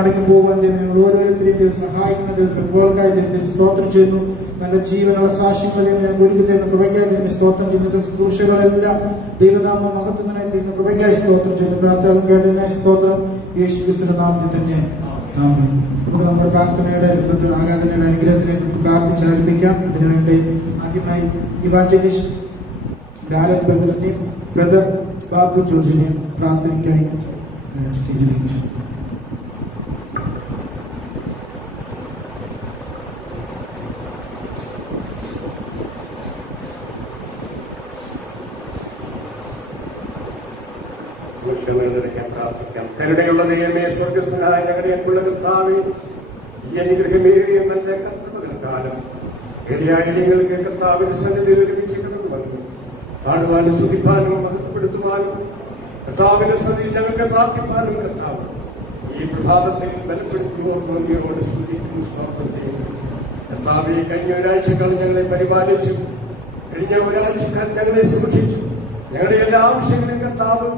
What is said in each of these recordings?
മടങ്ങി പോകാൻ ഞങ്ങൾ ഓരോരുത്തരെയും സഹായിക്കുന്നത് കൃപകൾക്കായി ദൈവത്തെ സ്തോത്രം ചെയ്യുന്നു. നല്ല ജീവനുള്ള സാക്ഷ്യങ്ങളെ ഞങ്ങൾ ഒരുക്കി തരുന്ന കൃപയ്ക്കായി ദൈവം സ്തോത്രം ചെയ്യുന്നു. ശുശ്രൂഷകളെല്ലാം ദൈവനാമ മഹത്വത്തിനായി തീരുന്ന കൃപയ്ക്കായി സ്തോത്രം ചെയ്യുന്നു. പ്രാർത്ഥനകളും കേട്ടതിനായി സ്തോത്രം യേശു ക്രിസ്തുവിന്റെ നാമത്തിൽ തന്നെ ആമേൻ. നമുക്ക് നമ്മുടെ പ്രാർത്ഥനയുടെ ആരാധനയുടെ അനുഗ്രഹത്തിലേക്ക് പ്രാർത്ഥിച്ചാരംഭിക്കാം. ഇതിനുവേണ്ടി ആദ്യമായി ഇവാഞ്ചലിസ്റ്റ് ലാലൻ ബ്രദറിനെയും ബ്രദർ ബാബു ജോർജിനെയും പ്രാർത്ഥനയ്ക്കായി സ്റ്റേജിലേക്ക് ക്ഷണിക്കുന്നു. കരുണയുള്ള ദൈവമേ, സ്വർഗസ്ഥനായ ഞങ്ങളുടെ അൻപുള്ള കർത്താവേ, ഈ അനുഗ്രഹമേറിയ നല്ല കർത്തൃകാലം ഏറിയായിരങ്ങൾക്ക് കർത്താവിന്റെ സന്നിധിയിൽ ഒരുമിച്ച് കിടന്നു വന്നു പാടുവാനും സ്തുതിപ്പാനും മഹത്വപ്പെടുത്തുവാനും കർത്താവിന്റെ സന്നിധിയിൽ ഞങ്ങൾക്ക് പ്രാർത്ഥിപ്പാനും കർത്താവ് ഈ പ്രഭാതത്തിൽ ബലപ്പെടുത്തിയോട് സ്തുതിക്കുന്നു, സ്തോത്രം ചെയ്യുന്നു. കർത്താവെ, കഴിഞ്ഞ ഒരാഴ്ചക്കാലം ഞങ്ങളെ പരിപാലിച്ചു, കഴിഞ്ഞ ഒരാഴ്ചക്കാലം ഞങ്ങളെ സൂക്ഷിച്ചു, ഞങ്ങളുടെ എല്ലാ ആവശ്യങ്ങളും കർത്താവ്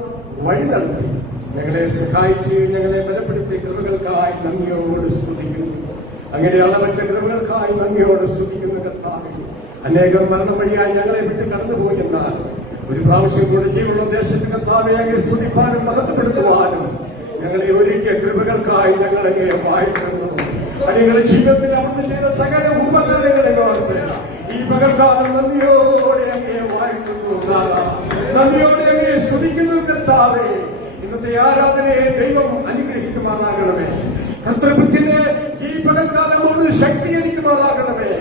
വഴി നടത്തി ഞങ്ങളെ സഹായിച്ച് ഞങ്ങളെ ബലപ്പെടുത്തിയ കൃപകൾക്കായി നന്ദിയോട് സ്തുതിക്കുന്നു. അങ്ങനെ അളവറ്റ കൃപകൾക്കായി നന്ദിയോട് സ്തുതിക്കുന്ന കർത്താവേ, അനേകം മരണം വഴിയായി ഞങ്ങളെ വിട്ട് കടന്നുപോയെന്നാൽ ഒരു പ്രാവശ്യം കൂടെ ജീവനുള്ള ദേശത്ത് കർത്താവെ അങ്ങേ സ്തുതിപ്പാനും മഹത്വപ്പെടുത്തുവാനും ഞങ്ങളെ ഒരുക്കിയ കൃപകൾക്കായി ഞങ്ങൾ അങ്ങേ വായിക്കുന്നു. ഞങ്ങളുടെ ജീവിതത്തിൽ അവിടുന്ന് ചെയ്ത സകല ഉപകാരങ്ങളെ ഓർത്ത് ഈ പകൽക്കാലം നന്ദിയോടെ അങ്ങേ വായിക്കുന്നു, നന്ദിയോടെ അങ്ങേ സ്തുതിക്കുന്നു കർത്താവേ. ഇന്നത്തെ ആരാധനയെ ദൈവം അനുഗ്രഹിക്കുമാറാകണമേ. കർത്തൃബുദ്ധിനെ ഈ പകൽക്കാലം കൊണ്ട് ശക്തീകരിക്കുമാറാകണമേ.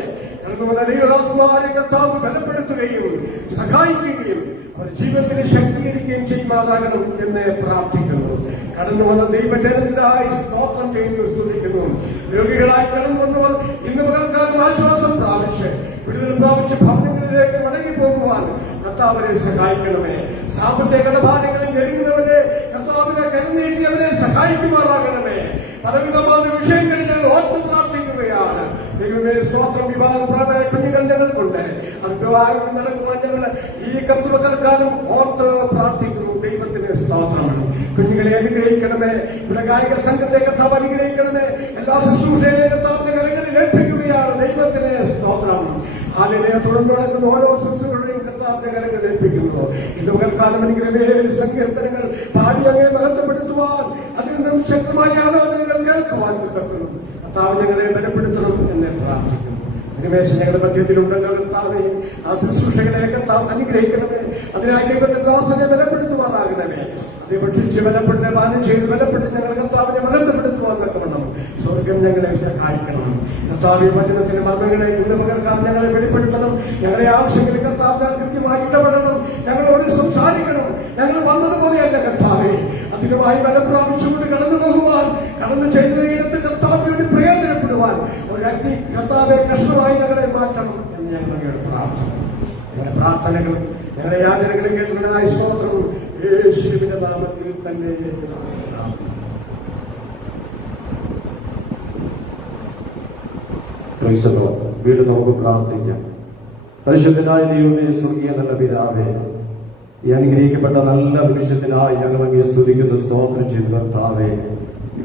ദൈവദാസന്മാരെ കർത്താവ് ബലപ്പെടുത്തുകയും സഹായിക്കുകയും അവർ ജീവിതത്തിന് ശക്തീകരിക്കുകയും ചെയ്യുമാറാകണം എന്ന് പ്രാർത്ഥിക്കുന്നു. കടന്നു വന്ന ദൈവജനത്തിനായി സ്തോത്രം ചെയ്യുന്നു, സ്തുതിക്കുന്നു. രോഗികളായി കടന്നു വന്നവർ ഇന്ന് പകൽക്കാലം ആശ്വാസം പ്രാപിച്ച് വിടുതൽ പ്രാപിച്ച് ഭവനങ്ങളിലേക്ക് മടങ്ങി പോകുവാൻ കർത്താവിനെ സഹായിക്കണമേ. സാമ്പത്തിക ഇടപാടുകളിൽ ജനിക്കുന്നവരെ കർത്താവിനെ കരുനീട്ടി അവരെ സഹായിക്കുമാറാകണമേ. പലവിധമായ വിഷയങ്ങളിൽ ഞങ്ങൾ ഓർത്ത് പ്രാർത്ഥിക്കുകയാണ്. ദൈവമേ, സ്തോത്രം. വിവാഹം പ്രായ കുഞ്ഞുങ്ങൾ ഞങ്ങൾക്കുണ്ട്. അത് വിവാഹം നടക്കുവാൻ ഞങ്ങൾ ഈ കർത്തൃകാലം ഓർത്ത് പ്രാർത്ഥിക്കുന്നു. ദൈവത്തിന് സ്തോത്രം. കുഞ്ഞുങ്ങളെ അനുഗ്രഹിക്കണമേ. ഇവിടെ ഗായിക സംഘത്തെ കർത്താവ് അനുഗ്രഹിക്കണമേ. എല്ലാ ശുശ്രൂഷയിലെ കർത്താവിന്റെ കരങ്ങളിൽ ഏൽപ്പിക്കുകയാണ്. ദൈവത്തിന് സ്തോത്രം. ഹാലയെ തുടർന്ന് നടക്കുന്ന ഓരോ ശുശ്രൂഷയും കർത്താവിന്റെ കരങ്ങളിൽ ഏൽപ്പിക്കുന്നു. ഇത് പകൽക്കാലം അനുഗ്രഹമേറിയ സങ്കീർത്തനങ്ങൾ പാടി അങ്ങേ ബലപ്പെടുത്തുവാൻ അതിൽ നിന്നും ശക്തമായ ആലോചനകൾ കേൾക്കുവാൻ ബുദ്ധപ്പെടും. കർത്താവ് ഞങ്ങളെ ബലപ്പെടുത്തണം എന്ന് പ്രാർത്ഥിക്കുന്നു. നിവേശം ഞങ്ങളുടെ മധ്യത്തിലുണ്ടല്ലോ കർത്താവേ. ആ ശുശ്രൂഷകളെ കർത്താവ് അനുഗ്രഹിക്കണമേ. അതിനായി ദൈവത്തിന്റെ ദാസനെ ബലപ്പെടുത്തുവാനാകണമേ. അത് ഭക്ഷിച്ച് ബലപ്പെട്ട് പാനം ചെയ്ത് ബലപ്പെട്ട് ഞങ്ങൾ കർത്താവിനെ ബലപ്പെടുത്തുവാൻ തക്കവണ്ണം സ്വർഗം ഞങ്ങളെ സഹായിക്കണം. കർത്താവ് വചനത്തിന്റെ മർമ്മങ്ങളെ ഇന്ന് പകർക്കാൻ ഞങ്ങളെ വെളിപ്പെടുത്തണം. ഞങ്ങളുടെ ആവശ്യങ്ങളിൽ കർത്താവ് കൃത്യമായി ഇടപെടണം. ഞങ്ങളോട് സംസാരിക്കണം. ഞങ്ങൾ വന്നതുപോലെയല്ല കർത്താവേ, അധികമായി ബലം പ്രാപിച്ചുകൊണ്ട് കടന്നു പോകുവാൻ, കടന്നു ചെയ്യുന്നതിനകത്ത് കർത്താവിനോട് പ്രയോജനപ്പെടുവാൻ ഒരു അഗ്നി കർത്താവെ കഷ്ണമായി ഞങ്ങളെ മാറ്റണം എന്ന് ഞങ്ങളുടെ പ്രാർത്ഥന. ഞങ്ങളുടെ പ്രാർത്ഥനകൾ ഞങ്ങളുടെ യാചനകളും കേട്ടതിനായി സ്തോത്രം. യേശുവിന്റെ നാമത്തിൽ തന്നെ വീണ്ടും നമുക്ക് പ്രാർത്ഥിക്കാം. പരിശുദ്ധനായ ദൈവമേ, സ്വർഗീയ നല്ല പിതാവേ, ഈ അനുഗ്രഹിക്കപ്പെട്ട നല്ല നിമിഷത്തിനായി ഞങ്ങൾ അങ്ങേ സ്തുതിക്കുന്നു, സ്തോത്രം ചെയ്തു കർത്താവേ.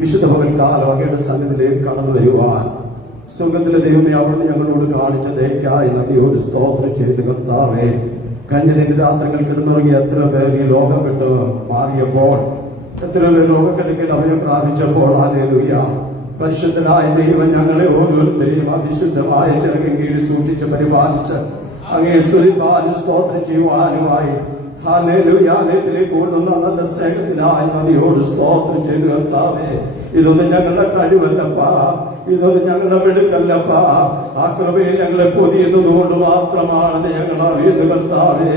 വിശുദ്ധ പകൽക്കാലം അങ്ങയുടെ സന്നിധിയിലേക്ക് കടന്നു വരുവാൻ സ്വർഗത്തിലെ ദൈവമേ, അവിടുന്ന് ഞങ്ങളോട് കാണിച്ച ദയക്കായി നന്ദിയോട് സ്തോത്രം ചെയ്ത് കർത്താവേ. കഴിഞ്ഞ ദിന രാത്രികൾ കിടന്നുറങ്ങി എത്ര പേർ ഈ ലോകം വിട്ട് മാറിയപ്പോൾ, എത്ര പേർ ലോകക്കരയ്ക്ക് അഭയം പ്രാപിച്ചപ്പോൾ, ഹല്ലേലൂയ, പരിശുദ്ധനായ ദൈവം ഞങ്ങളെ ഓരോരുത്തരെയും അവിശുദ്ധമായ ചെറുകിൻ കീഴിൽ സൂക്ഷിച്ച് പരിപാലിച്ച് അങ്ങേ സ്തുതിപ്പാനും സ്തോത്രം ചെയ്യുവാനുമായി ഹാലേലുയാലയത്തിലേക്ക് കൊണ്ടുവന്ന നല്ല സ്നേഹത്തിനായി നദിയോട് സ്തോത്രം ചെയ്തു കർത്താവേ. ഇതൊന്നും ഞങ്ങളുടെ കഴിവല്ലപ്പാ, ഇതൊന്നും ഞങ്ങളുടെ വെടുക്കല്ലപ്പാ. ആ കൃപയിൽ ഞങ്ങളെ പൊതിയുന്നത് കൊണ്ട് മാത്രമാണെന്ന് ഞങ്ങൾ അറിയുന്നു കർത്താവേ.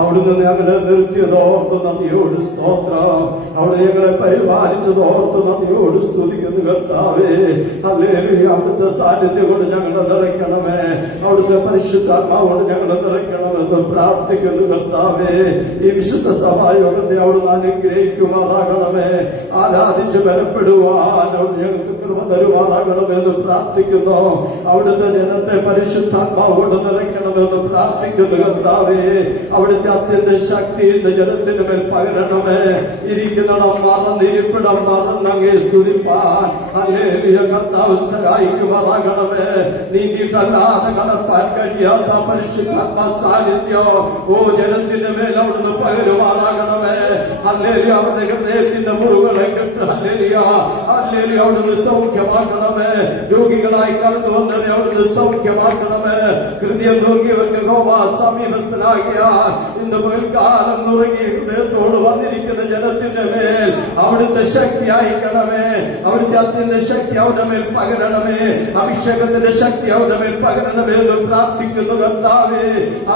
അവിടുന്ന് ഞങ്ങളെ നിർത്തിയതോർത്ത് നദിയോട് സ്തോത്രം. അവിടെ ഞങ്ങളെ പരിപാലിച്ചതോർത്ത് നദിയോട് സ്തുതിക്കുന്നു കർത്താവേ. ഹല്ലേലൂയ. അവിടുത്തെ സാന്നിധ്യം കൊണ്ട് ഞങ്ങളെ നിറയ്ക്കണമേ. അവിടുത്തെ പരിശുദ്ധാത്മാവോട് ഞങ്ങളെ നിറയ്ക്കണമെന്ന് പ്രാർത്ഥിക്കുന്നു കർത്താവേ. ഈ വിശുദ്ധ സഭായോഗത്തെ അവിടുന്ന് അനുഗ്രഹിക്കുമാറാകണമേ. ആരാധിച്ച് ബലപ്പെടുവാൻ വരുവാൻ അവിടെ ഞങ്ങൾക്ക് കൃപ തരുവാനാകണമെന്ന് പ്രാർത്ഥിക്കുന്നു. അവിടുത്തെ ജനത്തെ പരിശുദ്ധാത്മാവ് കൊണ്ട് നിറയ്ക്കണമെന്ന് പ്രാർത്ഥിക്കുന്നു കർത്താവേ. അവിടുത്തെ അത്യന്ത ശക്തി ഇന്ന് ജനത്തിന് മേൽ പകരണമേ. ഇരിക്കുന്നിടം മറന്നിരിപ്പിടം മറന്നങ്ങേ സ്തുതിപ്പാൻ ഹല്ലേലൂയ കർത്താവ് സഹായിക്കുമാറാകണമേ. നീന്തിയിട്ടല്ലാതെ കടപ്പാൻ കഴിയാത്ത പരിശുദ്ധാത്മ സാന്നിധ്യം ഓ ജനത്തിന്റെ മേൽ അവിടുന്ന് പകരുമാറാകണമേ. ഹല്ലേലൂയ അവരുടെ ഹൃദയത്തിന്റെ മുറിവുകളെ കെട്ട് ഹല്ലേലൂയ ഹല്ലേലൂയ അവിടുന്ന് സൗഖ്യമാക്കണമേ. രോഗികളായി കടന്നു വന്നവരെ അവിടുന്ന് സൗഖ്യമാക്കണമേ. ഹൃദയം നുറുങ്ങിയവർക്ക് യഹോവ സമീപസ്ഥനാകിയാൽ ഇന്ന് പകൽക്കാലം നുറുങ്ങിയ ഹൃദയത്തോട് വന്നിരിക്കുന്ന ജനത്തിന്റെ മേൽ അവിടുത്തെ ശക്തി അയക്കണമേ. അവിടുത്തെ അത്യന്ത ശക്തി അവരുടെ മേൽ പകരണമേ. അഭിഷേകത്തിന്റെ ശക്തി അവരുടെ മേൽ പകരണമേ എന്ന് പ്രാർത്ഥിക്കുന്നു കർത്താവേ.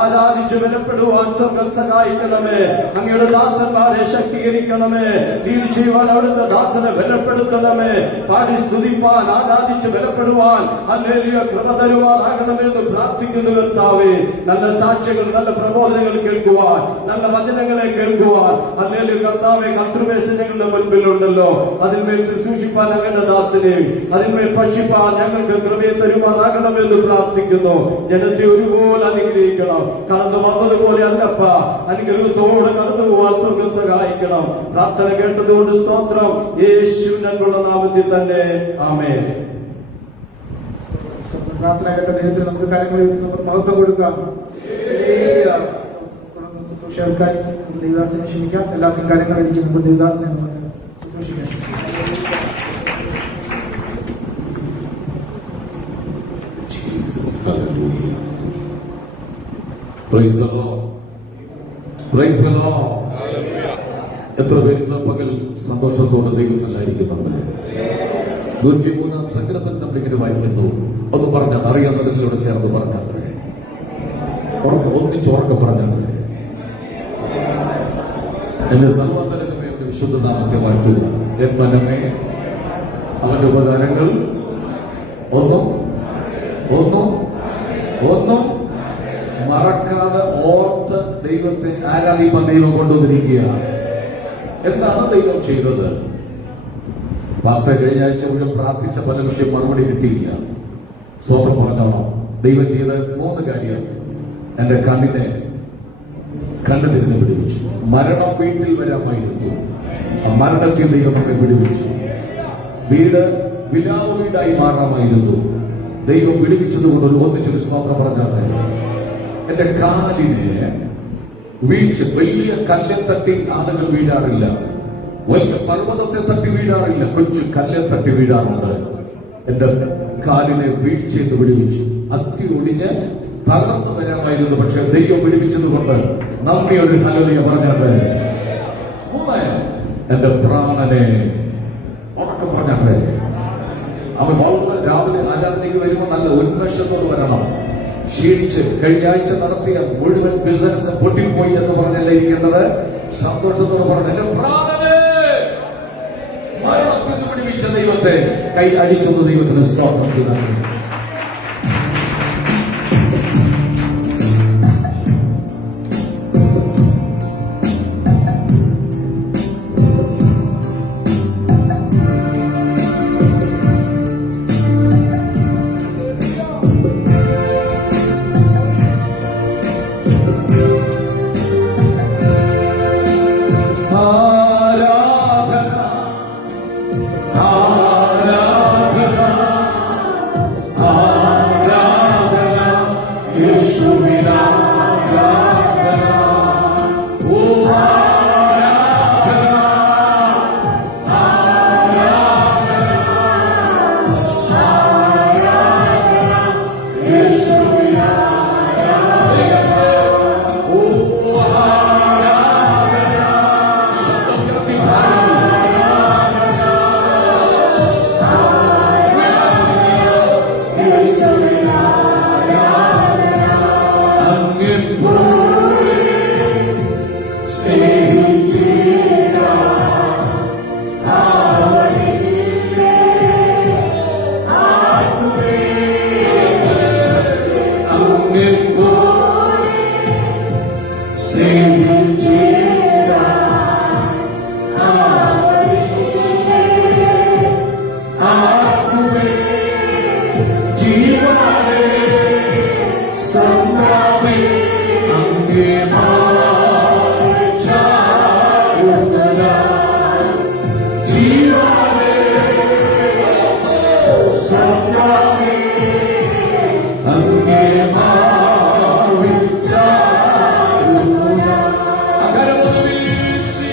ആരാധിച്ച് ബലപ്പെടുവാൻ സ്വർഗ്ഗം സഹായിക്കണമേ. അങ്ങയുടെ ദാസന്മാരെ ശക്തീകരിക്കണമേ. ലീഡ് ചെയ്യുവാൻ അവിടുത്തെ ദാസനെ ബലപ്പെടുത്തണമേ. പാടി സ്തുതിപ്പാൻ ആരാധിച്ച് ബലപ്പെടുവാൻ ഹല്ലേലൂയ കൃപ തരുവാനാകണമെന്ന് പ്രാർത്ഥിക്കുന്നു കർത്താവേ. നല്ല സാക്ഷ്യങ്ങൾ നല്ല പ്രബോധനങ്ങൾ കേൾക്കുവാൻ നല്ല വചനങ്ങളെ കേൾക്കുവാൻ ഹല്ലേലൂയ കർത്താവേ കർത്തൃമേശ ഞങ്ങളുടെ മുൻപിലുണ്ടല്ലോ. അതിന്മേൽ ശുശ്രൂഷിപ്പാൻ ഞങ്ങളുടെ ദാസനെയും അതിന്മേൽ ഭക്ഷിപ്പാൻ ഞങ്ങൾക്ക് കൃപയെ തരുമാറാകണമെന്ന് പ്രാർത്ഥിക്കുന്നു. ജനത്തെ ഒരുപോലെ അനുഗ്രഹിക്കണം. കടന്നു വന്നതുപോലെ അല്ലപ്പ അനുഗ്രഹത്തോടെ കടന്നു പോവാൻ സ്വർഗ്ഗം സഹായിക്കണം. പ്രാർത്ഥന കേട്ടതുകൊണ്ട് സ്തോത്രം. യേശുവിനുള്ള നാമത്തിൽ തന്നെ ആമേൻ. പ്രാർത്ഥന കേട്ട ദൈവത്തിന് നമുക്ക് കാര്യങ്ങളിൽ മഹത്വം കൊടുക്കാം. ശുശ്രൂഷകൾക്കായി ദൈവദാസനെ ക്ഷണിക്കാം. എല്ലാവർക്കും കാര്യങ്ങൾ അടിച്ച് നമുക്ക് ദൈവദാസനെ നമുക്ക് ശുശ്രൂഷിക്കാം. Praise the Lord. Praise the Lord. എത്ര പേര് ഇന്ന് പകൽ സന്തോഷത്തോടെ ദൈവസല്ലായിരിക്കുന്നുണ്ട്? 103 സങ്കീർത്തനം നമ്മളിങ്ങനെ വായിക്കുന്നു. ഒന്ന് പറഞ്ഞാൽ അറിയാവുന്നവരിലൂടെ ചേർന്ന് പറഞ്ഞാൽ ഒന്നിച്ചോർക്കെ പറഞ്ഞാൽ എന്റെ സർവ്വതരമേ എന്റെ വിശുദ്ധ നാമത്തെ വാഴ്ത്തുക. എൻ മനമേ അവന്റെ ഉപകാരങ്ങൾ ഒന്നും മറക്കാതെ ഓർത്ത് ദൈവത്തെ ആരാധിപ്പാൻ ദൈവം കൊണ്ടുവന്നിരിക്കുക. എന്താണ് ദൈവം ചെയ്തത്? പാസ്റ്റർ കഴിഞ്ഞ ആഴ്ച ഇവിടെ പ്രാർത്ഥിച്ച പല വിഷയം മറുപടി കിട്ടിയില്ല. സ്വന്തം പറഞ്ഞോളാം. ദൈവം ചെയ്ത 3 കാര്യം. എന്റെ കണ്ണ് തിരിഞ്ഞ് പിടിവിച്ചു. മരണം വീട്ടിൽ വരാമായിരുന്നു. മരണത്തിൽ ദൈവം നമ്മെ പിടിവിച്ചു. വീട് വിലാപ വീടായി മാറാമായിരുന്നു. ദൈവം വിടുവിച്ചതുകൊണ്ട് ഒന്നിച്ചൊരു സ്തോത്രം പറഞ്ഞാട്ടെ. എന്റെ കാലിനെ വീഴ്ച വലിയ കല്ലെ തട്ടി ആളുകൾ വീഴാറില്ല. വലിയ പർവ്വതത്തെ തട്ടി വീഴാറില്ല. കൊച്ചു കല്ലെ തട്ടി വീഴാറുണ്ട്. എന്റെ കാലിനെ വീഴ്ചയെന്ന് വിടുവിച്ചു. അസ്ഥി ഒടിഞ്ഞ് തകർന്നു വരാമായിരുന്നു. പക്ഷെ ദൈവം വിടുവിച്ചതുകൊണ്ട് നന്ദിയൊരു ഹല്ലേലൂയ പറഞ്ഞാട്ടെ. 3 എന്റെ പ്രാണനെ ഉറക്കെ പറഞ്ഞാട്ടെ. അവൻ വളരെ രാവിലെ ആരാധനയ്ക്ക് വരുമ്പോൾ നല്ല ഉന്മേഷത്തോട് വരണം. ക്ഷീണിച്ച് കഴിഞ്ഞ ആഴ്ച നടത്തിയ മുഴുവൻ ബിസിനസ് പൊട്ടിപ്പോയി എന്ന് പറഞ്ഞല്ല ഇരിക്കേണ്ടത്. സന്തോഷത്തോട് പറഞ്ഞു എന്റെ പ്രാണനെ മരണത്തിൽ നിന്ന് വിടുവിച്ച ദൈവത്തെ കൈ അടിച്ചൊന്ന് ദൈവത്തിന് സ്തോത്രം ചെയ്യുക. സ്വന്തമേ അങ്ങേ മാറിൽ ചാരുന്നു ഞാൻ. അകരമൊന്ന് വീശി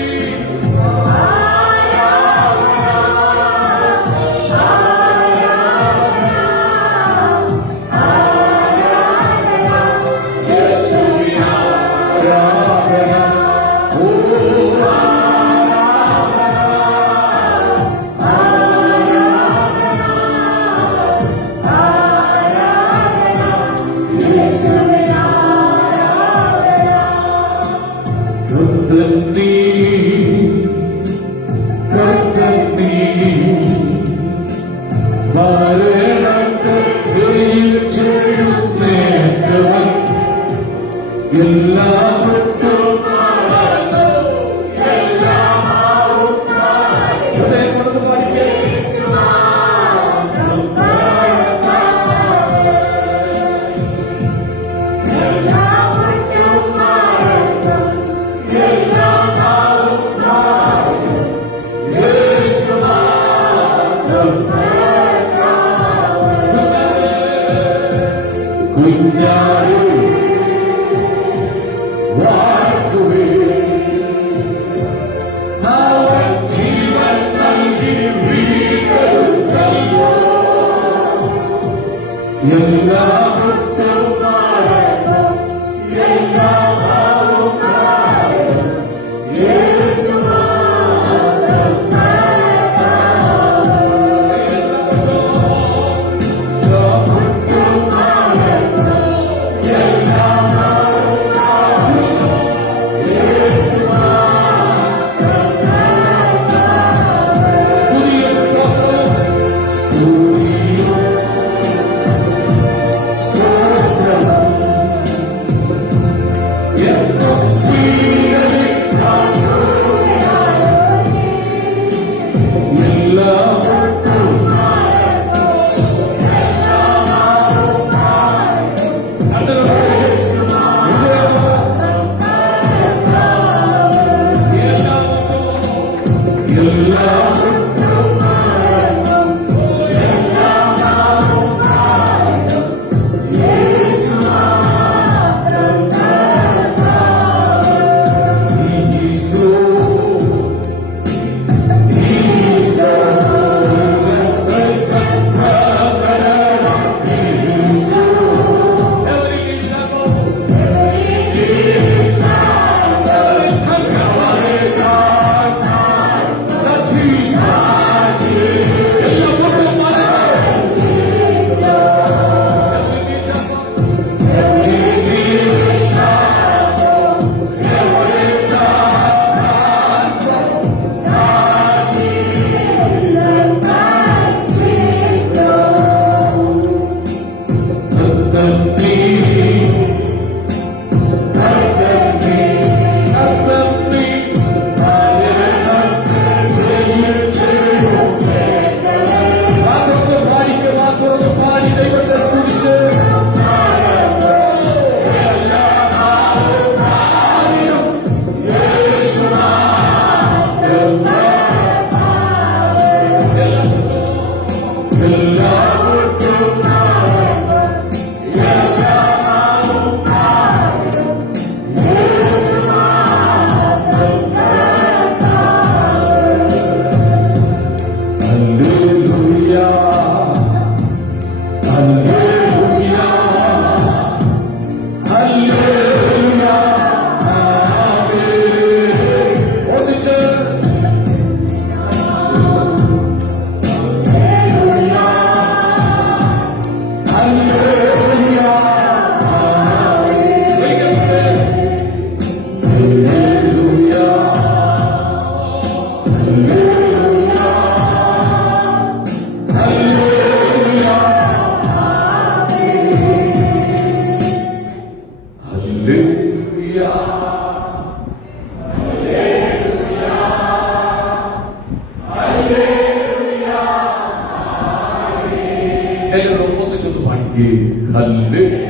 എല്ലാവരും ഒന്നിച്ചൊന്ന് പാടിക്കേ ഹല്ലേലൂയ.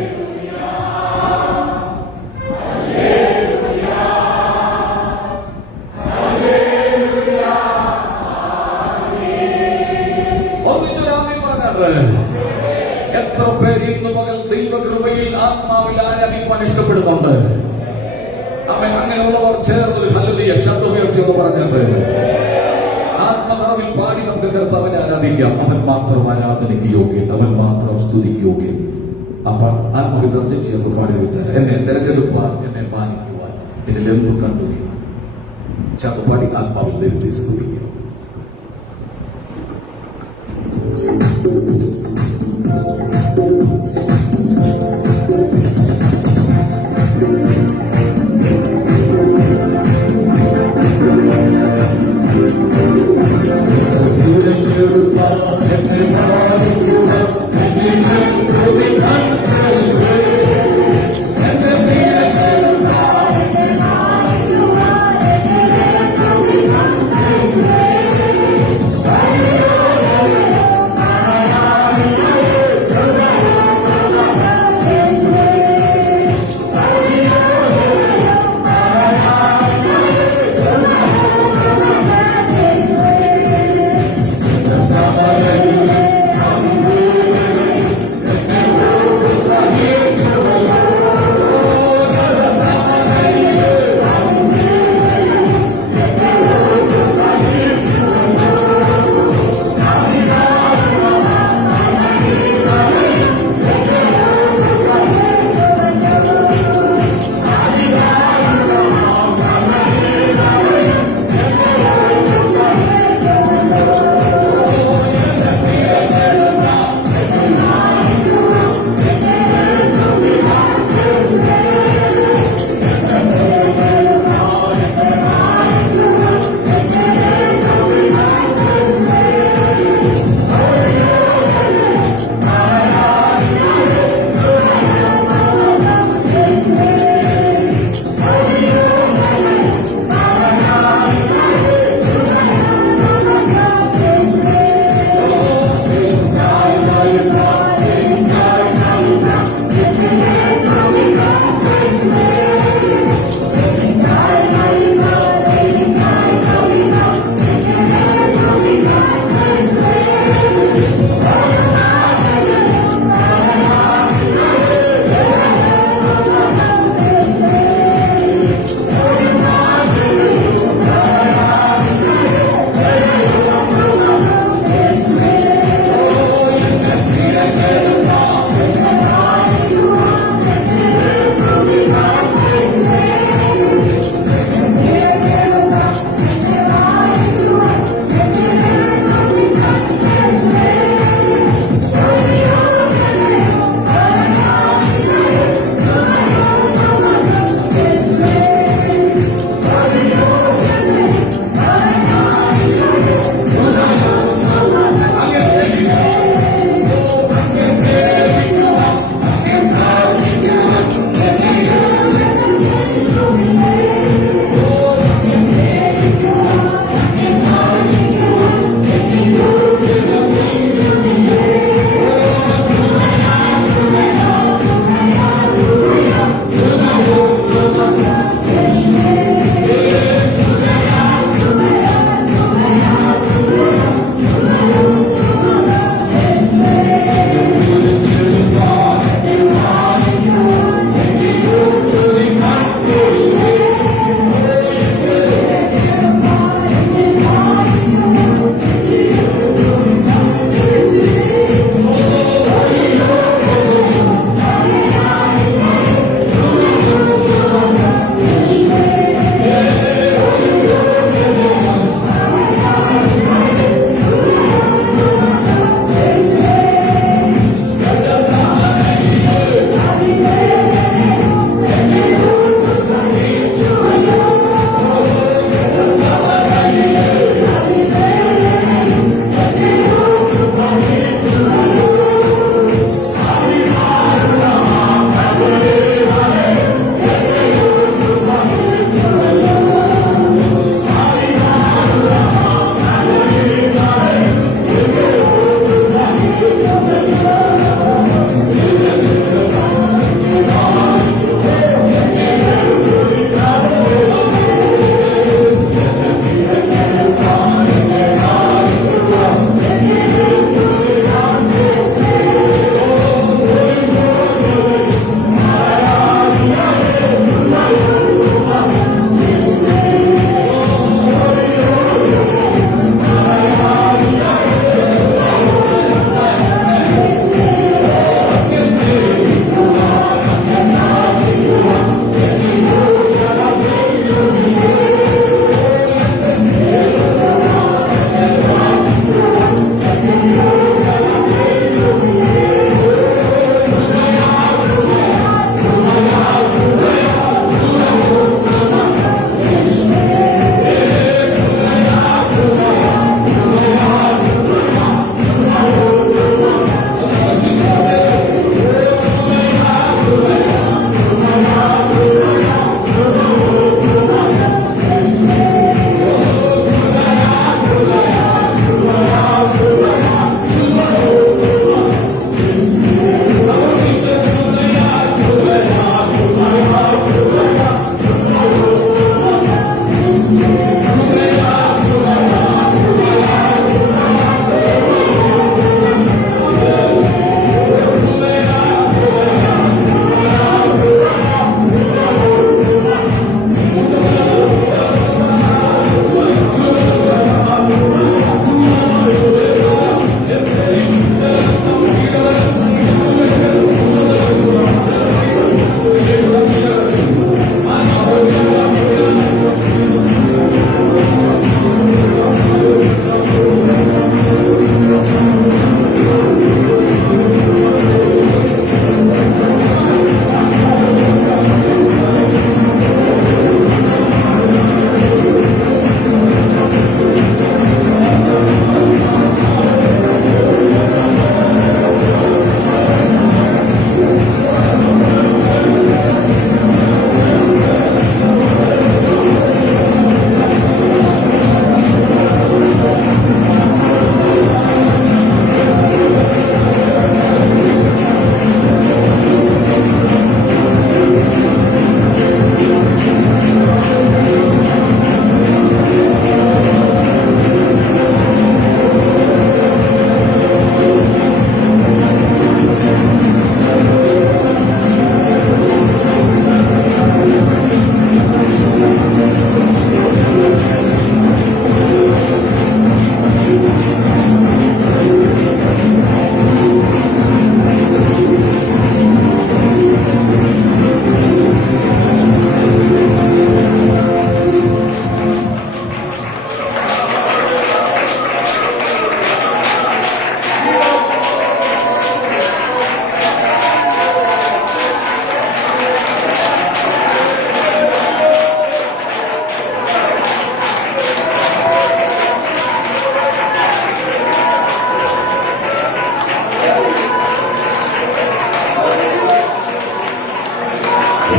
ഒന്നിച്ചൊരാമേൻ പറഞ്ഞ പറഞ്ഞത്? എത്ര പേര് ഇന്ന് പകൽ ദൈവകൃപയിൽ ആത്മാവിൽ ആരാധിക്കാൻ ഇഷ്ടപ്പെടുന്നുണ്ട്? അവൻ അങ്ങനെയുള്ളവർ ചേർന്നൊരു ഹല്ലേലൂയ ശബ്ദമുയർത്തി എന്ന് പറഞ്ഞത്. ആത്മനിറവിൽ പാടി നമുക്ക് കർത്താവിനെ ആരാധിക്കാം. അവൻ മാത്രം ആരാധനയ്ക്ക് യോഗ്യൻ, അവൻ മാത്രം സ്തുതിക്ക് യോഗ്യൻ. അപ്പൊ ആത്മാവിൽ നിർത്തി ചേർന്ന് പാടി വിട്ടാൽ എന്നെ തിരഞ്ഞെടുപ്പാൻ, എന്നെ മാനിക്കുവാൻ എന്നിൽ എന്തു കണ്ടു നീ ചേർന്ന് പാടി ആത്മാവിൽ നിർത്തി സ്തുതിക്കുക.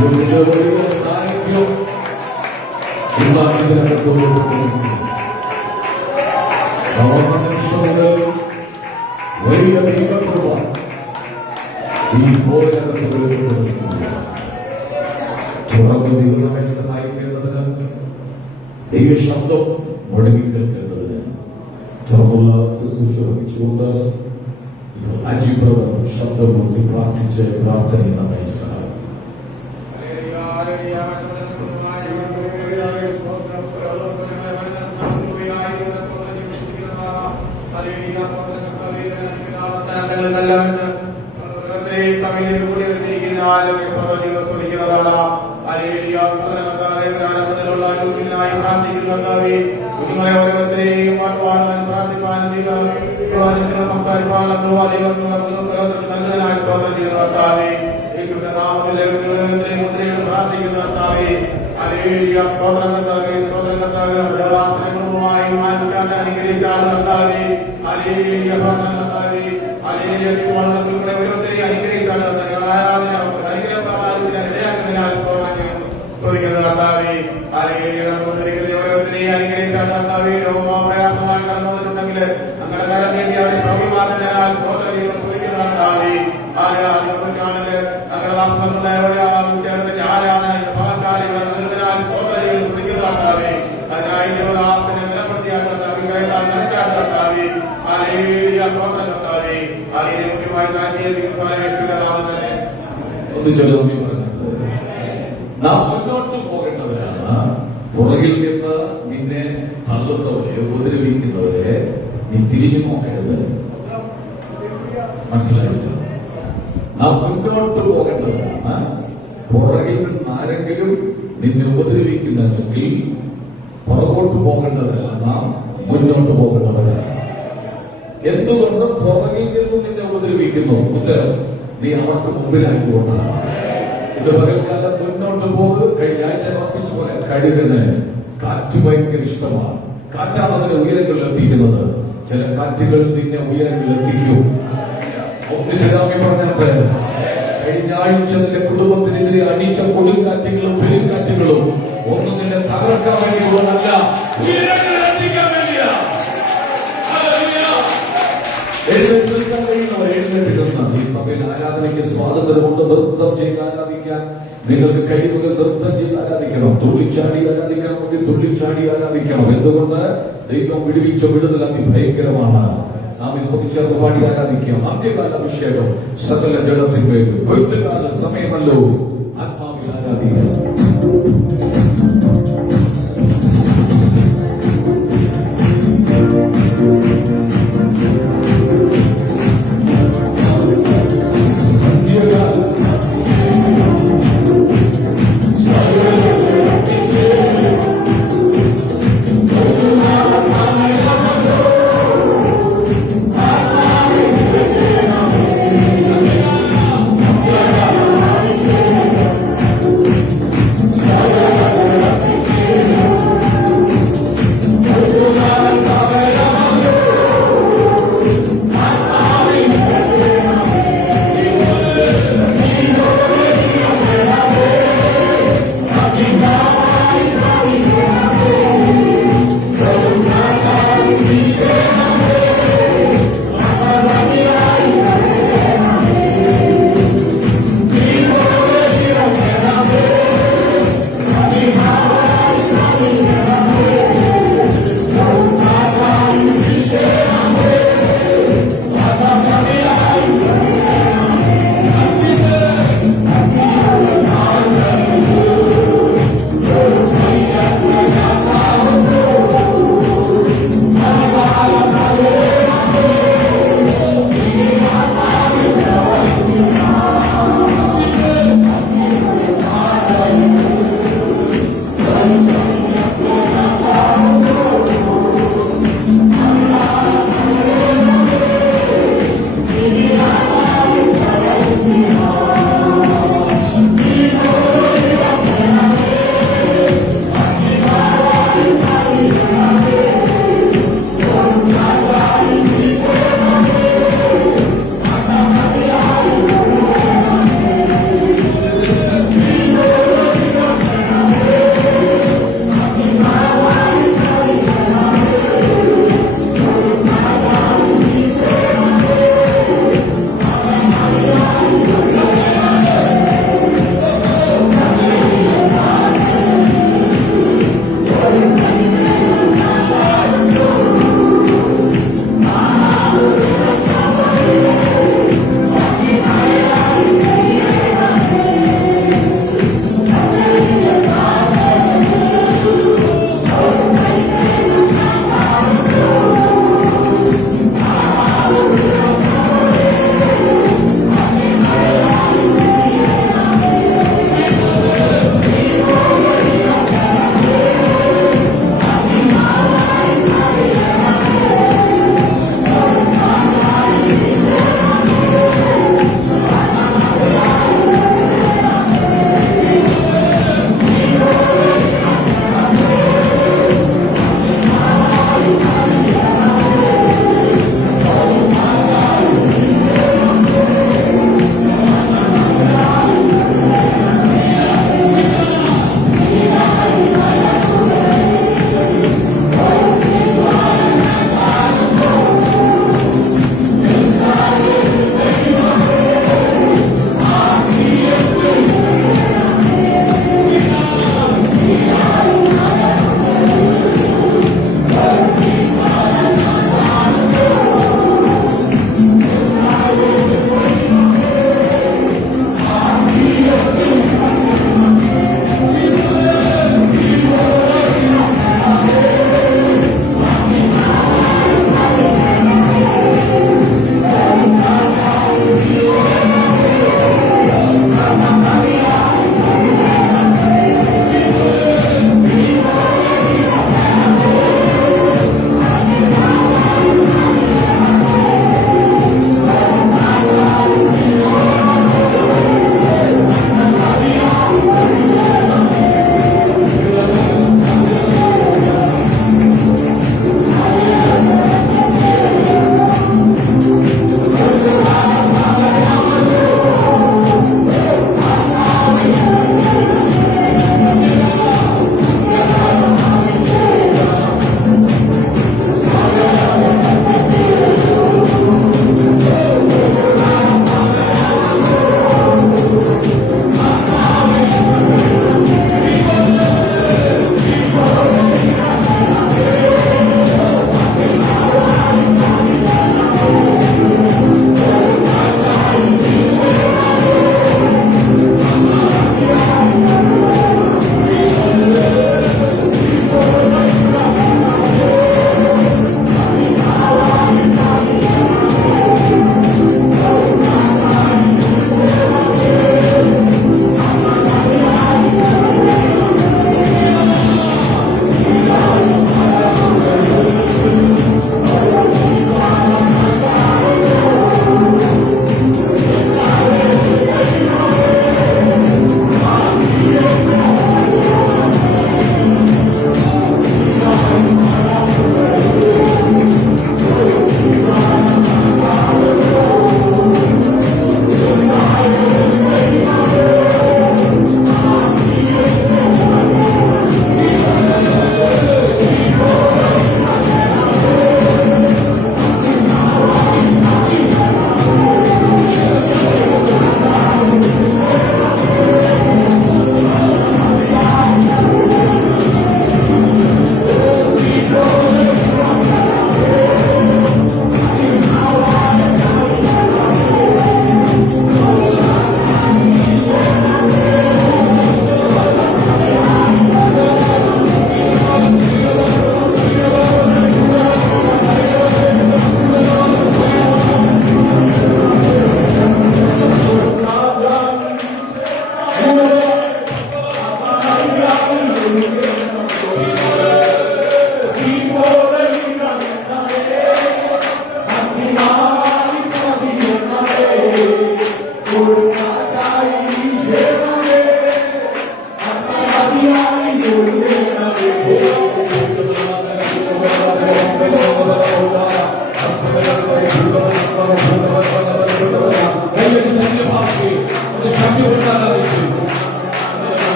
ദൈവത്തിന്റെ വലിയ സാന്നിധ്യം ഇതിനകത്തോട് നിമിഷം മുതൽ വലിയ ദൈവകൃപ ഈ ഭോജനകത്തോട് തുറന്ന് ദൈവം നമ്മെ സഹായിക്കേണ്ടതിന്, ദൈവശബ്ദം മുടങ്ങി കേൾക്കേണ്ടതിന് തുറന്നുള്ള ശുശ്രൂഷ വഹിച്ചുകൊണ്ട് അജിപ്രവർ ശബ്ദമൂർത്തി പ്രാർത്ഥിച്ച് പ്രാർത്ഥനയെ നമ്മെ സഹായിക്കും. കുഞ്ഞുങ്ങളെ ഓരോരുത്തരെയും പാട്ടുപാടാൻ പ്രാർത്ഥിപ്പാനും പ്രയാസമായി കടന്നു വന്നിട്ടുണ്ടെങ്കിൽ അങ്ങനെ കാലം നേടി അവരെ സൗമ്യമാക്കുന്നതിനാൽ നാം മുന്നോട്ട് പോകേണ്ടവരാണ്. പുറകിൽ നിന്ന് നിന്നെ തള്ളുന്നവരെ, ഉപദ്രവിക്കുന്നവരെ നീ തിരിഞ്ഞു നോക്കരുത്. മനസ്സിലായില്ല? നാം മുന്നോട്ട് പോകേണ്ടവരാണ്. പുറകിൽ നിന്ന് ആരെങ്കിലും നിന്നെ ഉപദ്രവിക്കുന്നെങ്കിൽ പുറകോട്ട് പോകേണ്ടവരല്ല, നാം മുന്നോട്ട് പോകേണ്ടവരാണ്. എന്തുകൊണ്ട് പുറകിൽ നിന്ന് നിന്നെ ഉപദ്രവിക്കുന്നു? ഉത്തരം, നീ അവർക്ക് മുമ്പിലാക്കിക്കൊണ്ടാണ്. ഇത് പകൽക്കാലം മുന്നോട്ട് പോകുന്നത്. കഴിഞ്ഞ ആഴ്ച ഉറപ്പിച്ചു പോലെ കഴുകന് കാറ്റ് ഭയങ്കര ഇഷ്ടമാണ്. കാറ്റാണ് അതിനെ ഉയരങ്ങളിൽ എത്തിക്കുന്നത്. ചില കാറ്റുകൾ നിന്നെ ഉയരങ്ങളിൽ എത്തിക്കും. ഒന്നിച്ചിരാമി പറഞ്ഞിട്ട് കഴിഞ്ഞ ആഴ്ച നിന്റെ കുടുംബത്തിനെതിരെ അടിച്ച കൊടുങ്കാറ്റുകളും പെരുങ്കാറ്റുകളും ഒന്നും നിന്നെ തകർക്കാൻ വേണ്ടിയുള്ളതല്ല, ഉയരങ്ങളിൽ എത്തിക്കാൻ വേണ്ടിയാ. എഴുന്നേറ്റ് നിൽക്കാൻ കഴിയുന്നവർ എഴുന്നേറ്റ് നിന്ന് ഈ സഭയിൽ ആരാധനയ്ക്ക് സ്വാതന്ത്ര്യമുണ്ട്. നൃത്തം ചെയ്ത് ആരാധിക്കാൻ നിങ്ങൾക്ക് കഴിവുകൾ നൃത്തം ചെയ്ത് ആരാധിക്കണം. തുള്ളിച്ചാടി ആരാധിക്കണമെങ്കിൽ തുള്ളിച്ചാടി ആരാധിക്കണം. എന്തുകൊണ്ട്? ദൈവം വിടുവിച്ച വിടുതൽ അതിഭയങ്കരമാണ്. നാം ഇത് ചേർത്ത് പാടി ആരാധിക്കാം. അന്ത്യകാല അഭിഷേകം സകല ജഡത്തിന്മേൽ കൊയ്ത്തുകാല സമയമല്ലോ. ആത്മാവിൽ ആരാധിക്കാം.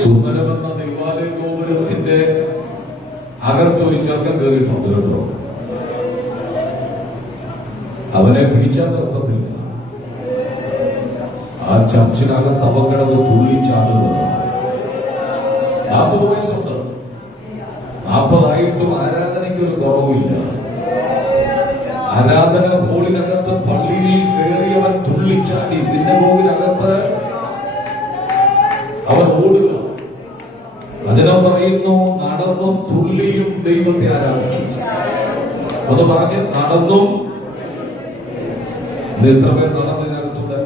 സുന്ദരമെന്ന ദൈവാലയ ഗോപുരത്തിന്റെ അകത്തൊരു ചെറുക്കൻ കയറിയിട്ടുണ്ട് കേട്ടോ. അവനെ പിടിച്ചാൽ നിർത്തത്തില്ല. ആ ചർച്ചിനകത്ത് അവൻ കിടന്ന് തുള്ളിച്ചാടുന്നത്. 40 വയസ്സുണ്ട്. 40 ആരാധനയ്ക്ക് ഒരു കുറവില്ല. ആരാധന ഹോളിനകത്ത് പള്ളിയിൽ കയറിയവൻ തുള്ളിച്ചാടി. സിനഗോഗിനകത്ത് അവൻ ഓടുക. അതിനെ പറയുന്നു നടന്നും തുള്ളിയും ദൈവത്തെ ആരാധിച്ചു. ഒന്ന് പറഞ്ഞ് നടന്നും. എത്ര പേർ നടന്നതിനകത്തുണ്ട്?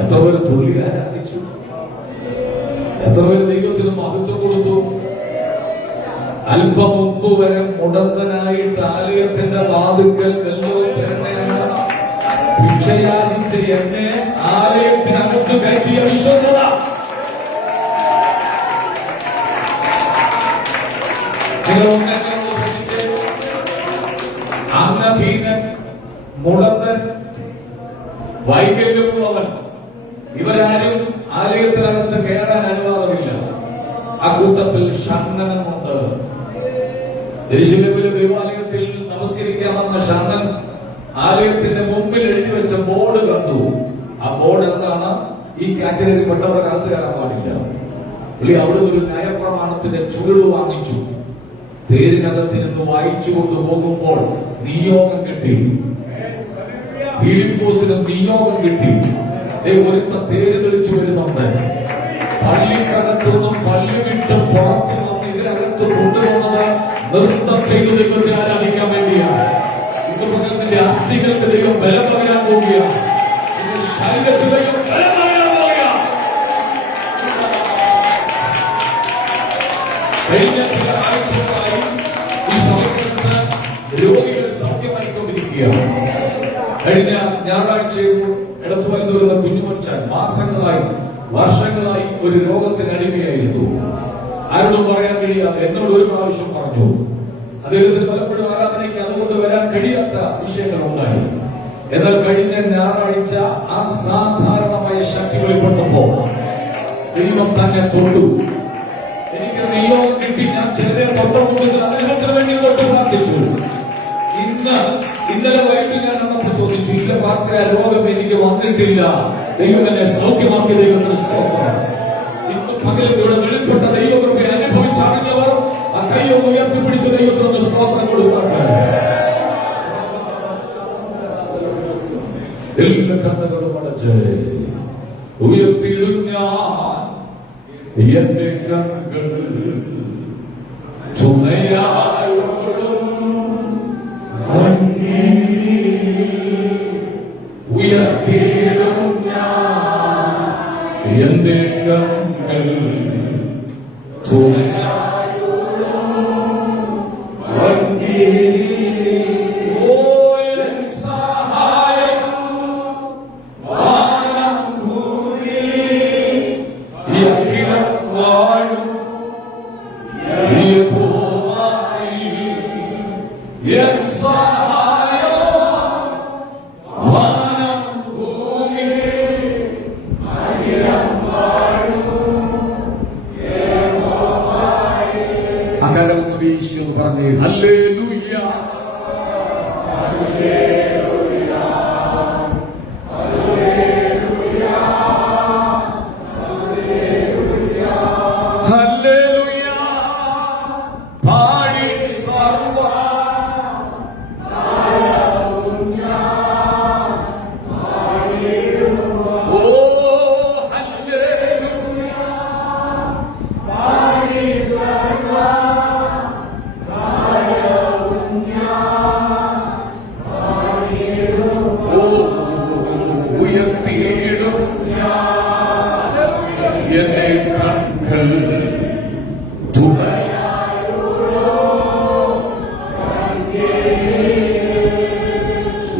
എത്ര പേര് തുള്ളി ആരാധിച്ചു? എത്ര പേര് ദൈവത്തിന് മഹത്വം കൊടുത്തു? അല്പം മുമ്പ് വരെ മുടന്തനായിട്ട് ആലയത്തിന്റെ വാതുക്കൽ ഭിക്ഷയാചിച്ച് എന്നെ ആലയത്തിനകത്ത് കയറ്റിയ വിശ്വസത. നിങ്ങൾ ഒന്നെന്നെ ശ്രമിച്ച് അന്നഹീനൻ, മുടന്തൻ, വൈകല്യമുള്ളവൻ ഇവരാരും ആലയത്തിനകത്ത് കയറാൻ അനുവാദമില്ല. ആ കൂട്ടത്തിൽ ഷണ്ണനുമുണ്ട്. യെരുശലേമിലെ ദേവാലയത്തിൽ നമസ്കരിക്കാൻ വന്ന ഷണ്ണൻ ആലയത്തിന്റെ മുമ്പിൽ എഴുതി വെച്ച ബോർഡ് കണ്ടു. ആ ബോർഡ് എന്താണ്? ഈ കാറ്റഗറി പെട്ടവർക്ക് അകത്ത് കയറാൻ പാടില്ല. പുള്ളി അവിടെ ഒരു ന്യായപ്രമാണത്തിന്റെ ചുരുള് വാങ്ങിച്ചു. തേരിനകത്ത് നിന്ന് വായിച്ചു കൊണ്ടുപോകുമ്പോൾ നിയോഗം കിട്ടി. ഫിലിപ്പോസിന് നിയോഗം കിട്ടി. ഒരുത്ത തേര് തെളിച്ചു വരുന്നുണ്ട്. പള്ളിക്കകത്തുനിന്നും പള്ളി വിട്ട് പുറത്തു നിന്ന് ഇതിനകത്ത് കൊണ്ടുവന്നത് നൃത്തം ചെയ്ത് ദൈവത്തെ ആരാധിക്കാൻ വേണ്ടിയാണ്. ഇന്ന് പകരത്തിന്റെ അസ്ഥികൾക്ക് ദൈവം ബലം പറയാൻ പോവുകയാണ്. ശരീരത്തിൽ ദൈവം ബലം പറയാൻ പോവുകയാണ്. കഴിഞ്ഞ ചില ആഴ്ചകളായി ഈ സമയത്ത് രോഗികൾ സൗഖ്യമായിക്കൊണ്ടിരിക്കുകയാണ്. കഴിഞ്ഞ ഞായറാഴ്ചയും എടുത്തു വരുന്ന കുഞ്ഞുമനുഷ്യൻ മാസങ്ങളായി വർഷങ്ങളായി ഒരു രോഗത്തിന് അടിമയായിരുന്നു. ആരോടും പറയാൻ കഴിയാതെ എന്നോട് ഒരു പ്രാവശ്യം പറഞ്ഞു. അദ്ദേഹത്തിന് പലപ്പോഴും ആരാധനയ്ക്ക് അതുകൊണ്ട് വരാൻ കഴിയാത്ത വിഷയങ്ങൾ ഉണ്ടായി. എന്നാൽ കഴിഞ്ഞ ഞായറാഴ്ച അസാധാരണമായ ശക്തി വെളിപ്പെട്ടപ്പോൾ ദൈവം തന്നെ തൊട്ടു. എനിക്ക് നിയോഗം കിട്ടി. ഞാൻ ചെറിയ തൊട്ടുമുട്ടിൽ അദ്ദേഹത്തിന് വേണ്ടി തൊട്ട് പ്രാർത്ഥിച്ചു. ഇന്നലെ വൈകിട്ട് ഞാൻ എന്നപ്പോൾ ചോദിച്ചു, ഇല്ല പാസ്റ്ററെ, രോഗം എനിക്ക് വന്നിട്ടില്ല, ദൈവം എന്നെ സൗഖ്യമാക്കി. ദൈവത്തിന് സ്തോത്രം. ഇന്ന് പകലും ഇവിടെ വെളിപ്പെട്ട ദൈവകൃപയെ അനുഭവിച്ചറിഞ്ഞവർ ആ കയ്യോ ഉയർത്തിപ്പിടിച്ച് ദൈവത്തിന് സ്തോത്രം കൊടുത്താൽ എല്ലാ കണ്ണുകളും അടച്ച് ഉയർത്തിയിടും ഞാൻ എന്റെ കണ്ണുകൾ ഉയർത്തിയിടും ഞാൻ എന്റെ കണ്ണുകൾ സഹായം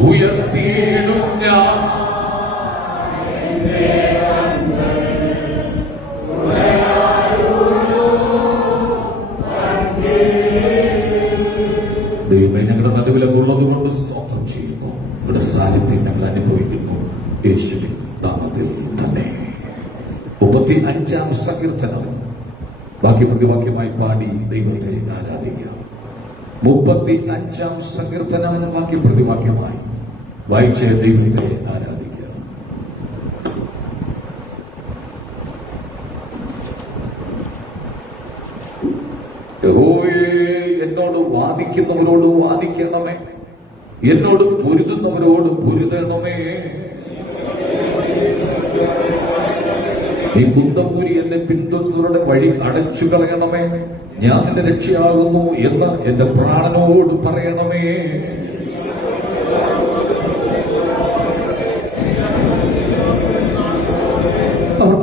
ഉയർത്തിയിടും ഞാൻ ദൈവമേ, ഞങ്ങളുടെ നടുവിലൊക്കെ ഉള്ളത് കൊണ്ട് സ്തോത്രം ചെയ്യുന്നു. ഇവിടെ സാന്നിധ്യം ഞങ്ങൾ അനുഭവിക്കുന്നു. യേശുവിൻ നാമത്തിൽ തന്നെ. 35-ാം സങ്കീർത്തനം ബാക്കി പ്രതിവാക്യമായി പാടി ദൈവത്തെ ആരാധിക്കാം. 35-ാം സങ്കീർത്തനം ബാക്കി പ്രതിവാക്യമായി വായിച്ച് ദൈവത്തെ ആരാധിക്കാം. യഹോവേ, എന്നോട് വാദിക്കുന്നവരോട് വാദിക്കണമേ, എന്നോട് പൊരുതുന്നവരോട് പൊരുതണമേ. നീ കുന്തമൂരി എന്നെ പിന്തുടരുന്നവരുടെ വഴി അടച്ചു കളയണമേ. ഞാൻ നിന്റെ രക്ഷയാകുന്നു എന്ന് എന്റെ പ്രാണനോട് പറയണമേ. അവർ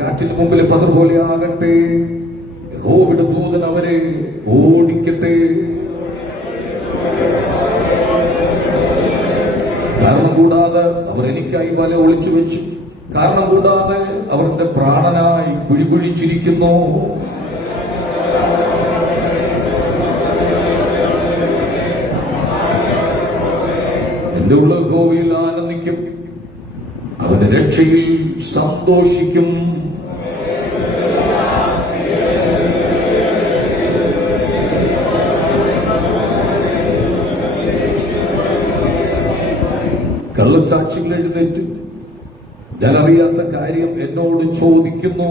കാറ്റിന് മുമ്പിൽ പതർ പോലെ ആകട്ടെ. യഹോവയുടെ ദൂതൻ അവരെ ഓടിക്കട്ടെ. കാരണം കൂടാതെ അവർ എനിക്കായി വല ഒളിച്ചു വെച്ചു. കാരണം കൂടാതെ അവർ എന്റെ പ്രാണനായി കുഴികുഴിച്ചിരിക്കുന്നു. എന്റെ ഉള്ള യഹോവയിൽ ആനന്ദിക്കും, അവന്റെ രക്ഷയിൽ സന്തോഷിക്കും. കള്ളസാക്ഷികൾ എഴുന്നേറ്റ് ഞാൻ അറിയാത്ത കാര്യം എന്നോട് ചോദിക്കുന്നു.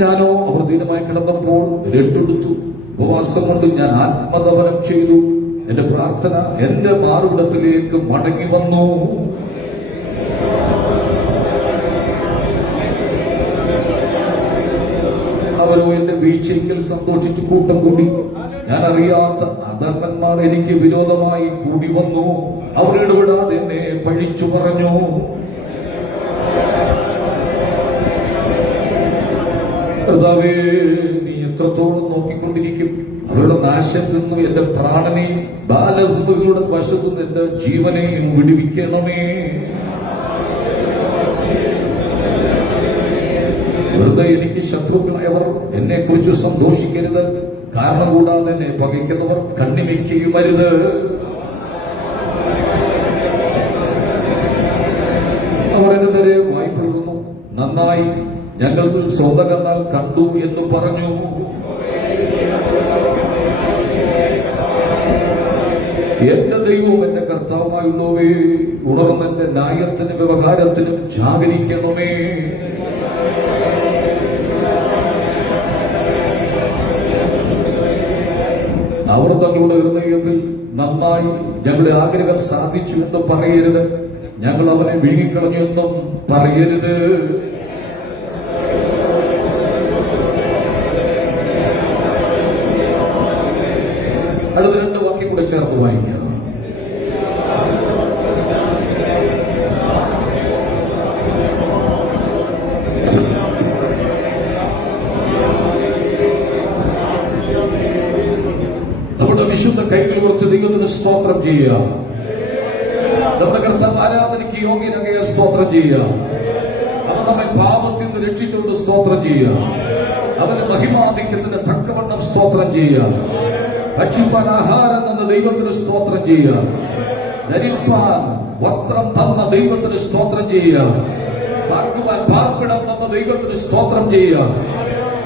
ഞാനോ അവർ ദീനമായി കിടന്നപ്പോൾ രട്ടെടുത്തു. ഉപവാസം കൊണ്ട് ഞാൻ ആത്മതപനം ചെയ്തു. എന്റെ പ്രാർത്ഥന എന്റെ മാറുവിടത്തിലേക്ക് മടങ്ങി വന്നു. അവരോ എന്റെ വീഴ്ചയ്ക്കൽ സന്തോഷിച്ചു കൂട്ടം കൂടി. ഞാൻ അറിയാത്ത അധർമ്മന്മാർ എനിക്ക് വിരോധമായി കൂടി വന്നു. അവർ ഇടപെടാതെ എന്നെ പഴിച്ചു പറഞ്ഞു. കർത്താവേ, നീ എത്രത്തോളം നോക്കിക്കൊണ്ടിരിക്കും? അവരുടെ നാശത്തിൽ നിന്ന് എന്റെ പ്രാണനെയും ബാലസുകളുടെ വശത്തു നിന്ന് എന്റെ ജീവനെയും വിടുവിക്കണമേ. വെറുതെ എനിക്ക് ശത്രുക്കളായവർ എന്നെ കുറിച്ച് സന്തോഷിക്കരുത്. കാരണം കൂടാതെ എന്നെ പകയ്ക്കുന്നവർ കണ്ണിമയ്ക്കുകയും അരുത്. അവർ എന്നെതിരെ വായ്പിടുന്നു. നന്നായി, ഞങ്ങൾ സ്വതകന്നാൽ കണ്ടു എന്ന് പറഞ്ഞു. എന്റെ ദൈവവും എന്റെ കർത്താവുമായുള്ളവേ, ഉണർന്നെന്റെ ന്യായത്തിനും വ്യവഹാരത്തിനും ജാഗരിക്കണമേ. അവർ തങ്ങളുടെ ഹൃദയത്തിൽ നന്നായി ഞങ്ങളുടെ ആഗ്രഹം സാധിച്ചു എന്ന് പറയരുത്. ഞങ്ങൾ അവനെ വിഴുങ്ങിക്കളഞ്ഞു എന്നും പറയരുത്. അടുത്ത 2 വാക്യം കൂടെ ചേർത്ത് വായിക്കാം. നമ്മുടെ വിശുദ്ധ കൈകൾ ഓർത്ത് ദൈവത്തിന് സ്തോത്രം ചെയ്യുക. നമ്മുടെ കർത്താവ് ആരാധനയ്ക്ക് യോഗ്യനായ സ്തോത്രം ചെയ്യുക. അവൻ നമ്മെ പാപത്തിൽ നിന്ന് രക്ഷിച്ചുകൊണ്ട് സ്തോത്രം ചെയ്യുക. അവന്റെ മഹിമാധിക്യത്തിന് തക്കവണ്ണം സ്തോത്രം ചെയ്യുക. ഭക്ഷിപ്പാൻ ആഹാരം തന്ന ദൈവത്തിന് സ്തോത്രം ചെയ്യുക. ധരിപ്പാൻ വസ്ത്രം തന്ന ദൈവത്തിന് സ്തോത്രം ചെയ്യുക. പാർക്കുവാൻ പാർപ്പിടം തന്ന ദൈവത്തിന് സ്തോത്രം ചെയ്യുക.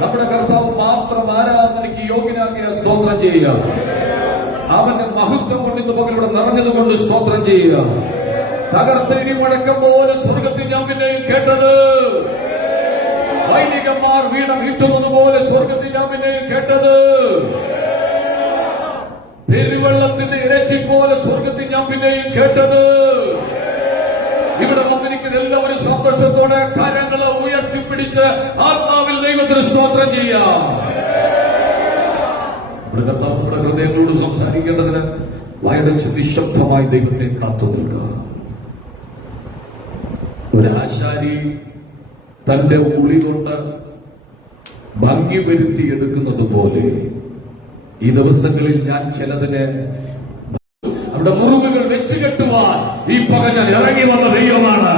നമ്മുടെ കർത്താവ് മാത്രം ആരാധനയ്ക്ക് യോഗ്യനാക്കിയ സ്തോത്രം ചെയ്യുക. അവന്റെ മഹത്വം കൊണ്ട് ഇന്ന് പകലിവിടെ നിറഞ്ഞതുകൊണ്ട് സ്തോത്രം ചെയ്യുക. തകർത്തേടി മുഴക്കം പോലെ സ്വർഗത്തിൽ ഞാൻ പിന്നെയും കേട്ടത്. സൈനികന്മാർ വീണ വീട്ടുന്നത് പോലെ സ്വർഗത്തിൽ ഞാൻ പിന്നെയും കേട്ടത്. പെരുവെള്ളത്തിന്റെ ഇരച്ചി പോലെ സ്വർഗത്തിൽ ഞാൻ പിന്നെയും കേട്ടത്. ഇവിടെ വന്നിരിക്കുന്ന എല്ലാവരും സന്തോഷത്തോടെ കരങ്ങളെ ഉയർത്തിപ്പിടിച്ച് ആത്മാവിൽ ദൈവത്തിന് സ്തോത്രം ചെയ്യാം. ഇവിടെ കർത്താവ് നമ്മുടെ ഹൃദയങ്ങളോട് സംസാരിക്കേണ്ടതിന് വായടച്ച് നിശബ്ദമായി ദൈവത്തെ കാത്തു നിൽക്കുക. ഒരാശാരി തന്റെ ഉളി കൊണ്ട് ഭംഗി വരുത്തിയെടുക്കുന്നത് പോലെ ഈ ദിവസങ്ങളിൽ ഞാൻ ചിലതിനെ അവിടെ മുറിവുകൾ വെച്ച് കെട്ടുവാൻ ഈ പകൽ ഇറങ്ങി വന്ന ദൈവമാണ്.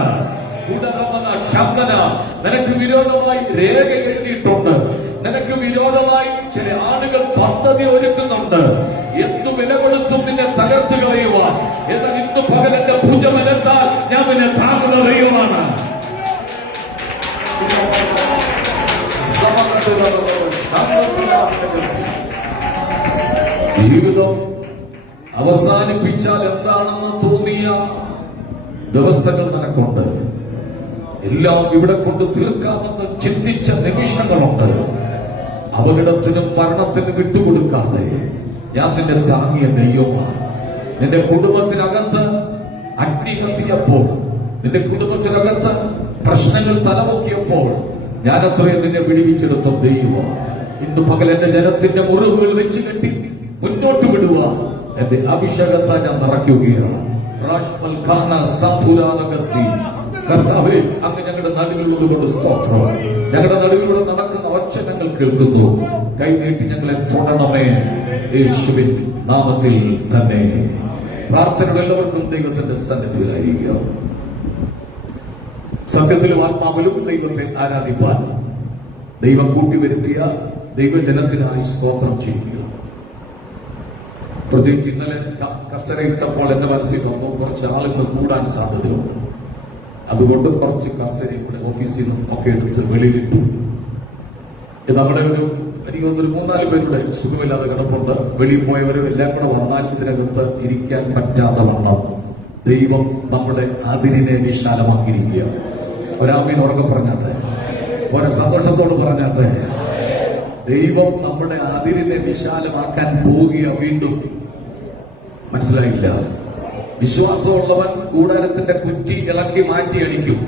ഉടനവന ശബ്ദന നിനക്ക് വിരോധമായി രേഖ എഴുതിയിട്ടുണ്ട്. നിനക്ക് വിരോധമായി ചില ആളുകൾ പദ്ധതി ഒരുക്കുന്നുണ്ട്. എന്തു വില കൊടുത്തും നിന്നെ തകർത്ത് കളയുവാൻ. എന്നാൽ ഇന്ന് പകലെന്റെ ഭുജമെത്താൽ ഞാൻ നിന്നെ താങ്ങുന്ന ദൈവമാണ്. ജീവിതം അവസാനിപ്പിച്ചാൽ എന്താണെന്ന് തോന്നിയ ദിവസങ്ങൾ നിനക്കുണ്ട്. എല്ലാം ഇവിടെ കൊണ്ട് തീർക്കാമെന്ന് ചിന്തിച്ച നിമിഷങ്ങളുണ്ട്. അപകടത്തിനും മരണത്തിനും വിട്ടുകൊടുക്കാതെ ഞാൻ നിന്നെ താങ്ങിയ ദൈവമാണ്. നിന്റെ കുടുംബത്തിനകത്ത് അഗ്നി കത്തിയപ്പോൾ, നിന്റെ കുടുംബത്തിനകത്ത് പ്രശ്നങ്ങൾ തലമുക്കിയപ്പോൾ ഞാൻ അത്രയും നിന്നെ വിടുവിച്ചെടുത്ത ദൈവമാണ്. ഇന്ന് പകൽ എന്റെ ജനത്തിന്റെ മുറിവുകൾ വെച്ച് കെട്ടി മുന്നോട്ട് വിടുക. എന്റെ അഭിഷേകത്തെ ഞാൻ നിറയ്ക്കുകയാണ്. കർത്താവേ, അങ്ങ് ഞങ്ങളുടെ നടുവിലുള്ളത് കൊണ്ട് സ്തോത്രം. ഞങ്ങളുടെ നടുവിലൂടെ നടക്കുന്ന ഒച്ച ഞങ്ങൾ കേൾക്കുന്നു. കൈനീട്ടി ഞങ്ങളെ തൊടണമേ, യേശുവിൻ നാമത്തിൽ തന്നെ. പ്രാർത്ഥനയുടെ എല്ലാവർക്കും ദൈവത്തിന്റെ സന്നിധിയിലായിരിക്കുക. സത്യത്തിലും ആത്മാവിലും ദൈവത്തെ ആരാധിപ്പാൻ ദൈവം കൂട്ടിവരുത്തിയ ദൈവജനത്തിനായി സ്തോത്രം ചെയ്യുക. പ്രത്യേകിച്ച് ഇന്നലെ കസരയിട്ടപ്പോൾ എന്റെ മനസ്സിൽ വന്നു കുറച്ച് ആളുകൾ കൂടാൻ സാധ്യതയുണ്ട്. അതുകൊണ്ട് കുറച്ച് കസര ഇവിടെ ഓഫീസിൽ നിന്നും ഒക്കെ എടുത്ത് വെളിയിലിട്ടു. നമ്മുടെ എനിക്ക് തോന്നുന്നു 3-4 പേരുടെ സുഖമില്ലാതെ കിടപ്പുണ്ട്. വെളിയിൽ പോയവരും എല്ലാം കൂടെ വന്നാൽ ഇതിനകത്ത് ഇരിക്കാൻ പറ്റാത്ത വണ്ണം ദൈവം നമ്മുടെ അതിരിനെ വിശാലമാക്കിയിരിക്കുക. ഒരാമീൻ ഉറക്കെ പറഞ്ഞാട്ടെ, ഒരു സന്തോഷത്തോട് പറഞ്ഞാട്ടെ. ദൈവം നമ്മുടെ അതിരിനെ വിശാലമാക്കാൻ പോവുക. വീണ്ടും മനസ്സിലായില്ല. വിശ്വാസമുള്ളവൻ കൂടാരത്തിന്റെ കുറ്റി ഇളക്കി മാറ്റി അടിക്കും.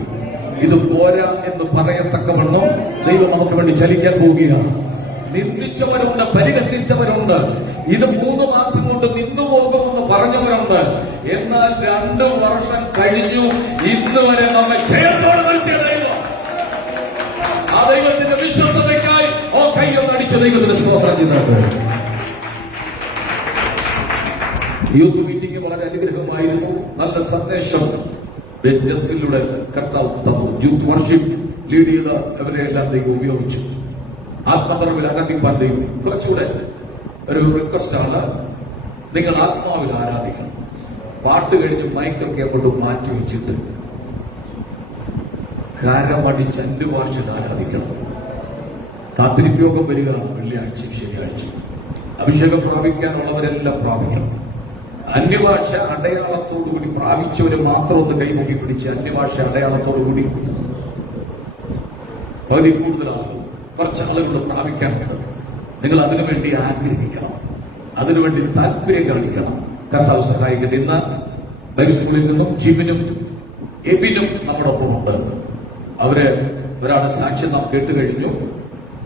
ഇത് പോരാ എന്ന് പറയത്തക്കവണ്ണം ദൈവം നമുക്ക് വേണ്ടി ചലിക്കാൻ പോവുകയാണ്. നിന്ദിച്ചവരുണ്ട്, പരിഹസിച്ചവരുണ്ട്. ഇത് 3 മാസം കൊണ്ട് നിന്നു പോകുമെന്ന് പറഞ്ഞവരുണ്ട്. എന്നാൽ 2 വർഷം കഴിഞ്ഞു, ഇന്ന് വരെ നമ്മെ ക്ഷയത്തോടെ നിർത്തിയ ദൈവം. ആ ദൈവത്തിന്റെ വിശ്വസതയ്ക്കായി കൈയൊന്ന് അടിച്ച ദൈവത്തിന് സ്തോത്രം ചെയ്തിട്ട്. യൂത്ത് മീറ്റിംഗ് വളരെ അനുഗ്രഹമായിരുന്നു. നല്ല സന്ദേശം ജസ്റ്റിലൂടെ കർത്താവ് തന്നു. യൂത്ത് വർഷിപ്പ് ലീഡ് ചെയ്ത അവരെല്ലാം ദൈവം ഉപയോഗിച്ചു. ആത്മനിറവിൽ ആരാധിപ്പാൻ ദൈവം കുറച്ചുകൂടെ ഒരു റിക്വസ്റ്റാണ്. നിങ്ങൾ ആത്മാവിൽ ആരാധിക്കണം. പാട്ട് കഴിഞ്ഞ് മൈക്കൊക്കെ അങ്ങോട്ട് മാറ്റി വെച്ചിട്ട് കരമടിച്ച് അന്യഭാഷയിൽ ആരാധിക്കണം. കാത്തിരിപ്പ് യോഗം വരിക വെള്ളിയാഴ്ച ശനിയാഴ്ച. അഭിഷേകം പ്രാപിക്കാനുള്ളവരെല്ലാം പ്രാപിക്കണം. അന്യഭാഷ അടയാളത്തോടുകൂടി പ്രാപിച്ചവര് മാത്രം ഒന്ന് കൈമുക്കി പിടിച്ച് അന്യഭാഷ അടയാളത്തോടുകൂടി പകുതി കൂടുതലാണ്. കുറച്ച് ആളുകൾ പ്രാപിക്കാനുണ്ട്. നിങ്ങൾ അതിനുവേണ്ടി ആഗ്രഹിക്കണം, അതിനുവേണ്ടി താല്പര്യം കാണിക്കണം. കർത്താവ് സഹായിക്കട്ടെ. ഇന്ന് ബൈബിൾ സ്കൂളിൽ നിന്നും ജിമിനും എബിനും നമ്മുടെ ഒപ്പമുണ്ട്. അവര് ഒരാളുടെ സാക്ഷ്യം നാം കേട്ടുകഴിഞ്ഞു.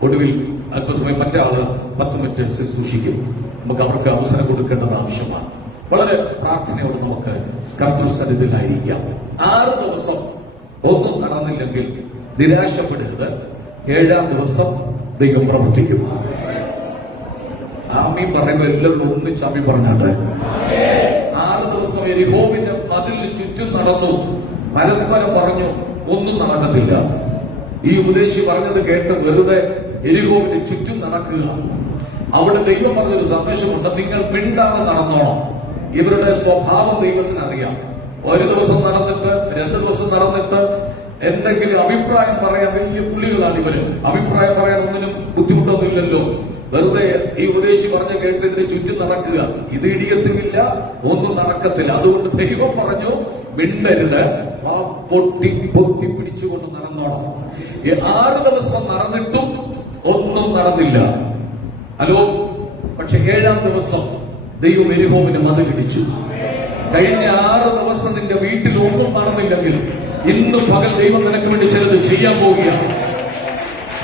ഒടുവിൽ അല്പസമയം മറ്റേ ആള് 10 മിനിറ്റ് ശുശ്രൂഷിക്കും. നമുക്ക് അവർക്ക് അവസരം കൊടുക്കേണ്ടത് ആവശ്യമാണ്. വളരെ പ്രാർത്ഥനയോട് നമുക്ക് കർത്തൃസന്നിധിയിലായിരിക്കാം. 6 ദിവസം ഒന്നും നടന്നില്ലെങ്കിൽ നിരാശപ്പെടരുത്. 7-ാം ദിവസം ദൈവം പ്രവർത്തിക്കും. ആമീൻ പറയുമ്പോൾ എല്ലാവരും ഒന്നിച്ച് ആമീൻ പറഞ്ഞാട്ടെ. 6 ദിവസം യെരിഹോവിന്റെ മതിലിന് ചുറ്റും നടന്നു. പരസ്പരം പറഞ്ഞു, ഒന്നും നടക്കത്തില്ല. ഈ ഉപദേശി പറഞ്ഞത് കേട്ട് വെറുതെ യെരിഹോവിന്റെ ചുറ്റും നടക്കുക. അവിടെ ദൈവം പറഞ്ഞൊരു സന്ദേശമുണ്ട്, നിങ്ങൾ മിണ്ടാതെ നടന്നോണം. ഇവരുടെ സ്വഭാവം ദൈവത്തിന് അറിയാം. 1 ദിവസം നടന്നിട്ട് 2 ദിവസം നടന്നിട്ട് എന്തെങ്കിലും അഭിപ്രായം പറയാൻ വലിയ പുള്ളികളാണ് ഇവര്. അഭിപ്രായം പറയാൻ ഒന്നിനും ബുദ്ധിമുട്ടൊന്നുമില്ലല്ലോ. വെറുതെ ഈ ഉപദേശി പറഞ്ഞ കേട്ട് ഇതിന് ചുറ്റും നടക്കുക. ഇത് ഇടിയത്തുമില്ല, ഒന്നും നടക്കത്തില്ല. അതുകൊണ്ട് ദൈവം പറഞ്ഞു, മിണ്ടരുത്, ആ പൊത്തി പിടിച്ചുകൊണ്ട് നടന്നോണം. 6 ദിവസം നടന്നിട്ടും ഒന്നും നടന്നില്ല. ഹലോ. പക്ഷെ 7-ാം ദിവസം ദൈവം യെരിഹോവിന് മതിലിടിച്ചു. കഴിഞ്ഞ 6 ദിവസം നിന്റെ വീട്ടിൽ ഒന്നും നടന്നില്ലെങ്കിൽ ഇന്ന് പകൽ ദൈവം നിനക്ക് വേണ്ടി ചിലത് ചെയ്യാൻ പോവുകയാണ്.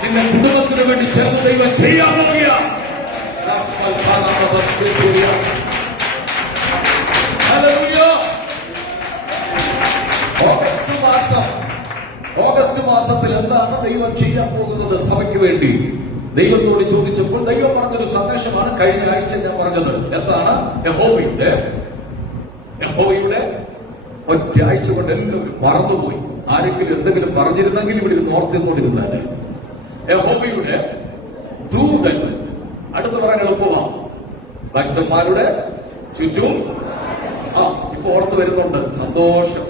നിന്റെ കുടുംബത്തിന് വേണ്ടി ചിലത് ദൈവം ചെയ്യാൻ പോവുകയാണ്. ഓഗസ്റ്റ് മാസം എന്താണ് ദൈവം ചെയ്യാൻ പോകുന്നത് സഭയ്ക്ക് വേണ്ടി ദൈവത്തോട് ചോദിച്ചപ്പോൾ ദൈവം പറഞ്ഞൊരു സന്ദേശമാണ് കഴിഞ്ഞ ആഴ്ച ഞാൻ പറഞ്ഞത്. എന്താണ്? യഹോവയുടെ ഒറ്റ ആഴ്ച കൊണ്ട് എല്ലാവരും മറന്നുപോയി. ആരെങ്കിലും എന്തെങ്കിലും പറഞ്ഞിരുന്നെങ്കിൽ ഇവിടെ ഓർത്തുകൊണ്ടിരുന്നാല് യഹോവയുടെ ദൂതൻ, അടുത്ത് പറയാൻ എളുപ്പമാണ്, ഭക്തന്മാരുടെ ചുറ്റും. ഇപ്പൊ ഓർത്ത് വരുന്നുണ്ട്. സന്തോഷം.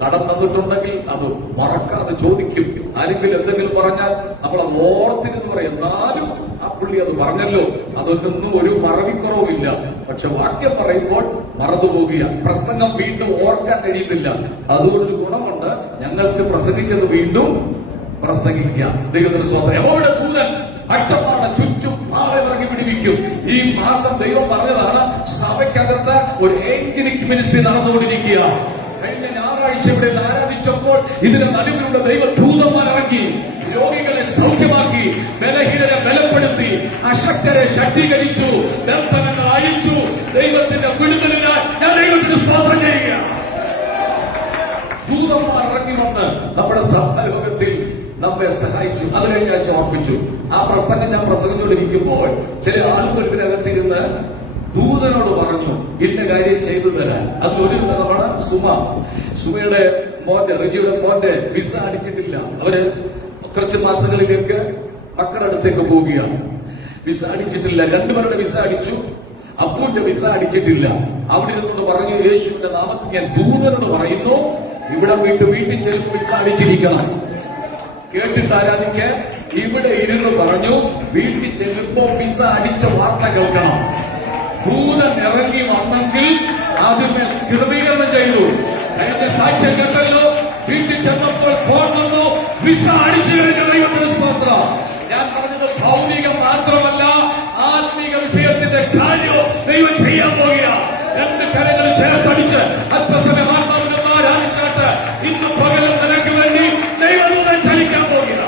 കടം തന്നിട്ടുണ്ടെങ്കിൽ അത് മറക്കാതെ ചോദിക്കും. ആരെങ്കിലും എന്തെങ്കിലും പറഞ്ഞാൽ നമ്മൾ അത് ഓർത്തിരുന്ന് പറയും. എന്നാലും ആ പുള്ളി അത് പറഞ്ഞല്ലോ, അതൊന്നും ഒരു മറവിക്കുറവുമില്ല. പക്ഷെ വാക്യം പറയുമ്പോൾ മറന്നുപോകുക. പ്രസംഗം വീണ്ടും ഓർക്കാൻ കഴിയുന്നില്ല. അതുകൊണ്ടൊരു ഗുണമുണ്ട്, ഞങ്ങൾക്ക് പ്രസംഗിച്ചത് വീണ്ടും പ്രസംഗിക്കാം. ദൈവത്തിന് സ്വന്തം. യഹോവയുടെ ദൂതൻ ഭക്തന്മാരുടെ ചുറ്റും പാളയമിറങ്ങി വിടുവിക്കും. ഈ മാസം ദൈവം പറഞ്ഞതാണ് സഭയ്ക്കകത്ത് ഒരു ഏഞ്ചലിക് മിനിസ്ട്രി നടന്നുകൊണ്ടിരിക്കുക. കഴിഞ്ഞ ഞായറാഴ്ച ഇവിടെ ആരാധിച്ചപ്പോൾ ഇതിന്റെ നടുവിലൂടെ ദൈവദൂതന്മാർ ഇറങ്ങി രോഗികളെ സൗഖ്യമാക്കി, ബലഹീനരെ ബലപ്പെടുത്തി, അശക്തരെ ശക്തീകരിച്ചു, ബന്ധനങ്ങൾ അഴിച്ചു. ദൈവത്തിന്റെ വിടുതലിനാൽ ഞാൻ ദൈവത്തിന് സ്തോത്രം ചെയ്യുക. ദൂതന്മാർ ഇറങ്ങി വന്ന് നമ്മുടെ സഭാലോകത്തിൽ നമ്മെ സഹായിച്ചു. അത് കഴിഞ്ഞ ആഴ്ച ഓർപ്പിച്ചു. ആ പ്രസംഗം ഞാൻ പ്രസംഗിച്ചുകൊണ്ടിരിക്കുമ്പോൾ ചില ആളുകൾ ഇതിനകത്തിരുന്ന് ദൂതനോട് പറഞ്ഞു ഇന്ന കാര്യം ചെയ്തു തരാൻ. അതിലൊരു തവണ സുമയുടെ മോന്റെ, റെജിയുടെ മോന്റെ വിസ അടിച്ചിട്ടില്ല. അവര് കുറച്ച് മാസങ്ങളിലേക്ക് മക്കളുടെ അടുത്തേക്ക് പോവുകയാണ്. വിസ അടിച്ചിട്ടില്ല. രണ്ടുപേരുടെ വിസ അടിച്ചു, അപ്പുവിന്റെ വിസ അടിച്ചിട്ടില്ല. അവിടെ ഇരുന്നുകൊണ്ട് പറഞ്ഞു, യേശുവിന്റെ നാമത്തിൽ ഞാൻ ദൂതനോട് പറയുന്നു, ഇവിടെ വീട്ടിൽ ചെല്ലുമ്പോൾ വിസ അടിച്ചിരിക്കണം. കേട്ടിട്ട് ആരാധിക്കാൻ ഇവിടെ ഇരുന്ന് പറഞ്ഞു, വീട്ടിൽ ചെല്ലുമ്പോ വിസ അടിച്ച വാർത്ത കേൾക്കണം. ദൂതൻ ഇറങ്ങി വന്നെങ്കിൽ ആദ്യമേ ക്രമീകരണം ചെയ്തു. അതിന്റെ സാക്ഷ്യം കേട്ടല്ലോ. വീട്ടിൽ ചെന്നപ്പോൾ ഫോൺ വന്നു, വിസ അടിച്ചു കഴിഞ്ഞ ദൈവത്തിന് സ്തോത്രം. ഞാൻ പറഞ്ഞത് ഭൗതികം മാത്രമല്ല, ആത്മീക വിഷയത്തിന്റെ കാര്യവും ദൈവം ചെയ്യാൻ പോകുക. രണ്ട് കരങ്ങൾ ചേർത്തടിച്ച് അല്പസമയം ആത്മാവിന്റെ ആരാധിച്ചാട്ട് ഇന്ന് പകലും നിനക്ക് വേണ്ടി ദൈവദൂതൻ ചലിക്കാൻ പോകുക.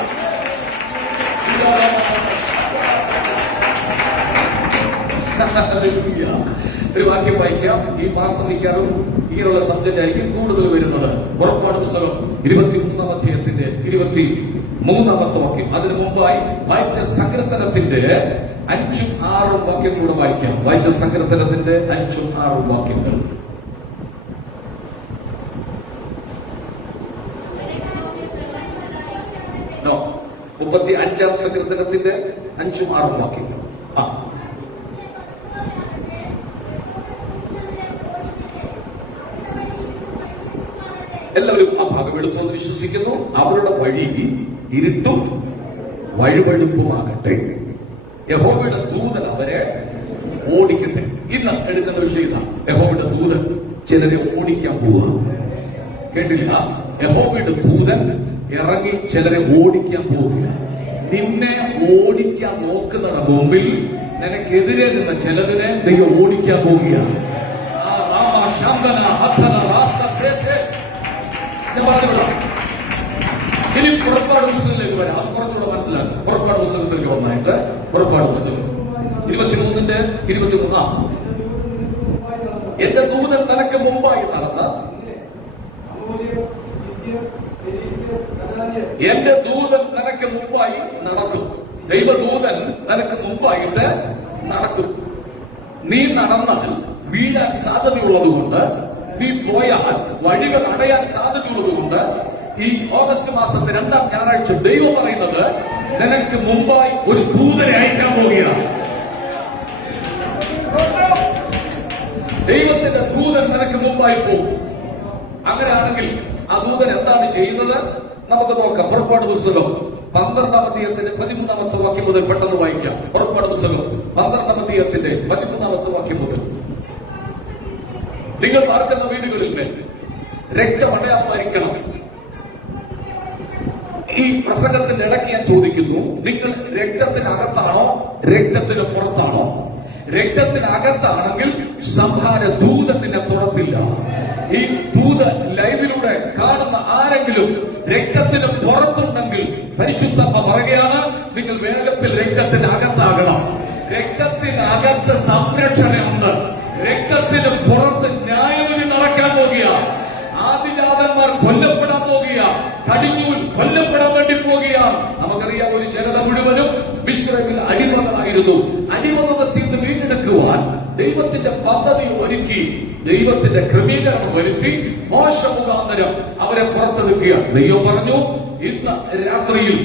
ഒരു വാക്യം വായിക്കാം. ഈ മാസം മിക്കാറും ഇങ്ങനെയുള്ള സബ്ജക്റ്റ് ആയിരിക്കും കൂടുതൽ വരുന്നത്. പുറപ്പാട് പുസ്തകം 23-ാം അധ്യായത്തിന്റെ 23-ാമത്തെ വാക്യം. അതിനു മുമ്പായി വായിച്ച സങ്കീർത്തനത്തിന്റെ 5ഉം 6ഉം വാക്യം കൂടെ വായിക്കാം. വായിച്ച സങ്കീർത്തനത്തിന്റെ 5ഉം 6ഉം വാക്യങ്ങൾ. നോ, 35-ാം സങ്കീർത്തനത്തിന്റെ 5ഉം 6ഉം വാക്യങ്ങൾ. എല്ലാവരും ആ ഭാഗം എടുത്തു എന്ന് വിശ്വസിക്കുന്നു. അവരുടെ വഴി ഇരുട്ടും വഴുവഴുപ്പുമാകട്ടെ, യഹോവയുടെ ദൂതൻ അവരെ ഓടിക്കട്ടെ. ഇന്ന് എടുക്കുന്ന വിഷയം ഇതാണ്. യഹോവയുടെ ദൂതൻ ചിലരെ ഓടിക്കാൻ പോവുക. കേട്ടില്ല? യഹോവയുടെ ദൂതൻ ഇറങ്ങി ചിലരെ ഓടിക്കാൻ പോവുക. നിന്നെ ഓടിക്കാൻ നോക്കുന്നവരുടെ മുമ്പിൽ നിനക്കെതിരെ നിന്ന ചിലതിനെ ദൈവം ഓടിക്കാൻ പോവുകയാണ്. ഇനി പുറപ്പാട് പുസ്തകത്തിലേക്ക് വരാം. അത് കുറച്ചുകൂടെ മനസ്സിലാക്കും. പുറപ്പാട് പുസ്തകത്തിലേക്ക് വന്നായിട്ട് പുറപ്പാട് പുസ്തകം 23-ന്റെ 23. എന്റെ ദൂതൻ നിനക്ക് മുമ്പായി നടന്ന, എന്റെ ദൂതൻ നിനക്ക് മുമ്പായി നടക്കും. ദൈവദൂതൻ നിനക്ക് മുമ്പായിട്ട് നടക്കും. നീ നടന്നാൽ വീഴാൻ സാധ്യതയുള്ളതുകൊണ്ട്, നീ പോയാൽ വഴികൾ അടയാൻ സാധ്യതയുള്ളതുകൊണ്ട് ഈ ഓഗസ്റ്റ് മാസത്തെ 2-ാം ഞായറാഴ്ച ദൈവം പറയുന്നത് നിനക്ക് മുമ്പായി ഒരു ദൂതനെ അയക്കാൻ പോവുകയാണ്. ദൈവത്തിന്റെ ദൂതൻ നിനക്ക് മുമ്പായി പോകും. അങ്ങനെയാണെങ്കിൽ ആ ദൂതൻ എന്താണ് ചെയ്യുന്നത് നമുക്ക് നോക്കാം. പുറപ്പാട് പുസ്തകം 12-ാം അധ്യായത്തിന്റെ 13-ാമത്തെ വാക്യം മുതൽ പെട്ടെന്ന് വായിക്കാം. പുറപ്പാട് പുസ്തകം 12-ാം അധ്യായത്തിന്റെ 13-ാമത്തെ വാക്യം മുതൽ. നിങ്ങൾ പാർക്കുന്ന വീടുകളിൽ മേൽ രക്തമടയാളമായിരിക്കണം. ഈ പ്രസംഗത്തിന്റെ ഇടയ്ക്ക് ഞാൻ ചോദിക്കുന്നു, നിങ്ങൾ രക്തത്തിനകത്താണോ രക്തത്തിന് പുറത്താണോ? രക്തത്തിനകത്താണെങ്കിൽ സംഹാര ദൂതൻ നിന്നെ തുറത്തില്ല. ഈ ദൂതൻ ലൈവിലൂടെ കാണുന്ന ആരെങ്കിലും രക്തത്തിന് പുറത്തുണ്ടെങ്കിൽ പരിശുദ്ധമ്മ പറയുകയാണ്, നിങ്ങൾ വേഗത്തിൽ രക്തത്തിനകത്താകണം. രക്തത്തിനകത്ത് സംരക്ഷണയുണ്ട്. രക്തത്തിന് പുറത്ത് ന്യായവിധി നടക്കാൻ പോകുക. ആദിജാതന്മാർ കൊല്ലപ്പെടാൻ പോകുക, കടിഞ്ഞൂൽ കൊല്ലപ്പെടാൻ വേണ്ടി പോകുകയാണ്. നമുക്കറിയാം, ഒരു ജനത മുഴുവനും മിസ്രൈമിൽ അടിമകളായിരുന്നു. അടിമതത്തിൽ നിന്ന് വീണ്ടെടുക്കുവാൻ ദൈവത്തിന്റെ പദ്ധതി ഒരുക്കി, ദൈവത്തിന്റെ ക്രമീകരണം വരുത്തി മോശ മുഖാന്തരം അവരെ പുറത്തെടുക്കുക. ദൈവം പറഞ്ഞു, ഇന്ന് രാത്രിയിൽ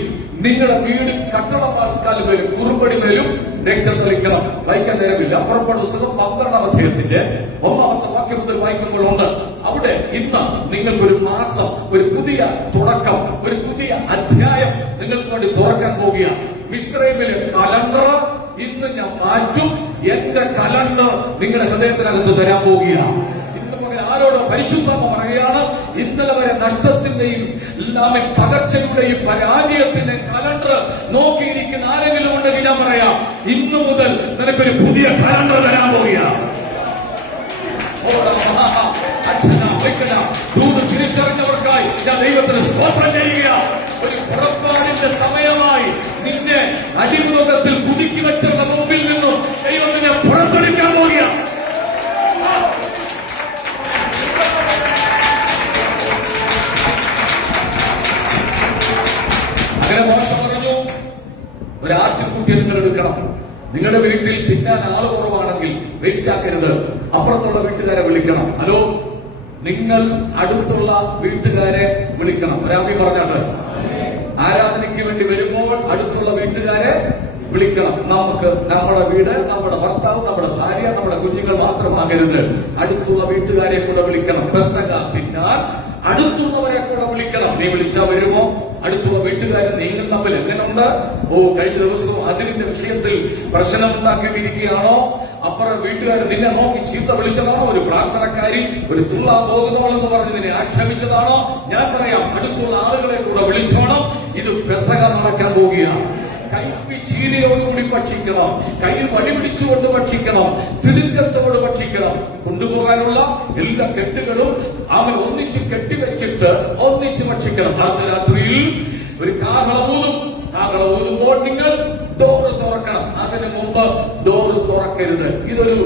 നിങ്ങളുടെ വീട് കട്ടളപ്പാൽക്കാൽ മേലും കുറുമ്പടി മേലും രക്തം തെളിക്കണം. വായിക്കാൻ നേരമില്ല. പുറപ്പാട് പുസ്തകം 12-ാം അധ്യായത്തിന്റെ 1-ാമത്തെ വാക്യം മുതൽ വായിക്കുമ്പോഴുണ്ട്. അവിടെ ഇന്ന് നിങ്ങൾക്കൊരു മാസം, ഒരു പുതിയ തുടക്കം, ഒരു പുതിയ അധ്യായം നിങ്ങൾക്ക് വേണ്ടി തുറക്കാൻ പോകുക. മിസ്രൈമിലെ കലണ്ടർ ഇന്ന് ഞാൻ മാറ്റും. എന്റെ കലണ്ടർ നിങ്ങളുടെ ഹൃദയത്തിനകത്ത് തരാൻ പോകുക. ഇന്ന് പകരം ആരോട് പരിശുദ്ധമ പറയുകയാണ്, ഇന്നലെ വരെ നഷ്ടത്തിന്റെയും തകർച്ചയുടെയും പരാജയത്തിന്റെയും കലണ്ടർ നോക്കിയിരിക്കുന്ന ആരെങ്കിലും ഉണ്ടെങ്കിൽ ഞാൻ പറയാം, ഇന്നു മുതൽ നിനക്കൊരു പുതിയ കലണ്ടർ തരാൻ പോകുക. ദൂത് തിരിച്ചറിഞ്ഞവർക്കായി ഞാൻ ദൈവത്തിന് സ്തോത്രം ചെയ്യുക. ഒരു പുറപ്പാടിന്റെ സമയമായി നിന്നെ അടിമുഖത്തിൽ കുടുക്കി വെച്ചവരുടെ മുമ്പിൽ നിന്നും ദൈവം നിന്നെ പുറത്തെടുക്കാൻ പോകുക. അങ്ങനെ മോശം പറഞ്ഞു, ഒരു ആട്ടിൻകുട്ടിയെ നിങ്ങൾ എടുക്കണം. നിങ്ങളുടെ വീട്ടിൽ തിന്നാൻ ആള് കുറവാണെങ്കിൽ വേസ്റ്റ് ആക്കരുത്. അപ്പുറത്തുള്ള വീട്ടുകാരെ വിളിക്കണം. ഹലോ, നിങ്ങൾ അടുത്തുള്ള വീട്ടുകാരെ വിളിക്കണം. ഒരാമി പറഞ്ഞാണ്, ആരാധനയ്ക്ക് വേണ്ടി വരുമ്പോൾ അടുത്തുള്ള വീട്ടുകാരെ വിളിക്കണം. നമുക്ക് നമ്മുടെ വീട്, നമ്മുടെ ഭർത്താവ്, നമ്മുടെ ഭാര്യ, നമ്മുടെ കുഞ്ഞുങ്ങൾ മാത്രമാകരുത്. അടുത്തുള്ള വീട്ടുകാരെ കൂടെ വിളിക്കണം. പെസഹ തിന്നാൻ അടുത്തുള്ളവരെ കൂടെ വിളിക്കണം. നീ വിളിച്ചാ വരുമോ? അടുത്തുള്ള വീട്ടുകാരെ നിങ്ങൾ തമ്മിൽ എങ്ങനെയുണ്ട്? കഴിഞ്ഞ ദിവസം അതിന്റെ വിഷയത്തിൽ പ്രശ്നം ഉണ്ടാക്കിയിരിക്കുകയാണോ? അപ്പുറം വീട്ടുകാർ നിന്നെ നോക്കി ചീത്ത വിളിച്ചതാണോ? ഒരു പ്രാർത്ഥനക്കാരി ഒരു തുള്ളാ പോകുന്നോളെന്ന് പറഞ്ഞ് നിന്നെ ആക്ഷേപിച്ചതാണോ? ഞാൻ പറയാം, അടുത്തുള്ള ആളുകളെ കൂടെ വിളിച്ചോണം. ഇത് പെസഹ നടക്കാൻ പോകുകയാണ്. കൈപ്പി ചീരയോടുകൂടി ഭക്ഷിക്കണം, കയ്യിൽ വടി പിടിച്ചുകൊണ്ട് ഭക്ഷിക്കണം, തിരുക്കത്തോട് ഭക്ഷിക്കണം. കൊണ്ടുപോകാനുള്ള എല്ലാ കെട്ടുകളും അവൻ ഒന്നിച്ച് കെട്ടിവെച്ചിട്ട് ഒന്നിച്ച് ഭക്ഷിക്കണം. രാത്രിയിൽ ഒരു കാഹളമൂതും. കാഹളമൂതുമ്പോൾ നിങ്ങൾ ഡോറ് തുറക്കണം. അതിന് മുമ്പ് ഡോറ് തുറക്കരുത്. ഇതൊരു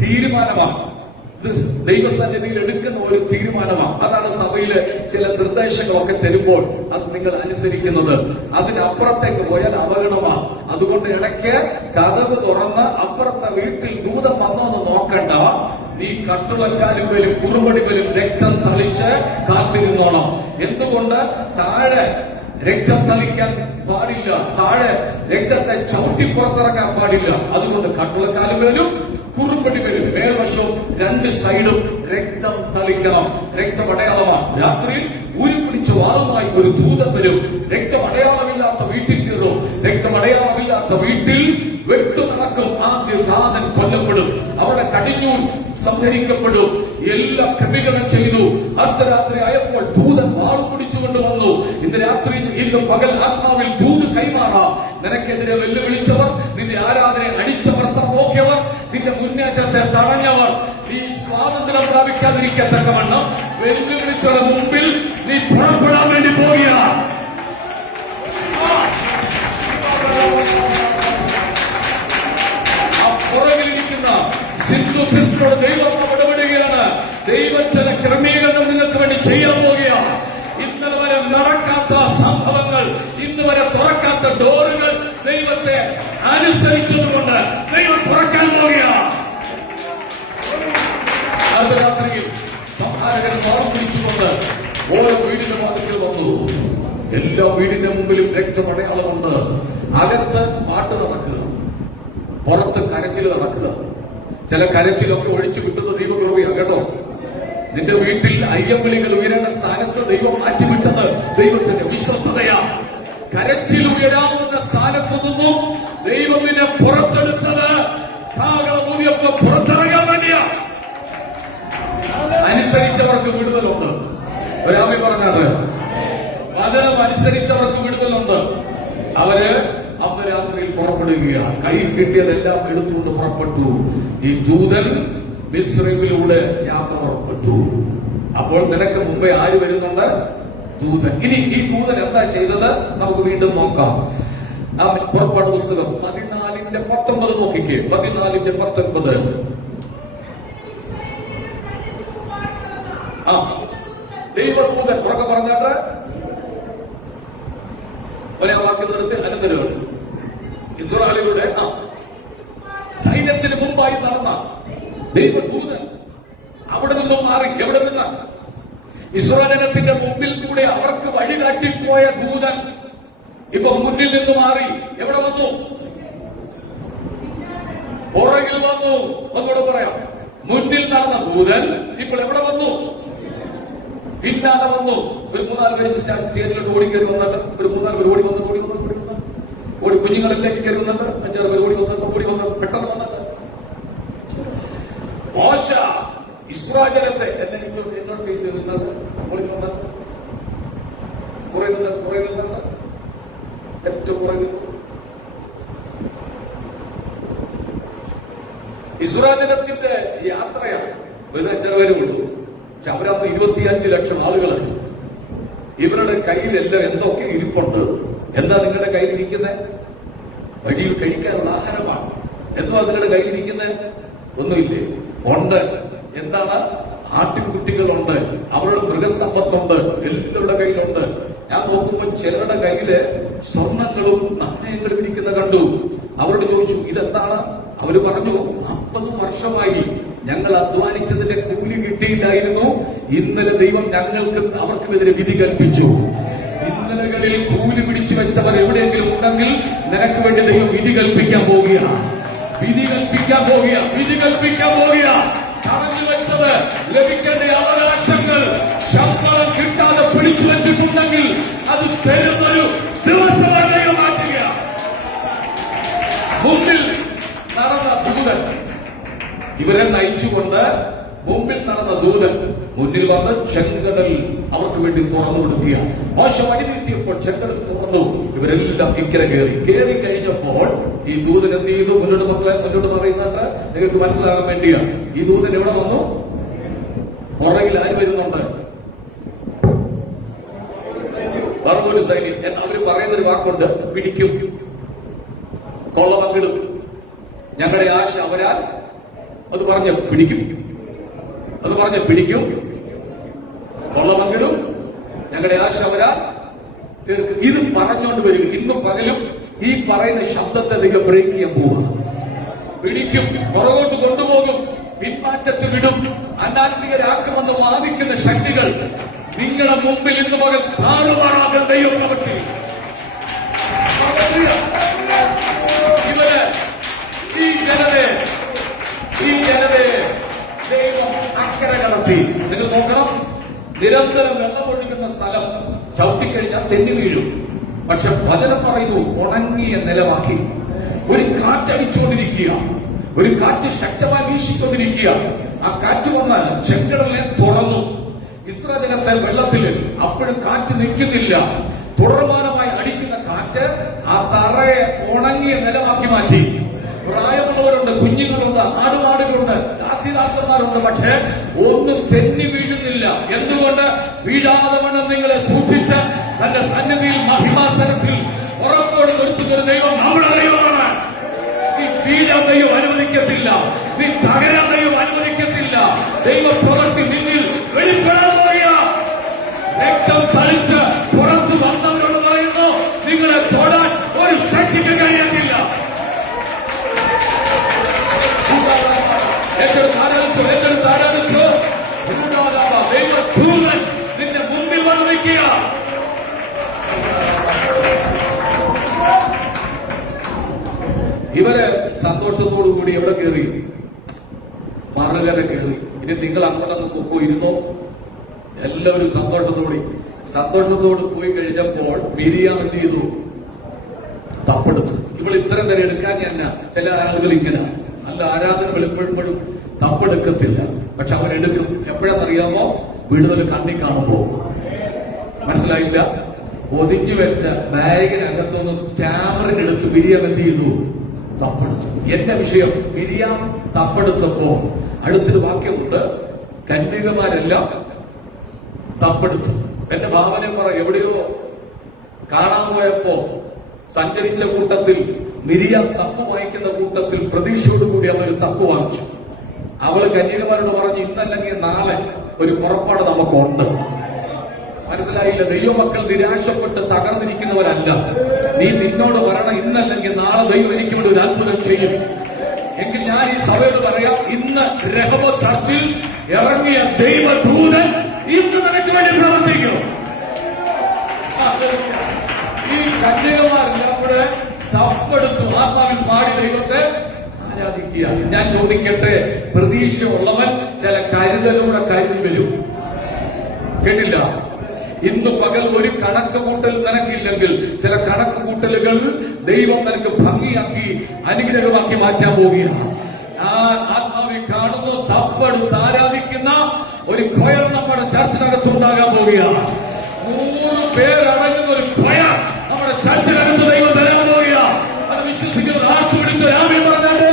തീരുമാനമാണ്. ദൈവസന്നിധിയിൽ എടുക്കുന്ന ഒരു തീരുമാനമാണ്. അതാണ് സഭയിലെ ചില നിർദ്ദേശങ്ങളൊക്കെ തരുമ്പോൾ അത് നിങ്ങൾ അനുസരിക്കുന്നത്. അതിനപ്പുറത്തേക്ക് പോയാൽ അപകടമാണ്. അതുകൊണ്ട് ഇടയ്ക്ക് കതക് തുറന്ന് അപ്പുറത്തെ വീട്ടിൽ ദൂതം വന്നോ എന്ന് നോക്കണ്ട. നീ കട്ടുളക്കാലും വരും കുറുമ്പടി വരും രക്തം തളിച്ച് കാത്തിരുന്നോണം. എന്തുകൊണ്ട്? താഴെ രക്തം തളിക്കാൻ പാടില്ല, താഴെ രക്തത്തെ ചവിട്ടി പുറത്തിറക്കാൻ പാടില്ല. അതുകൊണ്ട് കട്ടുളക്കാലും വരും കുറുമ്പടി വരും. മേൽവശവും രണ്ട് സൈഡും രക്തം തളിക്കണം. രക്തമടയാളമാണ്. രാത്രിയിൽ ഉരുപിടിച്ച വാളുമായി ഒരു ദൂതൻ വരും. രക്തമടയാളമില്ലാത്ത വീട്ടിൽ കയറും. രക്തമടയാളമില്ലാത്ത വീട്ടിൽ വെട്ടു നടക്കും. ആദ്യ ജാതൻ കൊല്ലപ്പെടും. അവിടെ കടിഞ്ഞൂൽ സംഹരിക്കപ്പെടും. എല്ലാം ക്രമീകരണം ചെയ്തു. അർദ്ധരാത്രി ആയപ്പോൾ ദൂതൻ വാളും പിടിച്ചുകൊണ്ട് വന്നു. ഇന്ന് രാത്രി, ഇന്ന് പകൽ ആത്മാവിൽ ദൂത് കൈമാറാം. നിനക്കെതിരെ വെല്ലുവിളിച്ചവർ, നിന്റെ ആരാധനയെ അടിച്ചമർത്താൻ നോക്കിയവർ, നിന്റെ മുന്നേറ്റത്തെ തടഞ്ഞവർ, നീ സ്വാതന്ത്ര്യം പ്രാപിക്കാതിരിക്കത്തക്കവണ്ണം വെല്ലുവിളിച്ചവരുടെ മുമ്പിൽ നീ പുറപ്പെടാൻ വേണ്ടി പോവുക. ആ പുറകിലിരിക്കുന്ന സിന്ധു സിസ്റ്ററോട് ദൈവം ഇടപെടുകയാണ്. ദൈവം ചില ക്രമീകരണം നിങ്ങൾക്ക് വേണ്ടി ചെയ്യാൻ പോവുകയാണ്. ഇന്നലെ വരെ നടക്കാത്ത സംഭവങ്ങൾ, ഇന്ന് വരെ തുറക്കാത്ത ഡോറുകൾ ദൈവത്തെ അനുസരിച്ചതുകൊണ്ട് ദൈവം തുറക്കാൻ പോവുകയാണ്. രാത്രിയിൽ സംഹാരകൻ വാൾ പിടിച്ചുകൊണ്ട് ഓരോ വീടിന്റെ വാതിക്കൽ വന്നു. എല്ലാ വീടിന്റെ മുമ്പിലും രക്തമടയാളമുണ്ട്. അകത്ത് പാട്ട് നടക്കുക, പുറത്ത് കരച്ചിൽ നടക്കുക. ചില കരച്ചിലൊക്കെ ഒഴിച്ചു കിട്ടുന്ന ദൈവകൃപയാണ് കേട്ടോ. നിന്റെ വീട്ടിൽ അയ്യവിളികൾ ഉയരേണ്ട സ്ഥാനത്ത് ദൈവം മാറ്റിവിട്ടത് ദൈവത്തിന്റെ വിശ്വസ്തതയാണ്. കരച്ചിൽ ഉയരാവുന്ന സ്ഥാനത്തു നിന്നും ദൈവം നിന്നെ പുറത്തെടുത്തത് കാകളമൂതിയപ്പോൾ പുറത്തിറങ്ങാൻ വേണ്ടിയാ. അനുസരിച്ചവർക്ക് വിടുതലുണ്ട്. ഒരാമി പറഞ്ഞാറ്, വചനം അനുസരിച്ചവർക്ക് വിടുതലുണ്ട്. അവര് അന്ന് രാത്രിയിൽ പുറപ്പെടുകയാണ്. കൈ കിട്ടിയതെല്ലാം എടുത്തുകൊണ്ട് പുറപ്പെട്ടു. ഈ ദൂതൻ മിസ്രൈമിലൂടെ യാത്ര പുറപ്പെട്ടു. അപ്പോൾ നിനക്ക് മുമ്പേ ആര് വരുന്നുണ്ട്? ദൂതൻ. ഇനി ഈ ദൂതൻ എന്താ ചെയ്തത് നമുക്ക് വീണ്ടും നോക്കാം. പുറപ്പാട് പുസ്തകം 14:19 നോക്കിക്കേ. 14:19. ദൈവദൂതൻ ഉറക്കെ പറഞ്ഞാട്ട് ഒരേ വാക്യത്തിനടുത്ത് അനന്തരമാണ് ഇസ്രായേലിയുടെ സൈന്യത്തിന് മുമ്പായി നടന്ന ദൈവദൂതൻ അവിടെ നിന്നും മാറി. എവിടെ നിന്ന്? ഇസ്രായേലിന്റെ മുമ്പിൽ കൂടെ അവർക്ക് വഴികാട്ടിപ്പോയ ദൂതൻ ഇപ്പൊ മുന്നിൽ നിന്ന് മാറി എവിടെ വന്നു? പുറകിൽ വന്നു. ഒന്നുകൂടെ പറയാം, മുന്നിൽ നടന്ന ദൂതൻ ഇപ്പോൾ എവിടെ വന്നു? പിന്നാലെ വന്നു. ഒരു 3-4 പേര് സ്റ്റേജിലോട്ട് ഓടി കയറി വന്നിട്ട് ഒരു 3-4 പേര് ഓടി കുഞ്ഞുങ്ങളെല്ലാം കയറുന്നുണ്ട്. 5-6 പേര് ഓടി വന്ന് പെട്ടെന്ന് വന്നിട്ട് മോശ ഇസ്രായേലത്തെ എന്നെ എന്നോട് ഫേസ് ചെയ്തിട്ടുണ്ട്. ഓടി വന്നിട്ട് കുറെ നിന്നിട്ട് ഏറ്റവും കുറഞ്ഞു ഇസ്രായേലത്തിന്റെ യാത്രയാണ്. എത്ര പേരുള്ളൂ? പക്ഷെ അവരന്ന് 25 ലക്ഷം ആളുകളാണ്. ഇവരുടെ കയ്യിലെല്ലാം എന്തൊക്കെ ഇരിപ്പുണ്ട്. എന്താ നിങ്ങളുടെ കയ്യിലിരിക്കുന്നത്? വഴിയിൽ കഴിക്കാനുള്ള ആഹാരമാണ്. എന്തുവാ നിങ്ങളുടെ കയ്യിലിരിക്കുന്നത്? ഒന്നുമില്ലേ? ഉണ്ട്. എന്താണ്? ആട്ടിൻകുട്ടികളുണ്ട്, അവരുടെ മൃഗസമ്പത്തുണ്ട്, എല്ലാവരുടെ കയ്യിലുണ്ട്. ഞാൻ നോക്കുമ്പോൾ ചിലരുടെ കയ്യില് സ്വർണങ്ങളും നാണയങ്ങളും ഇരിക്കുന്ന കണ്ടു. അവരോട് ചോദിച്ചു ഇതെന്താണ്? അവര് പറഞ്ഞു 40 വർഷമായി ഞങ്ങൾ അധ്വാനിച്ചതിന്റെ കൂലി കിട്ടിയില്ലായിരുന്നു. ഇന്നലെ ദൈവം അവർക്കുമെതിരെ വിധി കൽപ്പിച്ചു. ഇന്നലകളിൽ കൂലി പിടിച്ചു വെച്ചവർ എവിടെയെങ്കിലും ഉണ്ടെങ്കിൽ നിനക്ക് വേണ്ടി ദൈവം വിധി കൽപ്പിക്കാൻ പോവുകയാണ്. തടഞ്ഞു വെച്ചത് ലഭിക്കേണ്ട അവകാശങ്ങൾ ശമ്പളം കിട്ടാതെ പിടിച്ചു വെച്ചിട്ടുണ്ടെങ്കിൽ അത് തരുന്നൊരു ദിവസമായി മാറ്റുക. മുന്നിൽ നടന്ന ദൂതൻ ഇവരെ നയിച്ചുകൊണ്ട് മുമ്പിൽ നടന്ന ദൂതൻ മുന്നിൽ വന്ന് ചെങ്കടൽ അവർക്ക് വേണ്ടി തുറന്നു കൊടുക്കുക. മോശം അടിതെറ്റിയപ്പോൾ ചെങ്കടൽ തുറന്നു. ഇവരെല്ലാം ഇക്കരെ കയറി കഴിഞ്ഞപ്പോൾ ഈ ദൂതൻ എന്ത് ചെയ്തു? മുന്നോട്ട് പറയുന്നുണ്ട്, നിങ്ങൾക്ക് മനസ്സിലാകാൻ വേണ്ടിയാണ്. ഈ ദൂതൻ എവിടെ വന്നു? പുറകിൽ ആര് വരുന്നുണ്ട്? വേറൊരു സൈന്യം. അവര് പറയുന്നൊരു വാക്കുണ്ട്, പിടിക്കും, കൊള്ളപങ്കിടും, ഞങ്ങളുടെ ആശ അവരാൽ അത് പറഞ്ഞ പിടിക്കും, കൊള്ളപങ്കിടും, ഞങ്ങളുടെ ആശ അവരാൽ തീർക്കും. ഇത് പറഞ്ഞുകൊണ്ട് വരിക. ഇന്ന് പകലും ഈ പറയുന്ന ശബ്ദത്തെ നിങ്ങൾ ബ്രേക്ക് ചെയ്യാൻ പോവുക. പിടിക്കും, പുറകോട്ട് കൊണ്ടുപോകും, പിന്മാറ്റത്തിൽ വിടും. അനാത്മികരാക്കുമെന്ന് വാദിക്കുന്ന ശക്തികൾ നിങ്ങളുടെ മുമ്പിൽ ഇന്ന് പകൽ താറുമാറാകുന്ന ദൈവം പ്രവർത്തി. ഇവര് ഈ ജനതയെ ദൈവം അക്കരെ കടത്തി. നിങ്ങൾ നോക്കണം, നിരന്തരം വെള്ളമൊഴുകുന്ന സ്ഥലം ചവിട്ടിക്കഴിഞ്ഞാൽ തെന്നി വീഴും. പക്ഷെ വചനം പറയുന്നു ഉണങ്ങിയ നിലമാക്കി. ഒരു കാറ്റടിച്ചുകൊണ്ടിരിക്കുക, ഒരു കാറ്റ് ശക്തമായി വീശിക്കൊണ്ടിരിക്കുക. ആ കാറ്റ് വന്ന് ചെങ്കടലിനെ തുറന്നു. ഇസ്രായേലിനെ വെള്ളത്തിൽ അപ്പോഴും കാറ്റ് നിൽക്കുന്നില്ല. തുടർമാനമായി അടിക്കുന്ന കാറ്റ് ആ തറയെ ഉണങ്ങിയ നിലമാക്കി മാറ്റി. പ്രായമുള്ളവരുണ്ട്, കുഞ്ഞുങ്ങളുണ്ട്, ആടുമാടുകളുണ്ട്, ദാസിദാസന്മാരുണ്ട്. പക്ഷേ ഒന്നും തെന്നി വീഴുന്നില്ല. എന്തുകൊണ്ട്? വീഴാതെ വണ്ണം നിങ്ങളെ സൂക്ഷിച്ച് തന്റെ സന്നിധിയിൽ മഹിമാസനത്തിൽ ഉറപ്പോടെ നിർത്തുന്നൊരു ദൈവം നമ്മുടെ ദൈവമാണ്. നീ വീഴാൻ ദൈവം അനുവദിക്കത്തില്ല, നീ തകരാൻ ദൈവം അനുവദിക്കത്തില്ല. ദൈവ പ്രവൃത്തി നിന്നിൽ വെളിപ്പെടാൻ പോയ രക്തം കളിച്ച് പുറത്തു വന്നവരോട് പറയുന്നു, നിങ്ങളെ തൊടാൻ ഒരു ശക്തിക്ക് കഴിയത്തില്ല. ഏറ്റെടുത്ത് ആരാധിച്ചു. ദൈവദൂതൻ നിന്റെ മുമ്പിൽ വന്ന് നിൽക്കുക. ഇവര് സന്തോഷത്തോടുകൂടി എവിടെ കയറി? മറുകര കയറി. ഇനി നിങ്ങൾ അങ്ങോട്ടൊന്ന് പൊക്കോ, ഇരുന്നോ. എല്ലാവരും സന്തോഷത്തോട് പോയി കഴിഞ്ഞപ്പോൾ മിരിയാം എന്ത് ചെയ്തു? തപ്പെടുത്തു. ഇവൾ ഇത്തരം വരെ എടുക്കാൻ തന്നെ ചില ആളുകൾ ഇങ്ങനെ നല്ല ആരാധന വെളിപ്പെടുമ്പോഴും തപ്പെടുക്കത്തില്ല. പക്ഷെ അവരെടുക്കും. എപ്പോഴാണെന്നറിയാമോ? വിടുതൽ കണ്ണി കാണുമ്പോ. മനസ്സിലായില്ല? ഒതുങ്ങി വെച്ച ബാഗിനകത്തൊന്ന് ക്യാമറയിലെടുത്ത് മിരിയാം എന്ത് ചെയ്തു? തപ്പെടുത്തു. എന്റെ വിഷയം മിരിയാം തപ്പെടുത്തപ്പോ അടുത്തൊരു വാക്യമുണ്ട്, കന്യകമാരെല്ലാം തപ്പെടുത്തു. എന്റെ ഭാവന പറ, എവിടെയോ കാണാൻ പോയപ്പോ സഞ്ചരിച്ച കൂട്ടത്തിൽ മിരിയാം തപ്പ് വാങ്ങിക്കുന്ന കൂട്ടത്തിൽ പ്രതീക്ഷയോടുകൂടി അവര് തപ്പ് വാങ്ങിച്ചു. അവള് കന്യകമാരോട് പറഞ്ഞു, ഇന്നല്ലെങ്കിൽ നാളെ ഒരു പുറപ്പാട് നമുക്കുണ്ട്. മനസ്സിലായില്ല? ദൈവമക്കൾ നിരാശപ്പെട്ട് തകർന്നിരിക്കുന്നവരല്ല. നീ നിന്നോട് പറയണം, ഇന്നല്ലെങ്കിൽ നാളെ ദൈവം എനിക്ക് വേണ്ടി ഒരു അത്ഭുതം ചെയ്യും. എങ്കിൽ ഞാൻ ഈ സഭയോട് പറയാം, ഇന്ന് രഹോബോത്ത് ചർച്ചിൽ ഇറങ്ങിയ ദൈവദൂതൻ ഇന്ന് നിനക്ക് വേണ്ടി പ്രവർത്തിക്കും. ഈ കന്യകമാരെല്ലാം കൂടെ തപ്പെടുത്തു ആത്മാവിൽ പാടി ദൈവത്തെ ആരാധിക്കുക. ഞാൻ ചോദിക്കട്ടെ, പ്രതീക്ഷ ഉള്ളവൻ ചില കരുതലൂടെ കരുതി വരും. കേട്ടില്ല? ഇന്ന് പകൽ ഒരു കണക്ക് കൂട്ടൽ നിനക്കില്ലെങ്കിൽ ചില കണക്ക് കൂട്ടലുകൾ ദൈവം നിനക്ക് ഭംഗിയാക്കി അനുഗ്രഹമാക്കി മാറ്റാൻ പോവുകയാണ്. ഞാൻ ആത്മാവിൽ കാണുന്നു, തപ്പെടുത്ത് ആരാധിക്കുന്ന ഒരു കൊയർ നമ്മുടെ ചർച്ചിനകത്തുണ്ടാകാൻ പോവുകയാണ്. 100 പേരടങ്ങുന്ന ഒരു കൊയർ നമ്മുടെ ചർച്ചിനകത്ത് ദൈവം തരാൻ പോവുകയാണ്. അത് വിശ്വസിക്കുന്ന ആർക്കും വിളിച്ച് രാമൻ പറഞ്ഞാല്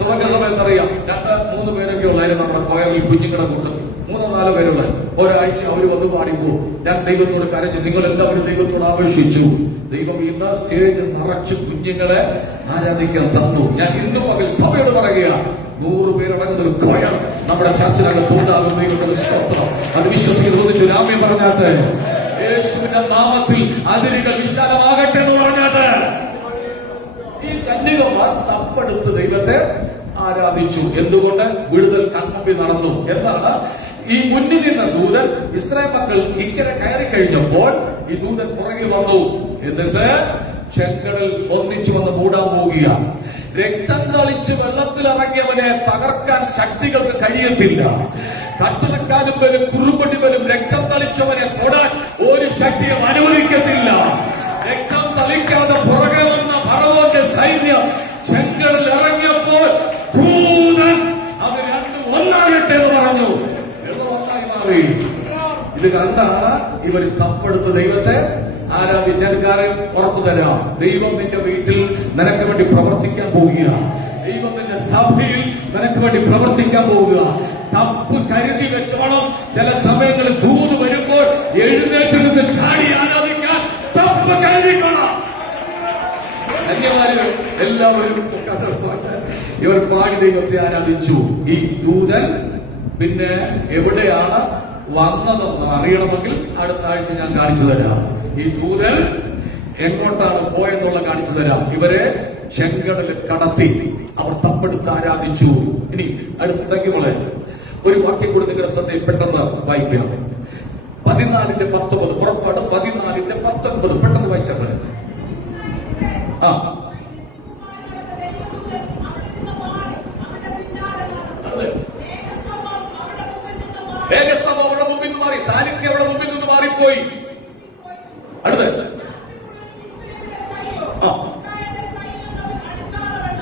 തുടക്ക സമയത്ത് അറിയാം, 2-3 പേരൊക്കെ ഉള്ളായിരുന്നു നമ്മുടെ കൊയറിൽ, കുഞ്ഞുങ്ങളുടെ കൂട്ടത്തിൽ 3-4 പേരുള്ള. ഒരാഴ്ച അവർ വന്ന് പാടിപ്പോ ഞാൻ ദൈവത്തോട് കരഞ്ഞു. നിങ്ങൾ എല്ലാവരും ദൈവത്തോട് ആവശ്യിച്ചു. ദൈവം ഇന്ന് സ്റ്റേജ് നിറച്ച് കുഞ്ഞുങ്ങളെ ആരാധിക്കാൻ തന്നു. ഞാൻ ഇന്ന് പകൽ സഭയോട് പറയുകയാണ്, 100 പേരടങ്ങുന്ന ഒരു കൊയർ നമ്മുടെ ചർച്ചിനകത്ത് ഉണ്ടാകും. ദൈവത്തിന്റെ സ്തോത്രം. അത് വിശ്വസിക്കുന്ന ഒന്നിച്ചു രാമ്യം പറഞ്ഞാട്ടെ. യേശുവിന്റെ നാമത്തിൽ അതിരുകൾ വിശാലമാകട്ടെ എന്ന് പറഞ്ഞാട്ടെ. ഈ കന്യകമാർ തപ്പെടുത്ത് ദൈവത്തെ ആരാധിച്ചു. എന്തുകൊണ്ട്? വിടുതൽ കൺമുമ്പിൽ നടന്നു. എന്താണ്? ഈ മുന്നിൽ നിന്ന ദൂതൻ ഇസ്രായേൽ മക്കൾ ഇക്കരെ കയറി കഴിഞ്ഞപ്പോൾ ഈ ദൂതൻ പുറകിൽ വന്നു. എന്നിട്ട് ചെങ്കടൽ ഒന്നിച്ചു വന്ന് മൂടാൻ പോവുകയാണ്. രക്തം തളിച്ച് വെള്ളത്തിലിറങ്ങിയവനെ തകർക്കാൻ ശക്തികൾക്ക് കഴിയത്തില്ല. കട്ടിളക്കാരും വരും, കുറുമ്പടി വരും. രക്തം തളിച്ചവനെ തൊടാൻ ഒരു ശക്തിയും അനുവദിക്കത്തില്ല. രക്തം തളിക്കാതെ പുറകെ വന്ന ഫറവോന്റെ സൈന്യം ചെങ്കടൽ ഇറങ്ങിയപ്പോൾ ദൂതൻ അത് രണ്ടും ഒന്നാകട്ടെ എന്ന് പറഞ്ഞു. ഒന്നായി മാറി. ഇത് കണ്ടാണ് ഇവർ തപ്പെടുത്ത് ദൈവത്തെ ആരാധിച്ചക്കാരൻ ഉറപ്പു തരാം. ദൈവം നിന്റെ വീട്ടിൽ നിനക്ക് വേണ്ടി പ്രവർത്തിക്കാൻ പോവുക. ദൈവം നിന്റെ സഭയിൽ നിനക്ക് വേണ്ടി പ്രവർത്തിക്കാൻ പോവുക. തപ്പ് കരുതി വെച്ചോളം. ചില സമയങ്ങളിൽ ദൂത് വരുമ്പോൾ എഴുന്നേറ്റ് നിന്ന് ചാടി ആരാധിക്കാൻ തപ്പ് കരുതിക്കണം. ധന്യവാദങ്ങൾ എല്ലാവരും. ഇവർ പാടി ദൈവത്തെ ആരാധിച്ചു. ഈ ദൂതൻ പിന്നെ എവിടെയാണ് വന്നതെന്ന് അറിയണമെങ്കിൽ അടുത്ത ആഴ്ച ഞാൻ കാണിച്ചു തരാം. ഈ ദൂതൻ എങ്ങോട്ടാണ് പോയെന്നുള്ള കാണിച്ചു തരാം. ഇവരെ ചെങ്കടൽ കടത്തി അവർ തപ്പെടുത്ത് ആരാധിച്ചു. ഇനി അടുത്തേക്ക് മോളെ ഒരു വാക്യം കൂടി നിങ്ങളുടെ ശ്രദ്ധയിൽ പെട്ടെന്ന് വായിക്കാം. 14:19 പുറപ്പാട് 14:19 പെട്ടെന്ന് വായിച്ചത്. മേഘസ്തംഭം അവിടെ മുമ്പിൽ നിന്ന് മാറി, സാന്നിധ്യം അവിടെ മുമ്പിൽ നിന്ന് മാറിപ്പോയി. അടുത്ത്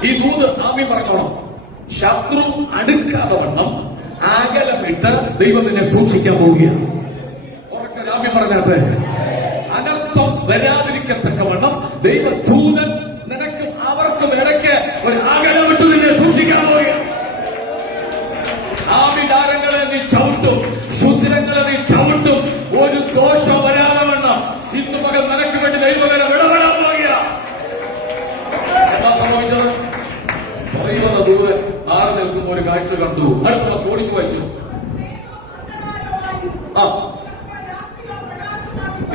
ഈ ദൂത് ആമി പറഞ്ഞോണം. ശത്രു അടുക്കാതെ വണ്ണം അകലമിട്ട് ദൈവത്തിനെ സൂക്ഷിക്കാൻ പോവുകയാണ്. ഉറക്കെ ആമി പറഞ്ഞാട്ടെ. അനർത്ഥം വരാതിരിക്കത്തക്കവണ്ണം ദൈവദൂതൻ നിനക്കും അവർക്കും ഇടയ്ക്ക് ഒരു അകലമിട്ട് നിന്നെ സൂക്ഷിക്കാൻ പോവുകയാണ്. ആവിചാരങ്ങളെ നീ ചവിട്ടും, ശുദ്രങ്ങളെ നീ ചവിട്ടും. ഒരു ദോഷം വരാതെ വേണം. ഇന്ന് പകൽ നിനക്ക് വേണ്ടി ദൈവകരം ഇടപെടാൻ പോവുകയാണ്. എന്താ സംഭവിച്ചത്? പറയുന്ന ദൂതൻ ആറ് നിൽക്കുന്ന ഒരു കാഴ്ച കണ്ടു. അടുത്ത ഓടിച്ചു വായിച്ചു.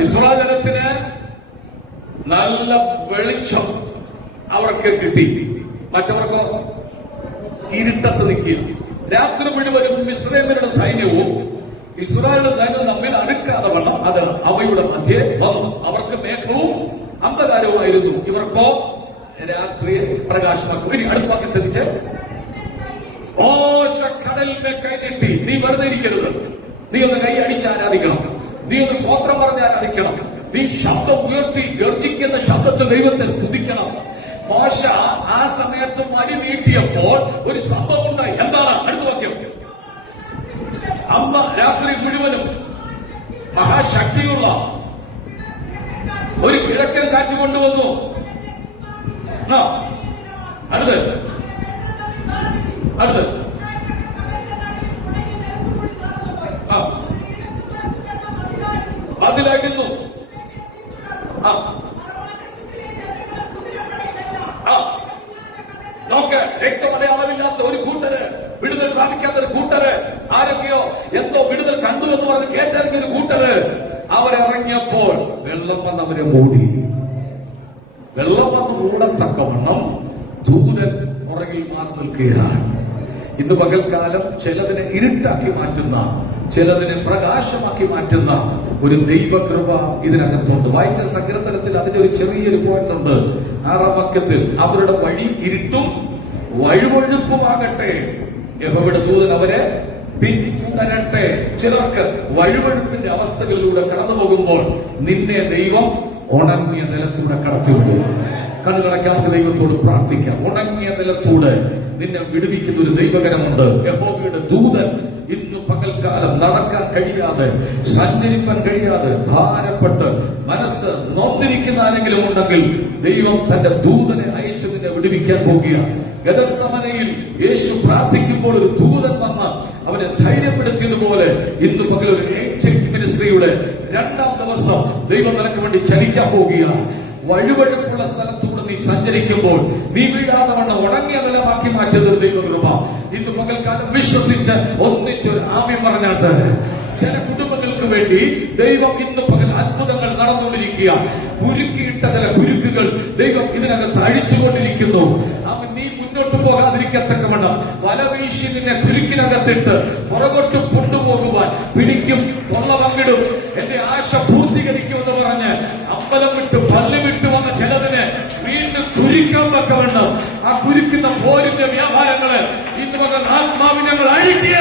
ഇസ്രായേൽ ജനത്തിന് നല്ല വെളിച്ചം അവർക്ക് കിട്ടി. മറ്റവർക്കോ ഇരുട്ടത്ത് നിൽക്കുക. രാത്രി മുഴുവനും ഇസ്രായേലിന്റെ സൈന്യവും ഇസ്രായേലിന്റെ സൈന്യവും തമ്മിൽ അടുക്കാതെ വണ്ണം അത് അവയുടെ മധ്യേ വന്നു. അവർക്ക് മേഘവും അന്ധകാരവുമായിരുന്നു, ഇവർക്കോ രാത്രി പ്രകാശമാക്കും. ഇനി അടുത്ത വാക്യം ശ്രദ്ധിച്ച്. കടലിന്റെ കൈ നീട്ടി. നീ വെറുതെ ഇരിക്കരുത്. നീ ഒന്ന് കൈ അടിച്ച് ആരാധിക്കണം. നീ ഒന്ന് സ്വോത്രം പറഞ്ഞ് ആരാധിക്കണം. നീ ശബ്ദം ഉയർത്തി ഗർജിക്കുന്ന ശബ്ദത്തിൽ ദൈവത്തെ സ്തുതിക്കണം. മോശ ആ സമയത്ത് മടി നീട്ടിയപ്പോൾ ഒരു സംഭവം ഉണ്ടായി. എന്താണ്? അടുത്ത വാക്യം. അമ്മ രാത്രി മുഴുവനും മഹാശക്തിയുള്ള ഒരു കിഴക്കൻ കാറ്റ് കൊണ്ടുവന്നു. അടുത്ത് അതിലായിരുന്നു. നോക്ക്, രക്തമടയാളമില്ലാത്ത ഒരു കൂട്ടര്, വിടുതൽ പ്രാപിക്കാത്ത ഒരു കൂട്ടര്, ആരൊക്കെയോ എന്തോ വിടുതൽ കണ്ടു എന്ന് പറഞ്ഞ് കേട്ടിറങ്ങിയ ഒരു കൂട്ടര് അവരിറങ്ങിയപ്പോൾ വെള്ളം വന്ന് അവരെ മൂടി. വെള്ളം വന്ന് മൂടത്തക്കവണ്ണം ദൂതൻ പുറകിൽ മാറി നിൽക്കുകയാണ്. ഇന്ന് പകൽക്കാലം ചിലതിനെ ഇരുട്ടാക്കി മാറ്റുന്ന, ചിലതിനെ പ്രകാശമാക്കി മാറ്റുന്ന ഒരു ദൈവകൃപ ഇതിനകത്തുണ്ട്. വായിച്ച സങ്കീർത്തനത്തിൽ അതിന്റെ ഒരു ചെറിയൊരു പോയിന്റ് ഉണ്ട്. 6-ാം വാക്യത്തിൽ അവരുടെ വഴി ഇരുട്ടും വഴുവഴുപ്പുമാകട്ടെ, യഹോവയുടെ ദൂതൻ അവരെ പിന്തുടരട്ടെ. ചിലർക്ക് വഴുവഴുപ്പിന്റെ അവസ്ഥകളിലൂടെ കടന്നു പോകുമ്പോൾ നിന്നെ ദൈവം ഉണങ്ങിയ നിലത്തൂടെ കടത്തിവിടും. കണ്ണുകളയ്ക്കാത്ത ദൈവത്തോട് പ്രാർത്ഥിക്കാം. ഉണങ്ങിയ നിലത്തൂടെ നിന്നെ വിടുവിക്കുന്ന ഒരു ദൈവകരമുണ്ട്. യഹോവയുടെ ദൂതൻ ഇന്ന് പകൽക്കാലം നടക്കാൻ കഴിയാതെ, സഞ്ചരിക്കാൻ കഴിയാതെ ഭാരപ്പെട്ട് മനസ്സ് നൊന്നിരിക്കുന്ന ആരെങ്കിലും ഉണ്ടെങ്കിൽ ദൈവം തന്റെ ദൂതനെ അയച്ചു നിന്നെ വിടുവിക്കാൻ പോകുകയാണ്. ഗദസമനയിൽ യേശു പ്രാർത്ഥിക്കുമ്പോൾ ഒരു ദൂതൻ വന്ന് അവനെ ധൈര്യപ്പെടുത്തിയതുപോലെ ഇന്ന് പകൽ ഒരു ഏഞ്ചൽ മിനിസ്ട്രിയുടെ 2-ാം ദിവസം ദൈവം നിനക്ക് വേണ്ടി ചലിക്കാൻ പോകുകയാണ്. വഴുവഴുപ്പുള്ള സ്ഥലത്തൂടെ നീ സഞ്ചരിക്കുമ്പോൾ നീ വീഴാതെ വണ്ണം ഉണങ്ങിയ നിലമാക്കി മാറ്റുന്ന ദൈവകൃപ ഇന്ന് പകൽക്കാലം വിശ്വസിച്ച് ഒന്നിച്ചൊരു ആമേൻ പറഞ്ഞാട്ട് ചില കുടുംബങ്ങൾക്ക് വേണ്ടി ദൈവം ഇന്ന് പകൽ അത്ഭുതങ്ങൾ നടന്നുകൊണ്ടിരിക്കുക. കുരുക്കിയിട്ട ചില കുരുക്കുകൾ ദൈവം ഇതിനകത്ത് അഴിച്ചുകൊണ്ടിരിക്കുന്നു. അവൻ നീ മുന്നോട്ട് പോകാതിരിക്കത്തക്കവണ്ണം വലവീശി നിന്നെ കുരുക്കിനകത്തിട്ട് പുറകോട്ട് കൊണ്ടുപോകുവാൻ പിടിക്കും, തൊള്ള പങ്കിടും, എന്റെ ആശ പൂർത്തീകരിക്കുമെന്ന് പറഞ്ഞ് അമ്പലം വിട്ട് പള്ളി വിട്ടു വന്ന ചിലതിന് വീണ്ടും കുരുക്കാൻ തക്കവണ്ണം ആ കുരുക്കുന്ന പോരിന്റെ വ്യാപാരങ്ങള് ഇന്ന് പകൽ ആത്മാവിനങ്ങൾ അഴിക്കുക.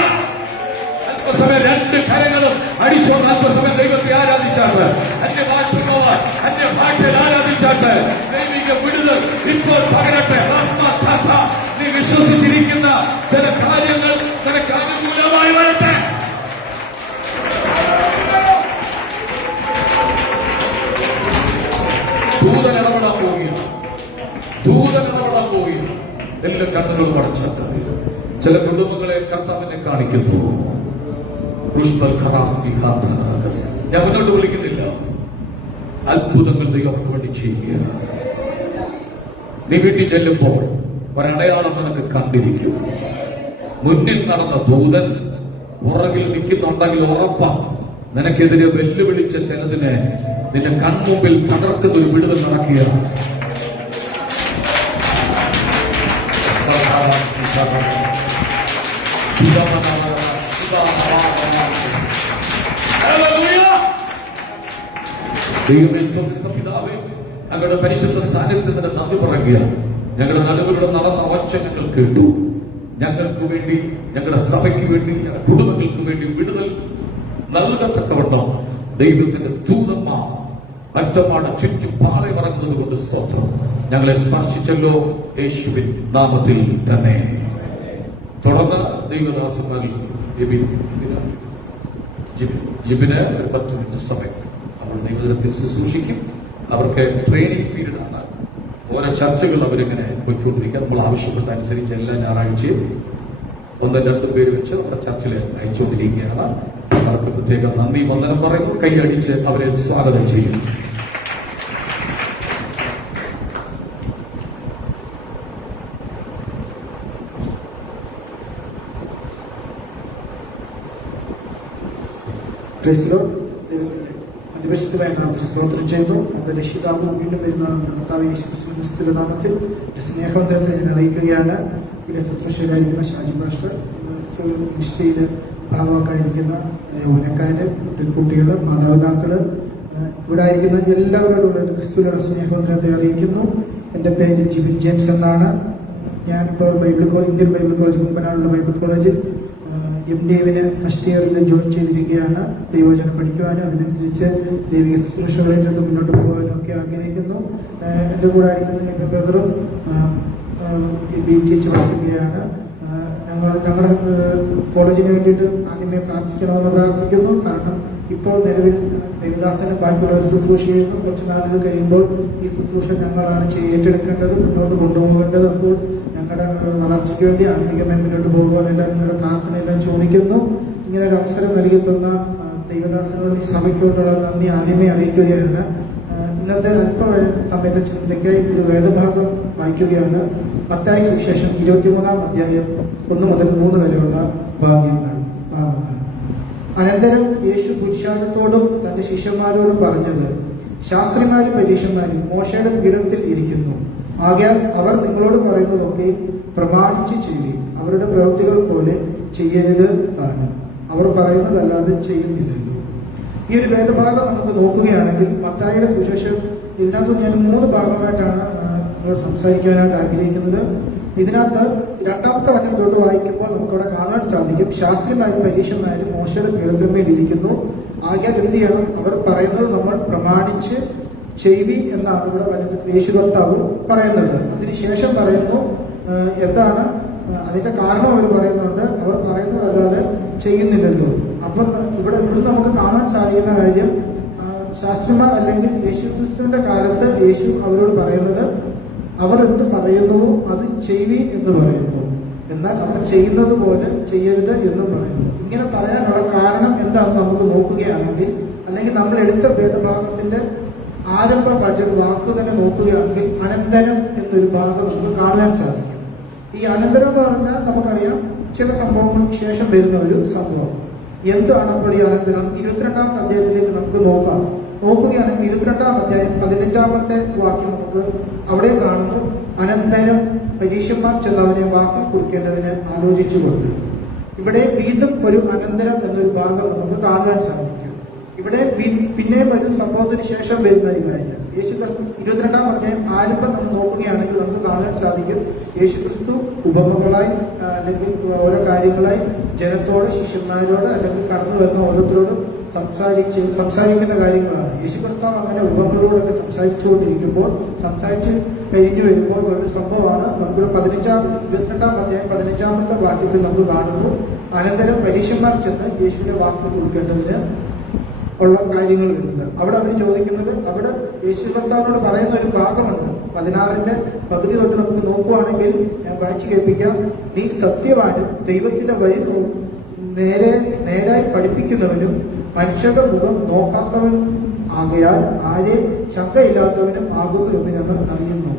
അല്പസമയം 2 കരങ്ങളും അടിച്ചോണ്ട് അല്പസമയം ദൈവത്തെ ആരാധിച്ചാട്ട്, അന്യ ഭാഷകളാൽ അന്യ ഭാഷയിൽ ആരാധിച്ചാട്ട് ദൈവിക വിടുതൽ ഇപ്പോൾ പകരട്ടെ. നീ വിശ്വസിച്ചിരിക്കുന്ന ചില കാര്യങ്ങൾ നിനക്ക് അനുകൂലമായി വരട്ടെ. ദൂതൻ ഇടപെടാൻ പോവുകയാണ്. ദൂതൻ ഇടപെടാൻ പോവുകയാണ്. എല്ലാ കണ്ണുകളും അടച്ചാട്ട് ചില കുടുംബങ്ങളെ കർത്താവിനെ കാണിക്കുന്നു. ഞാൻ മുന്നോട്ട് വിളിക്കുന്നില്ല. അത്ഭുതങ്ങൾ ദൈവർക്ക് വേണ്ടി ചെയ്യുകയാണ്. നീ വീട്ടിൽ ചെല്ലുമ്പോൾ ഒരടയാളം നിനക്ക് കണ്ടിരിക്കും. മുന്നിൽ നടന്ന ദൂതൻ പുറകിൽ നിൽക്കുന്നുണ്ടെങ്കിൽ ഉറപ്പാ നിനക്കെതിരെ വെല്ലുവിളിച്ച ചിലതിനെ നിന്റെ കൺമുമ്പിൽ തകർക്കുന്ന ഒരു വിടുതൽ നടക്കുകയാണ്. പിതാവേ, ഞങ്ങളുടെ പരിശുദ്ധ സാന്നിധ്യത്തിന് നന്ദി പറയുക. ഞങ്ങളുടെ നടുവിലൂടെ നടന്ന ഒച്ച ഞങ്ങൾ കേട്ടു. ഞങ്ങൾക്ക് വേണ്ടി, ഞങ്ങളുടെ സഭയ്ക്ക് വേണ്ടി, ഞങ്ങളുടെ കുടുംബങ്ങൾക്ക് വേണ്ടി വിടുതൽ നൽകത്തക്കവണ്ണം ദൈവത്തിന്റെ ദൂതന്മാർ ഒറ്റപ്പാട് ചുറ്റും പാളയം ഇറങ്ങുന്നത് കൊണ്ട് സ്തോത്രം. ഞങ്ങളെ സ്പർശിച്ചല്ലോ യേശുവിൻ നാമത്തിൽ തന്നെ. തുടർന്ന് ദൈവദാസന്മാർ ജിബിന് ഒരു 10 മിനിറ്റ് സമയം നമ്മൾ ദൈവദിനത്തിൽ ശുശ്രൂഷിക്കും. അവർക്ക് ട്രെയിനിങ് പീരീഡ് ആണ്. ഓരോ ചർച്ചകൾ അവരിങ്ങനെ പോയിക്കൊണ്ടിരിക്കുക. നമ്മൾ ആവശ്യപ്പെട്ട അനുസരിച്ച് എല്ലാ ഞായറാഴ്ചയും 1-2 പേര് വെച്ച് നമ്മുടെ ചർച്ചിൽ അയച്ചുകൊണ്ടിരിക്കുകയാണ്. അവർക്ക് പ്രത്യേകം നന്ദി വന്ദനം പറയുന്നു. കൈയടിച്ച് അവരെ സ്വാഗതം ചെയ്യുന്നു. അതിപരിശുദ്ധമായ നാമത്തിൽ സ്തോത്രം ചെയ്യുന്നു. നമ്മുടെ രക്ഷിതാവും വീണ്ടും വരുന്ന കർത്താവ് യേശു ക്രിസ്തുവിന്റെ നാമത്തിൽ സ്നേഹവന്ദനത്തെ ഞാൻ അറിയിക്കുകയാണ്. ഇവിടെ ശുശ്രൂഷകരായിരിക്കുന്ന ഷാജി മാസ്റ്റർ, നിശ്ചയിൽ ഭാഗമാക്കായിരിക്കുന്ന യൗവനക്കാര്, കുട്ടികള്, മാതാപിതാക്കള്, ഇവിടെ ആയിരിക്കുന്ന എല്ലാവരോടും ക്രിസ്തുവിന്റെ സ്നേഹവന്ദനത്തെ അറിയിക്കുന്നു. എന്റെ പേര് ജിബിൻ ജെയിംസ് എന്നാണ്. ഞാനിപ്പോൾ ഇന്ത്യൻ ബൈബിൾ കോളേജ് കുമ്പനാടുള്ള ബൈബിൾ കോളേജിൽ MDAവിന് ഫസ്റ്റ് ഇയറിൽ ജോയിൻ ചെയ്തിരിക്കുകയാണ്. ദൈവവചനം പഠിക്കുവാനും അതിനനുസരിച്ച് ദൈവിക ശുശ്രൂഷകളായിട്ട് മുന്നോട്ട് പോകാനും ഒക്കെ ആഗ്രഹിക്കുന്നു. എൻ്റെ കൂടെ ആയിരിക്കുന്ന എൻ്റെ ബ്രദറും BTH പഠിക്കുകയാണ്. ഞങ്ങളുടെ കോളേജിന് വേണ്ടിയിട്ട് ആദ്യമേ പ്രാർത്ഥിക്കണമെന്ന് പ്രാർത്ഥിക്കുന്നു. കാരണം ഇപ്പോൾ നിലവിൽ ദേവദാസന് ബാക്കിയുള്ള ഒരു ശുശ്രൂഷ ചെയ്യുന്നു. കുറച്ച് നാളുകൾ കഴിയുമ്പോൾ ഈ ശുശ്രൂഷ ഞങ്ങളാണ് ഏറ്റെടുക്കേണ്ടത്, മുന്നോട്ട് കൊണ്ടുപോകേണ്ടത്. അപ്പോൾ ഞങ്ങളുടെ വളർച്ചയ്ക്ക് വേണ്ടി ആത്മീയമായി മുന്നോട്ട് പോകുവാനുള്ള നിങ്ങളുടെ പ്രാർത്ഥനയെല്ലാം ചോദിക്കുന്നു. ഇങ്ങനെ ഒരു അവസരം നൽകി തന്ന ദൈവദാസനോട് ഈ സഭയ്ക്കോടുള്ള നന്ദി ആദ്യമേ അറിയിക്കുകയാണ്. ഇന്നത്തെ അല്പ സമയത്തെ ചിന്തയ്ക്കായി ഒരു വേദഭാഗം വായിക്കുകയാണ്. മത്തായി സുവിശേഷം 23-ാം അധ്യായം 1 മുതൽ 3 വരെയുള്ള ഭാഗങ്ങൾ. അനന്തരം യേശു പുരുഷാരത്തോടും തന്റെ ശിഷ്യന്മാരോടും പറഞ്ഞത്, ശാസ്ത്രിമാരും പരീക്ഷന്മാരും മോശയുടെ പീഠത്തിൽ ഇരിക്കുന്നു. ആകയാൽ അവർ നിങ്ങളോട് പറയുന്നതൊക്കെ പ്രമാണിച്ച് ചെയ്യുകയും അവരുടെ പ്രവൃത്തികൾ പോലെ ചെയ്യരുത് താനും. അവർ പറയുന്നതല്ലാതെ ചെയ്യുന്നില്ലല്ലോ. ഈ ഒരു വേദഭാഗം നമുക്ക് നോക്കുകയാണെങ്കിൽ മത്തായിയുടെ സുവിശേഷം, ഇതിനകത്ത് ഞാൻ 3 ഭാഗമായിട്ടാണ് നിങ്ങളോട് സംസാരിക്കാനായിട്ട് ആഗ്രഹിക്കുന്നത്. ഇതിനകത്ത് 2ാമത്തെ വചനം തൊട്ട് വായിക്കുമ്പോൾ നമുക്കവിടെ കാണാൻ സാധിക്കും, ശാസ്ത്രിമാരും പരീക്ഷന്മാരും മോശയുടെ പീഠത്തിന്മേൽ ഇരിക്കുന്നു. ആകയാൽ എന്ത് ചെയ്യണം? അവർ പറയുന്നത് നമ്മൾ പ്രമാണിച്ച് ചെയ്വി എന്നാണ് ഇവിടെ വചനത്തിൽ യേശു കർത്താവ് പറയുന്നത്. അതിനുശേഷം പറയുന്നു എന്താണ് അതിന്റെ കാരണം അവർ പറയുന്നുണ്ട്, അവർ പറയുന്നതല്ലാതെ ചെയ്യുന്നില്ലല്ലോ. അപ്പം ഇവിടെ നമുക്ക് കാണാൻ സാധിക്കുന്ന കാര്യം, ശാസ്ത്രിമാർ അല്ലെങ്കിൽ യേശുക്രിസ്തുവിന്റെ കാലത്ത് യേശു അവരോട് പറയുന്നത് അവർ എന്ത് പറയുന്നുവോ അത് ചെയ്വി എന്ന് പറയുന്നു, എന്നാൽ അവർ ചെയ്യുന്നത് പോലെ ചെയ്യരുത് എന്ന് പറയുന്നു. ഇങ്ങനെ പറയാനുള്ള കാരണം എന്താണെന്ന് നമുക്ക് നോക്കുകയാണെങ്കിൽ, അല്ലെങ്കിൽ നമ്മൾ എടുത്ത വേദഭാഗത്തിന്റെ ആരംഭ വാക്ക് തന്നെ നോക്കുകയാണെങ്കിൽ അനന്തരം എന്നൊരു ഭാഗം നമുക്ക് കാണാൻ സാധിക്കും. ഈ അനന്തരം എന്ന് പറഞ്ഞാൽ നമുക്കറിയാം ചില സംഭവങ്ങൾക്ക് ശേഷം വരുന്ന ഒരു സംഭവം. എന്താണ് അപ്പോൾ ഈ അനന്തരം? 22ാമത്തെ അധ്യായത്തിലേക്ക് നമുക്ക് നോക്കുകയാണെങ്കിൽ 22ാം അധ്യായം 15ാമത്തെ വാക്യം നമുക്ക് അവിടെ കാണുന്നു, അനന്തരം പരീക്ഷന്മാർ ചെന്നവനെ വാക്കിൽ കൊടുക്കേണ്ടതിന് ആലോചിച്ചുകൊണ്ട്. ഇവിടെ വീണ്ടും ഒരു അനന്തരം എന്നൊരു ഭാഗം നമുക്ക് കാണാൻ സാധിക്കും. ഇവിടെ പിന്നെ ഒരു സംഭവത്തിന് ശേഷം വരുന്ന ഒരു കാര്യം, യേശു 22ാം അധ്യായം ആരംഭം നമ്മൾ നോക്കുകയാണെങ്കിൽ നമുക്ക് കാണാൻ സാധിക്കും, യേശുക്രിസ്തു ഉപമകളായി അല്ലെങ്കിൽ ഓരോ കാര്യങ്ങളായി ജനത്തോട്, ശിഷ്യന്മാരോട് അല്ലെങ്കിൽ കടന്നു വരുന്ന ഓരോരുത്തരോടും സംസാരിക്കുന്ന കാര്യങ്ങളാണ്. യേശു കർത്താവ് അങ്ങനെ ഉപമകളോടൊക്കെ സംസാരിച്ചുകൊണ്ടിരിക്കുമ്പോൾ, സംസാരിച്ച് കഴിഞ്ഞു വരുമ്പോൾ ഒരു സംഭവമാണ് നമുക്ക് 22ാം അധ്യായം 15ാമത്തെ വാക്യത്തിൽ നമുക്ക് കാണുന്നു, അനന്തരം പരീക്ഷന്മാർ ചെന്ന് യേശുവിന്റെ വാക്ക് കൊടുക്കേണ്ടതിന് ഉള്ള കാര്യങ്ങൾ വരുന്നത്. അവിടെ അവർ ചോദിക്കുന്നത്, അവിടെ യേശു കർത്താവിനോട് പറയുന്ന ഒരു ഭാഗമുണ്ട്. 16ന്റെ പകുതി തൊട്ട് നമുക്ക് നോക്കുവാണെങ്കിൽ ഞാൻ വായിച്ചു കേൾപ്പിക്കാം, നീ സത്യവാനും ദൈവത്തിന്റെ വഴി നേരായി പഠിപ്പിക്കുന്നവനും മനുഷ്യരുടെ മുഖം നോക്കാത്തവൻ ആകയാൽ ആരെ ശങ്കയില്ലാത്തവനും ആകുന്നു എന്ന് ഞങ്ങൾ അറിയുന്നു.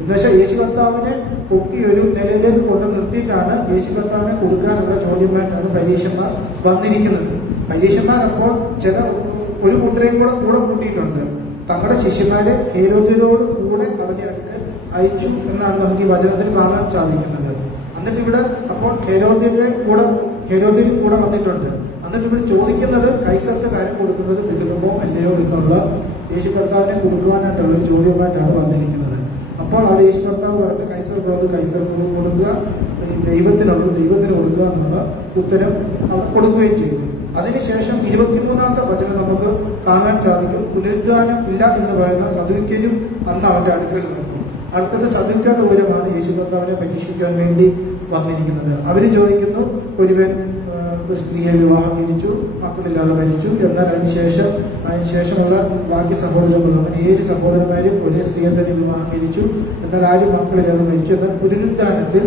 എന്നുവെച്ചാൽ യേശു കർത്താവിനെ പൊക്കി ഒരു നിലയിലേക്ക് കൊണ്ട് നിർത്തിയിട്ടാണ് യേശു കർത്താവിനെ കൊടുക്കാനുള്ള ചോദ്യമായിട്ടാണ് പരീക്ഷന്മാർ വന്നിരിക്കുന്നത്. പരീക്ഷന്മാർ അപ്പോൾ ഒരു കൂട്ടരെയും കൂടെ കൂട്ടിയിട്ടുണ്ട്. തങ്ങളുടെ ശിഷ്യന്മാരെ ഹേരോദ്യരോട് കൂടെ അവരുടെ അടുത്ത് അയച്ചു എന്നാണ് നമുക്ക് ഈ വചനത്തിൽ കാണാൻ സാധിക്കുന്നത്. എന്നിട്ട് ഇവിടെ അപ്പോൾ ഹേരോദ്യരും കൂടെ വന്നിട്ടുണ്ട്. എന്നിട്ട് ഇവിടെ ചോദിക്കുന്നത് കൈസർക്ക് കാര്യം കൊടുക്കുന്നത് വിടുമോ അല്ലയോ എന്നുള്ള യേശു കർത്താവിനെ കൊടുക്കുവാനായിട്ടുള്ള ഒരു ചോദ്യമായിട്ടാണ് വന്നിരിക്കുന്നത്. അപ്പോൾ അവിടെ യേശു കർത്താവ് പറഞ്ഞ് കൈസർക്ക് കൈസർക്ക് കൊടുക്കുക, ദൈവത്തിന് കൊടുക്കുക എന്നുള്ള ഉത്തരം അവർ കൊടുക്കുകയും ചെയ്തു. അതിനുശേഷം 23ാമത്തെ വചനം നമുക്ക് കാണാൻ സാധിക്കും, പുനരുദ്ധാനം ഇല്ല എന്ന് പറയുന്ന സദൂക്യരും അന്ന് അവന്റെ അടുക്കൽ നിന്നു. അടുത്തത് സദൂക്യരുടെ വിവരമാണ് യേശു കർത്താവിനെ പരീക്ഷിക്കാൻ വേണ്ടി വന്നിരിക്കുന്നത്. അവര് ചോദിക്കുന്നു, ഒരുവൻ ഒരു സ്ത്രീയെ വിവാഹം കഴിച്ചു, മക്കളില്ലാതെ മരിച്ചു, എന്നാൽ അതിനുശേഷമുള്ള ബാക്കി സഹോദരങ്ങൾ, അവൻ 7 സഹോദരന്മാരും ഒരേ സ്ത്രീയെ തന്നെ വിവാഹം കഴിച്ചു, എന്നാൽ ആരും മക്കളില്ലാതെ മരിച്ചു. എന്നാൽ പുനരുദ്ധാനത്തിൽ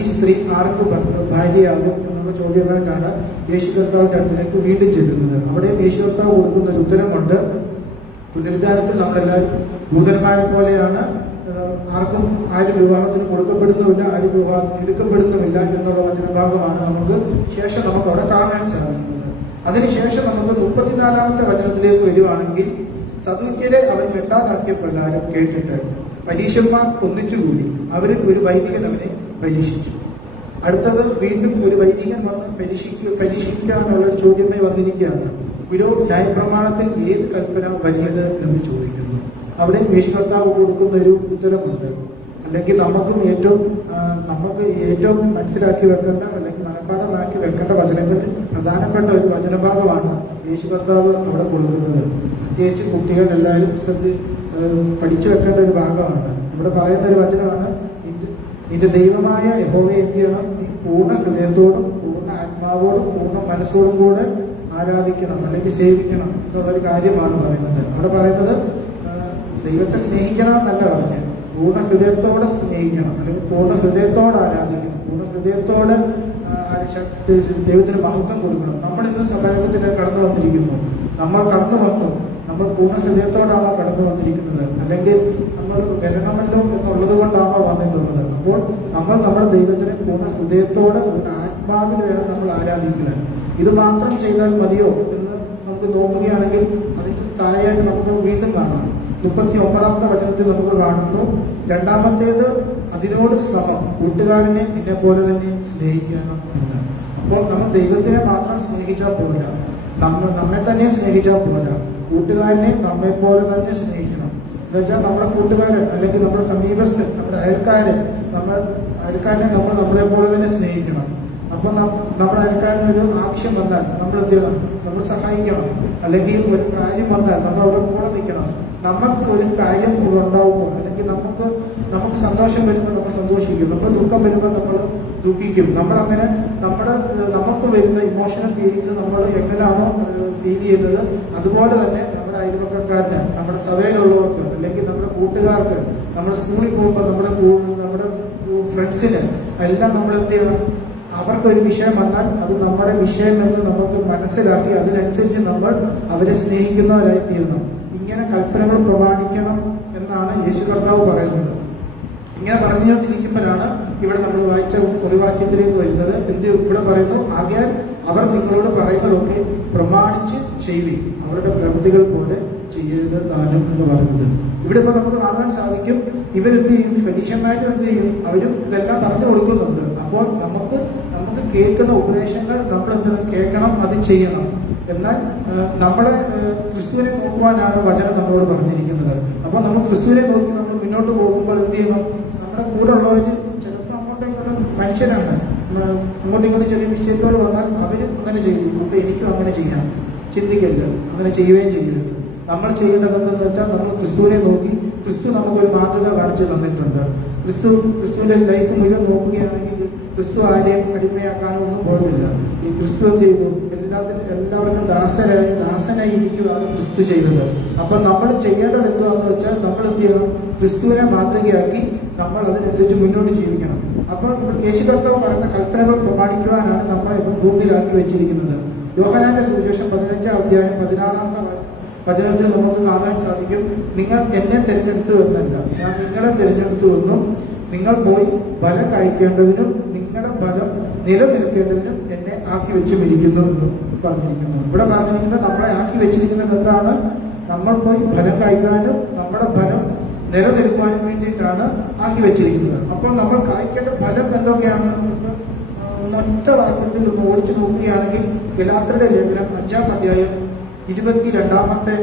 ഈ സ്ത്രീ ആർക്കും ഭാര്യയാകും എന്നുള്ള ചോദ്യമായിട്ടാണ് യേശു കർത്താവിന്റെ അടുത്തിലേക്ക് വീണ്ടും ചെല്ലുന്നത്. അവിടെ യേശു കർത്താവ് കൊടുക്കുന്ന ഒരു ഉത്തരമുണ്ട്, പുനരുദ്ധാനത്തിൽ നമ്മളെല്ലാവരും ദൂതന്മാരെ പോലെയാണ്, ആരും വിവാഹത്തിന് കൊടുക്കപ്പെടുന്നുമില്ല, ആരും വിവാഹത്തിന് എടുക്കപ്പെടുന്നുമില്ല എന്നുള്ള വചനഭാഗമാണ് നമുക്ക് അവിടെ കാണാൻ സാധിക്കുന്നത്. അതിനുശേഷം നമുക്ക് 34ാമത്തെ വചനത്തിലേക്ക് വരുവാണെങ്കിൽ, സദൂക്യരെ അവൻ വെട്ടാതാക്കിയ പ്രകാരം കേട്ടിട്ട് പരീക്ഷന്മാർ ഒന്നിച്ചുകൂടി അവരിൽ ഒരു വൈദികൻ അവനെ പരീക്ഷിച്ചു. അടുത്തത് വീണ്ടും ഒരു വൈദികൻ വന്ന് പരീക്ഷിക്കാനുള്ള ഒരു ചോദ്യമായി വന്നിരിക്കുകയാണ്, വിരോ ന്യായപ്രമാണത്തിൽ ഏത് കൽപ്പന വലിയത് എന്ന് ചോദിക്കുന്നു. അവിടെ യേശു കർത്താവ് കൊടുക്കുന്ന ഒരു ഉത്തരമുണ്ട്, അല്ലെങ്കിൽ നമുക്ക് ഏറ്റവും മനസ്സിലാക്കി വെക്കേണ്ട അല്ലെങ്കിൽ മനഃപ്പാഠമാക്കി വെക്കേണ്ട വചനങ്ങളിൽ പ്രധാനപ്പെട്ട ഒരു വചനഭാഗമാണ് യേശു കർത്താവ് അവിടെ കൊടുക്കുന്നത്. പ്രത്യേകിച്ച് കുട്ടികൾ എല്ലാവരും പഠിച്ചു വെക്കേണ്ട ഒരു ഭാഗമാണ്. ഇവിടെ പറയുന്ന ഒരു വചനമാണ്, നിന്റെ ദൈവമായ യഹോവയെ എന്ത് ചെയ്യണം? നീ പൂർണ്ണ ഹൃദയത്തോടും പൂർണ്ണ ആത്മാവോടും പൂർണ്ണ മനസ്സോടും കൂടെ ആരാധിക്കണം അല്ലെങ്കിൽ സേവിക്കണം എന്നുള്ളൊരു കാര്യമാണ് പറയുന്നത്. അവിടെ പറയുന്നത് ദൈവത്തെ സ്നേഹിക്കണം എന്നല്ല പറഞ്ഞത്, പൂർണ്ണ ഹൃദയത്തോടെ സ്നേഹിക്കണം അല്ലെങ്കിൽ പൂർണ്ണ ഹൃദയത്തോടെ ആരാധിക്കണം, പൂർണ്ണ ഹൃദയത്തോടെ ദൈവത്തിന് മഹത്വം കൊടുക്കണം. നമ്മൾ ഇന്ന് സഭായോഗത്തിലേക്ക് കടന്നു വന്നിരിക്കുന്നു, നമ്മൾ പൂർണ്ണ ഹൃദയത്തോടാണോ കടന്നു വന്നിരിക്കുന്നത്, അല്ലെങ്കിൽ നമ്മൾ വരണമല്ലോ എന്നുള്ളത് കൊണ്ടാണോ വന്നിട്ടുള്ളത്? അപ്പോൾ നമ്മൾ നമ്മുടെ ദൈവത്തിനെ പൂർണ്ണ ഹൃദയത്തോടെ പൂർണ്ണ ആത്മാവിൽ വേണം നമ്മൾ ആരാധിക്കുക. ഇത് മാത്രം ചെയ്താൽ മതിയോ എന്ന് നമുക്ക് നോക്കുകയാണെങ്കിൽ അതിന് താഴെയായിട്ട് നമുക്ക് വീണ്ടും കാണാം. 39ാമത്തെ വചനത്തിൽ നമുക്ക് കാണുന്നു, രണ്ടാമത്തേത് അതിനോട് ശ്രമം, കൂട്ടുകാരനെ എന്നെ പോലെ തന്നെ സ്നേഹിക്കണം എന്ന്. അപ്പോൾ നമ്മൾ ദൈവത്തിനെ മാത്രം സ്നേഹിച്ചാൽ പോരാ, നമ്മെ തന്നെ സ്നേഹിച്ചാൽ പോരാ, കൂട്ടുകാരനെ നമ്മെ പോലെ തന്നെ സ്നേഹിക്കണം. എന്നുവെച്ചാൽ നമ്മുടെ കൂട്ടുകാരൻ അല്ലെങ്കിൽ നമ്മുടെ സമീപസ്ഥൻ, നമ്മുടെ അയൽക്കാരനെ നമ്മൾ നമ്മളെ പോലെ തന്നെ സ്നേഹിക്കണം. അപ്പൊ നമ്മുടെ അയൽക്കാരനൊരു ആവശ്യം വന്നാൽ നമ്മൾ എന്ത് ചെയ്യണം? നമ്മൾ സഹായിക്കണം. അല്ലെങ്കിൽ ഒരു കാര്യം വന്നാൽ നമ്മൾ അവിടെ കൂടെ നിൽക്കണം. നമുക്ക് ഒരു കാര്യം ഉണ്ടാവുമ്പോൾ അല്ലെങ്കിൽ നമുക്ക് സന്തോഷം വരുമ്പോൾ നമ്മൾ സന്തോഷിക്കും, നമുക്ക് ദുഃഖം വരുമ്പോൾ നമ്മൾ ദുഃഖിക്കും. നമ്മളങ്ങനെ നമുക്ക് വരുന്ന ഇമോഷണൽ ഫീലിങ്സ് നമ്മൾ എങ്ങനെയാണോ ഫീൽ ചെയ്യുന്നത് അതുപോലെ തന്നെ നമ്മുടെ അയൽപക്കക്കാരന്, നമ്മുടെ സഭയിലുള്ളവർക്ക് അല്ലെങ്കിൽ നമ്മുടെ കൂട്ടുകാർക്ക്, നമ്മുടെ സ്കൂളിൽ പോകുമ്പോൾ നമ്മുടെ ഫ്രണ്ട്സിന് എല്ലാം നമ്മൾ എന്ത് ചെയ്യണം? അവർക്കൊരു വിഷയം വന്നാൽ അത് നമ്മുടെ വിഷയം എന്ന് നമുക്ക് മനസ്സിലാക്കി അതിനനുസരിച്ച് നമ്മൾ അവരെ സ്നേഹിക്കുന്നവരായി തീരണം. ഇങ്ങനെ കൽപ്പനകൾ പ്രമാണിക്കണം എന്നാണ് യേശു കർത്താവ് പറയുന്നത്. ഇങ്ങനെ പറഞ്ഞുകൊണ്ടിരിക്കുമ്പോഴാണ് ഇവിടെ നമ്മൾ വായിച്ച ഒരു വാക്യത്തിലേക്ക് വരുന്നത്. ഇവിടെ പറയുന്നു, ആകയാൽ അവർ നിങ്ങളോട് പറയുന്നതൊക്കെ പ്രമാണിച്ച് ചെയ്യുവിൻ, അവരുടെ പ്രവൃത്തികൾ പോലെ ചെയ്യരുത് താനും എന്ന് പറയുന്നത്. ഇവിടെ ഇപ്പൊ നമുക്ക് കാണാൻ സാധിക്കും, ഇവരെന്ത് ചെയ്യും? പരീക്ഷന്മാരും എന്ത് ചെയ്യും? അവരും ഇതെല്ലാം പറഞ്ഞു കൊടുക്കുന്നുണ്ട്. അപ്പോൾ നമുക്ക് കേൾക്കുന്ന ഉപദേശങ്ങൾ നമ്മൾ എന്തെങ്കിലും കേൾക്കണം, അത് ചെയ്യണം. എന്നാൽ നമ്മളെ ക്രിസ്തുവിനെ നോക്കുവാനാണ് വചനം നമ്മളോട് പറഞ്ഞിരിക്കുന്നത്. അപ്പൊ നമ്മൾ ക്രിസ്തുവിനെ നോക്കി നമ്മൾ മുന്നോട്ട് പോകുമ്പോൾ എന്ത് ചെയ്യണം? നമ്മുടെ കൂടെ ഉള്ളവര് ചിലപ്പോൾ അങ്ങോട്ടേക്കും മനുഷ്യരാണ്, അങ്ങോട്ടിങ്ങനെ ചെറിയ മിസ്റ്റേക്കുകൾ വന്നാൽ അവര് അങ്ങനെ ചെയ്തു, അപ്പൊ എനിക്കും അങ്ങനെ ചെയ്യാം. ചിന്തിക്കരുത്, അങ്ങനെ ചെയ്യുകയും ചെയ്യരുത്. നമ്മൾ ചെയ്യേണ്ടത് എന്തെന്ന് വെച്ചാൽ നമ്മൾ ക്രിസ്തുവിനെ നോക്കി, ക്രിസ്തു നമുക്കൊരു മാതൃക കാണിച്ചു തന്നിട്ടുണ്ട്. ക്രിസ്തുവിന്റെ ലൈഫ് മുഴുവൻ നോക്കുകയാണെങ്കിൽ ക്രിസ്തു ആരെയും അടിമയാക്കാനോ ഒന്നും പോയില്ല. ഈ ക്രിസ്തു എന്ത് ചെയ്തു? എല്ലാവർക്കും ദാസനായി ഇരിക്കുകയാണ് ക്രിസ്തു ചെയ്തത്. അപ്പൊ നമ്മൾ ചെയ്യേണ്ടത് എന്താണെന്ന് വെച്ചാൽ നമ്മൾ എന്ത് ചെയ്യണം? ക്രിസ്തുവിനെ മാതൃകയാക്കി നമ്മൾ അതിനനുസരിച്ച് മുന്നോട്ട് ജീവിക്കണം. അപ്പൊ യേശു കർത്താവ് പറയുന്ന കൽപ്പനകൾ പ്രമാണിക്കുവാനാണ് നമ്മളെ ഭൂമിയിലാക്കി വെച്ചിരിക്കുന്നത്. യോഹന്നാന്റെ സുവിശേഷം 15-ാം അധ്യായം 16-ാമത്തെ വചനത്തിൽ നമുക്ക് കാണാൻ സാധിക്കും, നിങ്ങൾ എന്നെ തിരഞ്ഞെടുത്തു എന്നല്ല, ഞാൻ നിങ്ങളെ തിരഞ്ഞെടുത്തു എന്നും നിങ്ങൾ പോയി ഫലം കഴിക്കേണ്ടതിനും നിങ്ങളുടെ ഫലം നിലനിൽക്കേണ്ടതിനും എന്നെ ആക്കി വെച്ചുമിരിക്കുന്നു എന്നും പറഞ്ഞിരിക്കുന്നു. ഇവിടെ പറഞ്ഞിരിക്കുന്നത് നമ്മളെ ആക്കി വെച്ചിരിക്കുന്നത് എന്താണ്? നമ്മൾ പോയി ഫലം കഴിക്കാനും നമ്മുടെ ഫലം നിലനിൽക്കുവാനും വേണ്ടിയിട്ടാണ് ആക്കി വെച്ചിരിക്കുന്നത്. അപ്പോൾ നമ്മൾ കായ്ക്കേണ്ട ഫലം എന്തൊക്കെയാണ്? നമുക്ക് ഒറ്റ വാക്യത്തിൽ ഓടിച്ചു നോക്കുകയാണെങ്കിൽ ഗലാത്യരുടെ ലേഖനം 5-ാം അധ്യായം 22-ാമത്തെ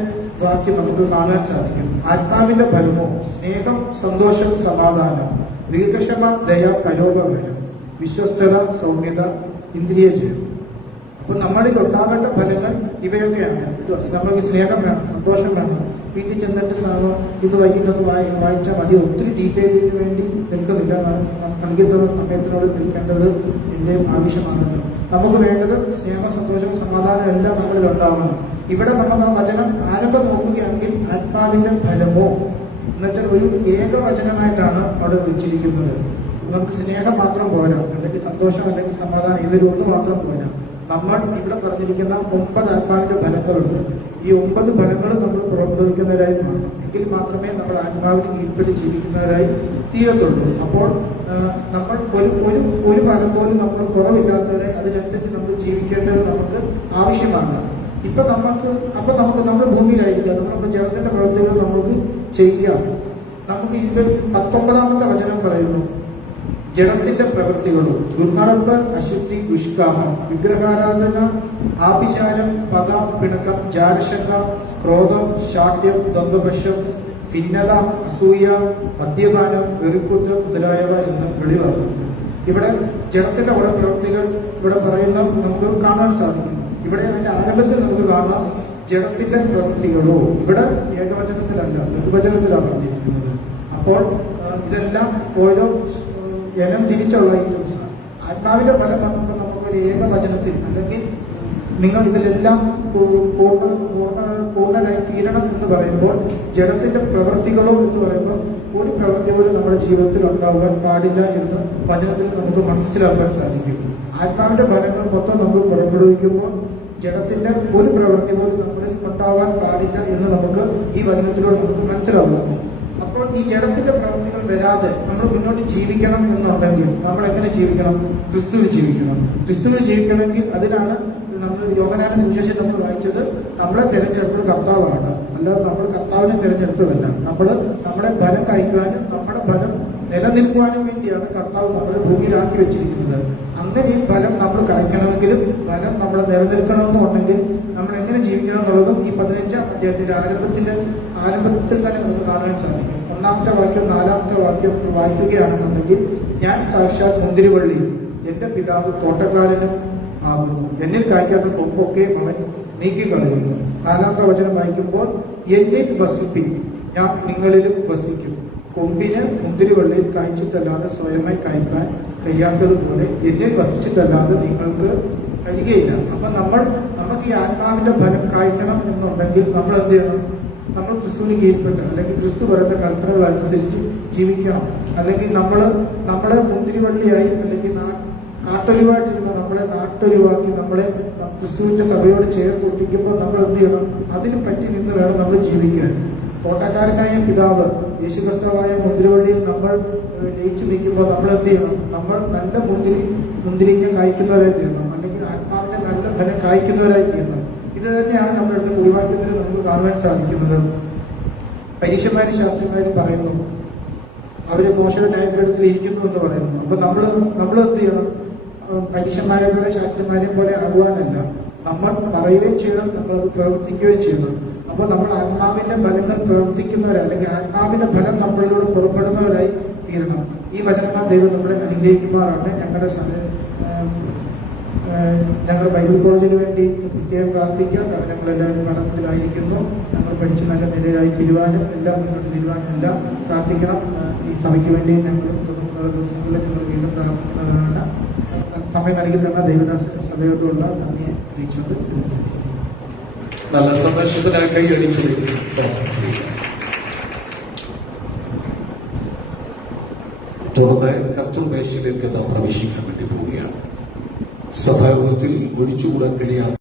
വാക്യം നമുക്ക് കാണാൻ സാധിക്കും. ആത്മാവിന്റെ ഫലമോ സ്നേഹം, സന്തോഷം, സമാധാനം, ദീർഘക്ഷമ, ദയ, പരോപകാരം, വിശ്വസ്തത, സൗമ്യത, ഇന്ദ്രിയജയം. അപ്പൊ നമ്മളിൽ ഉണ്ടാകേണ്ട ഫലങ്ങൾ ഇവയൊക്കെയാണ്. നമ്മൾക്ക് സ്നേഹം വേണം, സന്തോഷം വേണം. വീട്ടിൽ ചെന്നിട്ട് ഇത് വൈകിട്ടൊന്ന് വായിച്ചാൽ മതി. ഒത്തിരി ഡീറ്റെയിലിന് വേണ്ടി നിൽക്കുന്നില്ല. നൽകിയിട്ടുള്ള സമയത്തിനോട് നിൽക്കേണ്ടത് എന്റെയും ആവശ്യമാണല്ലോ. നമുക്ക് വേണ്ടത് സ്നേഹം, സന്തോഷം, സമാധാനം എല്ലാം നമ്മളിൽ ഉണ്ടാവണം. ഇവിടെ നമ്മൾ ആ വചനം ആരംഭം നോക്കുകയാണെങ്കിൽ ആത്മാവിന്റെ ഫലമോ എന്നുവെച്ചാൽ ഒരു ഏകവചനമായിട്ടാണ് അവിടെ വെച്ചിരിക്കുന്നത്. നമുക്ക് സ്നേഹം മാത്രം പോരാ, അല്ലെങ്കിൽ സന്തോഷം അല്ലെങ്കിൽ സമാധാനം, ഇതിലൊന്ന് മാത്രം പോരാ. നമ്മൾ ഇവിടെ പറഞ്ഞിരിക്കുന്ന 9 ആത്മാവിന്റെ ഫലങ്ങളുണ്ട്. ഈ 9 ഫലങ്ങളും നമ്മൾ പുറപ്പെടുവിക്കുന്നവരായി മാറും. എങ്കിൽ മാത്രമേ നമ്മൾ ആത്മാവിന് കീഴ്പ്പെട്ട് ജീവിക്കുന്നവരായി തീരത്തുള്ളൂ. അപ്പോൾ നമ്മൾ ഒരു ഫലം പോലും നമ്മൾ കുറവില്ലാത്തവരെ അതിനനുസരിച്ച് നമ്മൾ ജീവിക്കേണ്ടത് നമുക്ക് ആവശ്യമാണ്. നമ്മൾ ഭൂമിയിലായിരിക്കുക, നമ്മുടെ ജലത്തിന്റെ പ്രവൃത്തികൾ നമുക്ക് ചെയ്യാം. നമുക്ക് ഇതിന്റെ 19-ാമത്തെ വചനം പറയുന്നു, ജഡത്തിന്റെ പ്രവൃത്തികളും ദുർനടപ്പ്, അശുദ്ധി, ദുഷ്കാമം, വിഗ്രഹാരാധന, ആഭിചാരം, പക, പിണക്കം, ജാരശങ്ക, ക്രോധം, ശാഠ്യം, ദ്വന്ദ്വപക്ഷം, ഭിന്നത, അസൂയ, മദ്യപാനം, വെറുക്കുത്ത് മുതലായവ എന്ന് വെളിവാക്കുന്നു. ഇവിടെ ജഡത്തിന്റെ ഓരോ പ്രവൃത്തികൾ ഇവിടെ പറയുന്ന നമുക്ക് കാണാൻ സാധിക്കും. ഇവിടെ അതിന്റെ ആരംഭത്തിൽ നമുക്ക് കാണാം ജഡത്തിന്റെ പ്രവൃത്തികളോ. ഇവിടെ ഏകവചനത്തിലല്ല, ബഹുവചനത്തിലാണ് പറഞ്ഞിരിക്കുന്നത്. അപ്പോൾ ഇതെല്ലാം ഓരോ ജനം തിരിച്ചുള്ള ഐറ്റംസാണ്. ആത്മാവിന്റെ ഫലം വന്നപ്പോൾ നമുക്കൊരു ഏകവചനത്തിൽ അല്ലെങ്കിൽ നിങ്ങൾ ഇതിലെല്ലാം പൂർണ്ണനായി തീരണം എന്ന് പറയുമ്പോൾ ജഡത്തിന്റെ പ്രവൃത്തികളോ എന്ന് പറയുമ്പോൾ ഒരു പ്രവൃത്തി പോലും നമ്മുടെ ജീവിതത്തിൽ ഉണ്ടാകാൻ പാടില്ല എന്ന് വചനത്തിൽ നമുക്ക് മനസ്സിലാക്കാൻ സാധിക്കും. ആത്മാവിന്റെ ഫലങ്ങൾ മൊത്തം നമ്മൾ പുറപ്പെടുവിക്കുമ്പോൾ ജഡത്തിന്റെ ഒരു പ്രവൃത്തി പോലും നമ്മളിൽ ഉണ്ടാവാൻ പാടില്ല എന്ന് നമുക്ക് ഈ വചനത്തിലൂടെ നമുക്ക് മനസ്സിലാവുന്നു. അപ്പോൾ ഈ ജഡത്തിന്റെ പ്രവൃത്തികൾ വരാതെ നമ്മൾ മുന്നോട്ട് ജീവിക്കണം എന്നുണ്ടെങ്കിൽ നമ്മൾ എങ്ങനെ ജീവിക്കണം? ക്രിസ്തുവിൽ ജീവിക്കണം. ക്രിസ്തുവിൽ ജീവിക്കണമെങ്കിൽ അതിനാണ് നമ്മൾ യോഹന്നാന്റെ സുവിശേഷം നമ്മൾ വായിച്ചത് നമ്മളെ തിരഞ്ഞെടുപ്പ് കർത്താവാണ്, അല്ലാതെ നമ്മൾ കർത്താവിനെ തിരഞ്ഞെടുത്തതല്ല. നമ്മളെ ഫലം കഴിക്കുവാനും നമ്മുടെ ഫലം നിലനിൽക്കുവാനും വേണ്ടിയാണ് കർത്താവ് നമ്മളെ ഭൂമിയിലാക്കി വെച്ചിരിക്കുന്നത്. അങ്ങനെ ഈ ഫലം നമ്മൾ കഴിക്കണമെങ്കിലും ഫലം നമ്മളെ നിലനിൽക്കണമെന്നുണ്ടെങ്കിൽ നമ്മൾ എങ്ങനെ ജീവിക്കണം എന്നുള്ളതും ഈ 15-ാം അധ്യായത്തിന്റെ ആരംഭത്തിൽ തന്നെ നമുക്ക് കാണാൻ സാധിക്കും. 1-ാമത്തെ വാക്യം 4-ാമത്തെ വാക്യം വായിക്കുകയാണെന്നുണ്ടെങ്കിൽ, ഞാൻ സാക്ഷാത് മുന്തിരിവള്ളി, എന്റെ പിതാവ് തോട്ടക്കാരനും ആകുന്നു, എന്നിൽ കായ്ക്കാത്ത കൊമ്പൊക്കെ അവൻ നീക്കിക്കളയുന്നു. 4-ാമത്തെ വചനം വായിക്കുമ്പോൾ, എന്നിൽ വസിപ്പി, ഞാൻ നിങ്ങളിലും വസിക്കും. കൊമ്പിന് മുന്തിരിവള്ളിയിൽ കായ്ച്ചിട്ടല്ലാതെ സ്വയമായി കായ്ക്കാൻ കഴിയാത്തതുപോലെ എന്നിൽ വസിച്ചിട്ടല്ലാതെ നിങ്ങൾക്ക് കഴിയുകയില്ല. അപ്പൊ നമുക്ക് ഈ ആത്മാവിന്റെ ഫലം കായ്ക്കണം എന്നുണ്ടെങ്കിൽ നമ്മൾ എന്ത് ചെയ്യണം? നമ്മൾ ക്രിസ്തുവിന് കീഴ്പ്പെട്ട് അല്ലെങ്കിൽ ക്രിസ്തു പറയുന്ന കൽപ്പനകൾ അനുസരിച്ച് ജീവിക്കണം. അല്ലെങ്കിൽ നമ്മളെ മുന്തിരിവള്ളിയായി അല്ലെങ്കിൽ നാട്ടൊലിവായിട്ടിരുന്ന നമ്മളെ നാട്ടൊലിവാക്കി നമ്മളെ ക്രിസ്തുവിന്റെ സഭയോട് ചേർത്ത് ഒട്ടിക്കുമ്പോൾ നമ്മൾ എന്ത് ചെയ്യണം? അതിന് പറ്റി നിന്ന് വേണം നമ്മൾ ജീവിക്കാൻ. തോട്ടക്കാരനായ പിതാവ് യേശുക്രിസ്തുവായ മുന്തിരിവള്ളിയിൽ നമ്മൾ ജയിച്ചു നിൽക്കുമ്പോൾ നമ്മൾ എന്ത് ചെയ്യണം? നമ്മൾ നല്ല മുന്തിരിക്ക കായ്ക്കുന്നവരായി തീരണം, അല്ലെങ്കിൽ ആത്മാവിന്റെ നല്ല ഫലം കായ്ക്കുന്നവരായി തീരണം. ഇത് തന്നെയാണ് നമ്മുടെ കുറിവാക്യത്തിൽ നമുക്ക് കാണുവാൻ സാധിക്കുന്നത്. പരീക്ഷന്മാരും ശാസ്ത്രജ്ഞന്മാരും പറയുന്നു, അവര് മോശയുടെ ന്യായപീഠത്തിൽ ഇരിക്കുന്നു എന്ന് പറയുന്നു. അപ്പൊ നമ്മൾ എന്ത് ചെയ്യണം? പരീക്ഷന്മാരെ പോലെ ശാസ്ത്രജ്ഞന്മാരെ പോലെ ആകുവാനല്ല, നമ്മൾ പറയുകയും ചെയ്യണം, നമ്മളത് പ്രവർത്തിക്കുകയും ചെയ്യണം. അപ്പൊ നമ്മൾ ആത്മാവിന്റെ ഫലങ്ങൾ പ്രവർത്തിക്കുന്നവരായി, അല്ലെങ്കിൽ ആത്മാവിന്റെ ഫലം നമ്മളിലൂടെ പുറപ്പെടുന്നവരായി തീരണം. ഈ വചനങ്ങൾ ദൈവം നമ്മളെ അനുഗ്രഹിക്കുമാറാണ്. ഞങ്ങൾ ബൈബിൾ കോളേജിന് വേണ്ടി പ്രത്യേകം പ്രാർത്ഥിക്കാം. കാരണം ഞങ്ങളെല്ലാവരും പഠനത്തിലായിരിക്കുന്നു. ഞങ്ങൾ പഠിച്ച് നല്ല നിലയിലായി തീരുവാനും എല്ലാം മുന്നോട്ട് തീരുവാനും എല്ലാം പ്രാർത്ഥിക്കണം. ഈ സഭയ്ക്ക് വേണ്ടി ഞങ്ങൾ ദിവസങ്ങളിൽ ഞങ്ങൾ വീണ്ടും പ്രാർത്ഥിക്കുന്നതാണ്. സമയം നൽകി തന്ന ദൈവദാസ സഭയോടുള്ള നന്ദിയെ അറിയിച്ചുകൊണ്ട് നല്ല സന്ദർശനത്തിനായി കൈയടിച്ചു. തുടർന്ന് കർത്തൃമേശയിലേക്ക് നാം പ്രവേശിക്കാൻ വേണ്ടി പോവുകയാണ്. സഭായോഗത്തിൽ ഒഴിച്ചുകൂടാൻ കഴിയാത്ത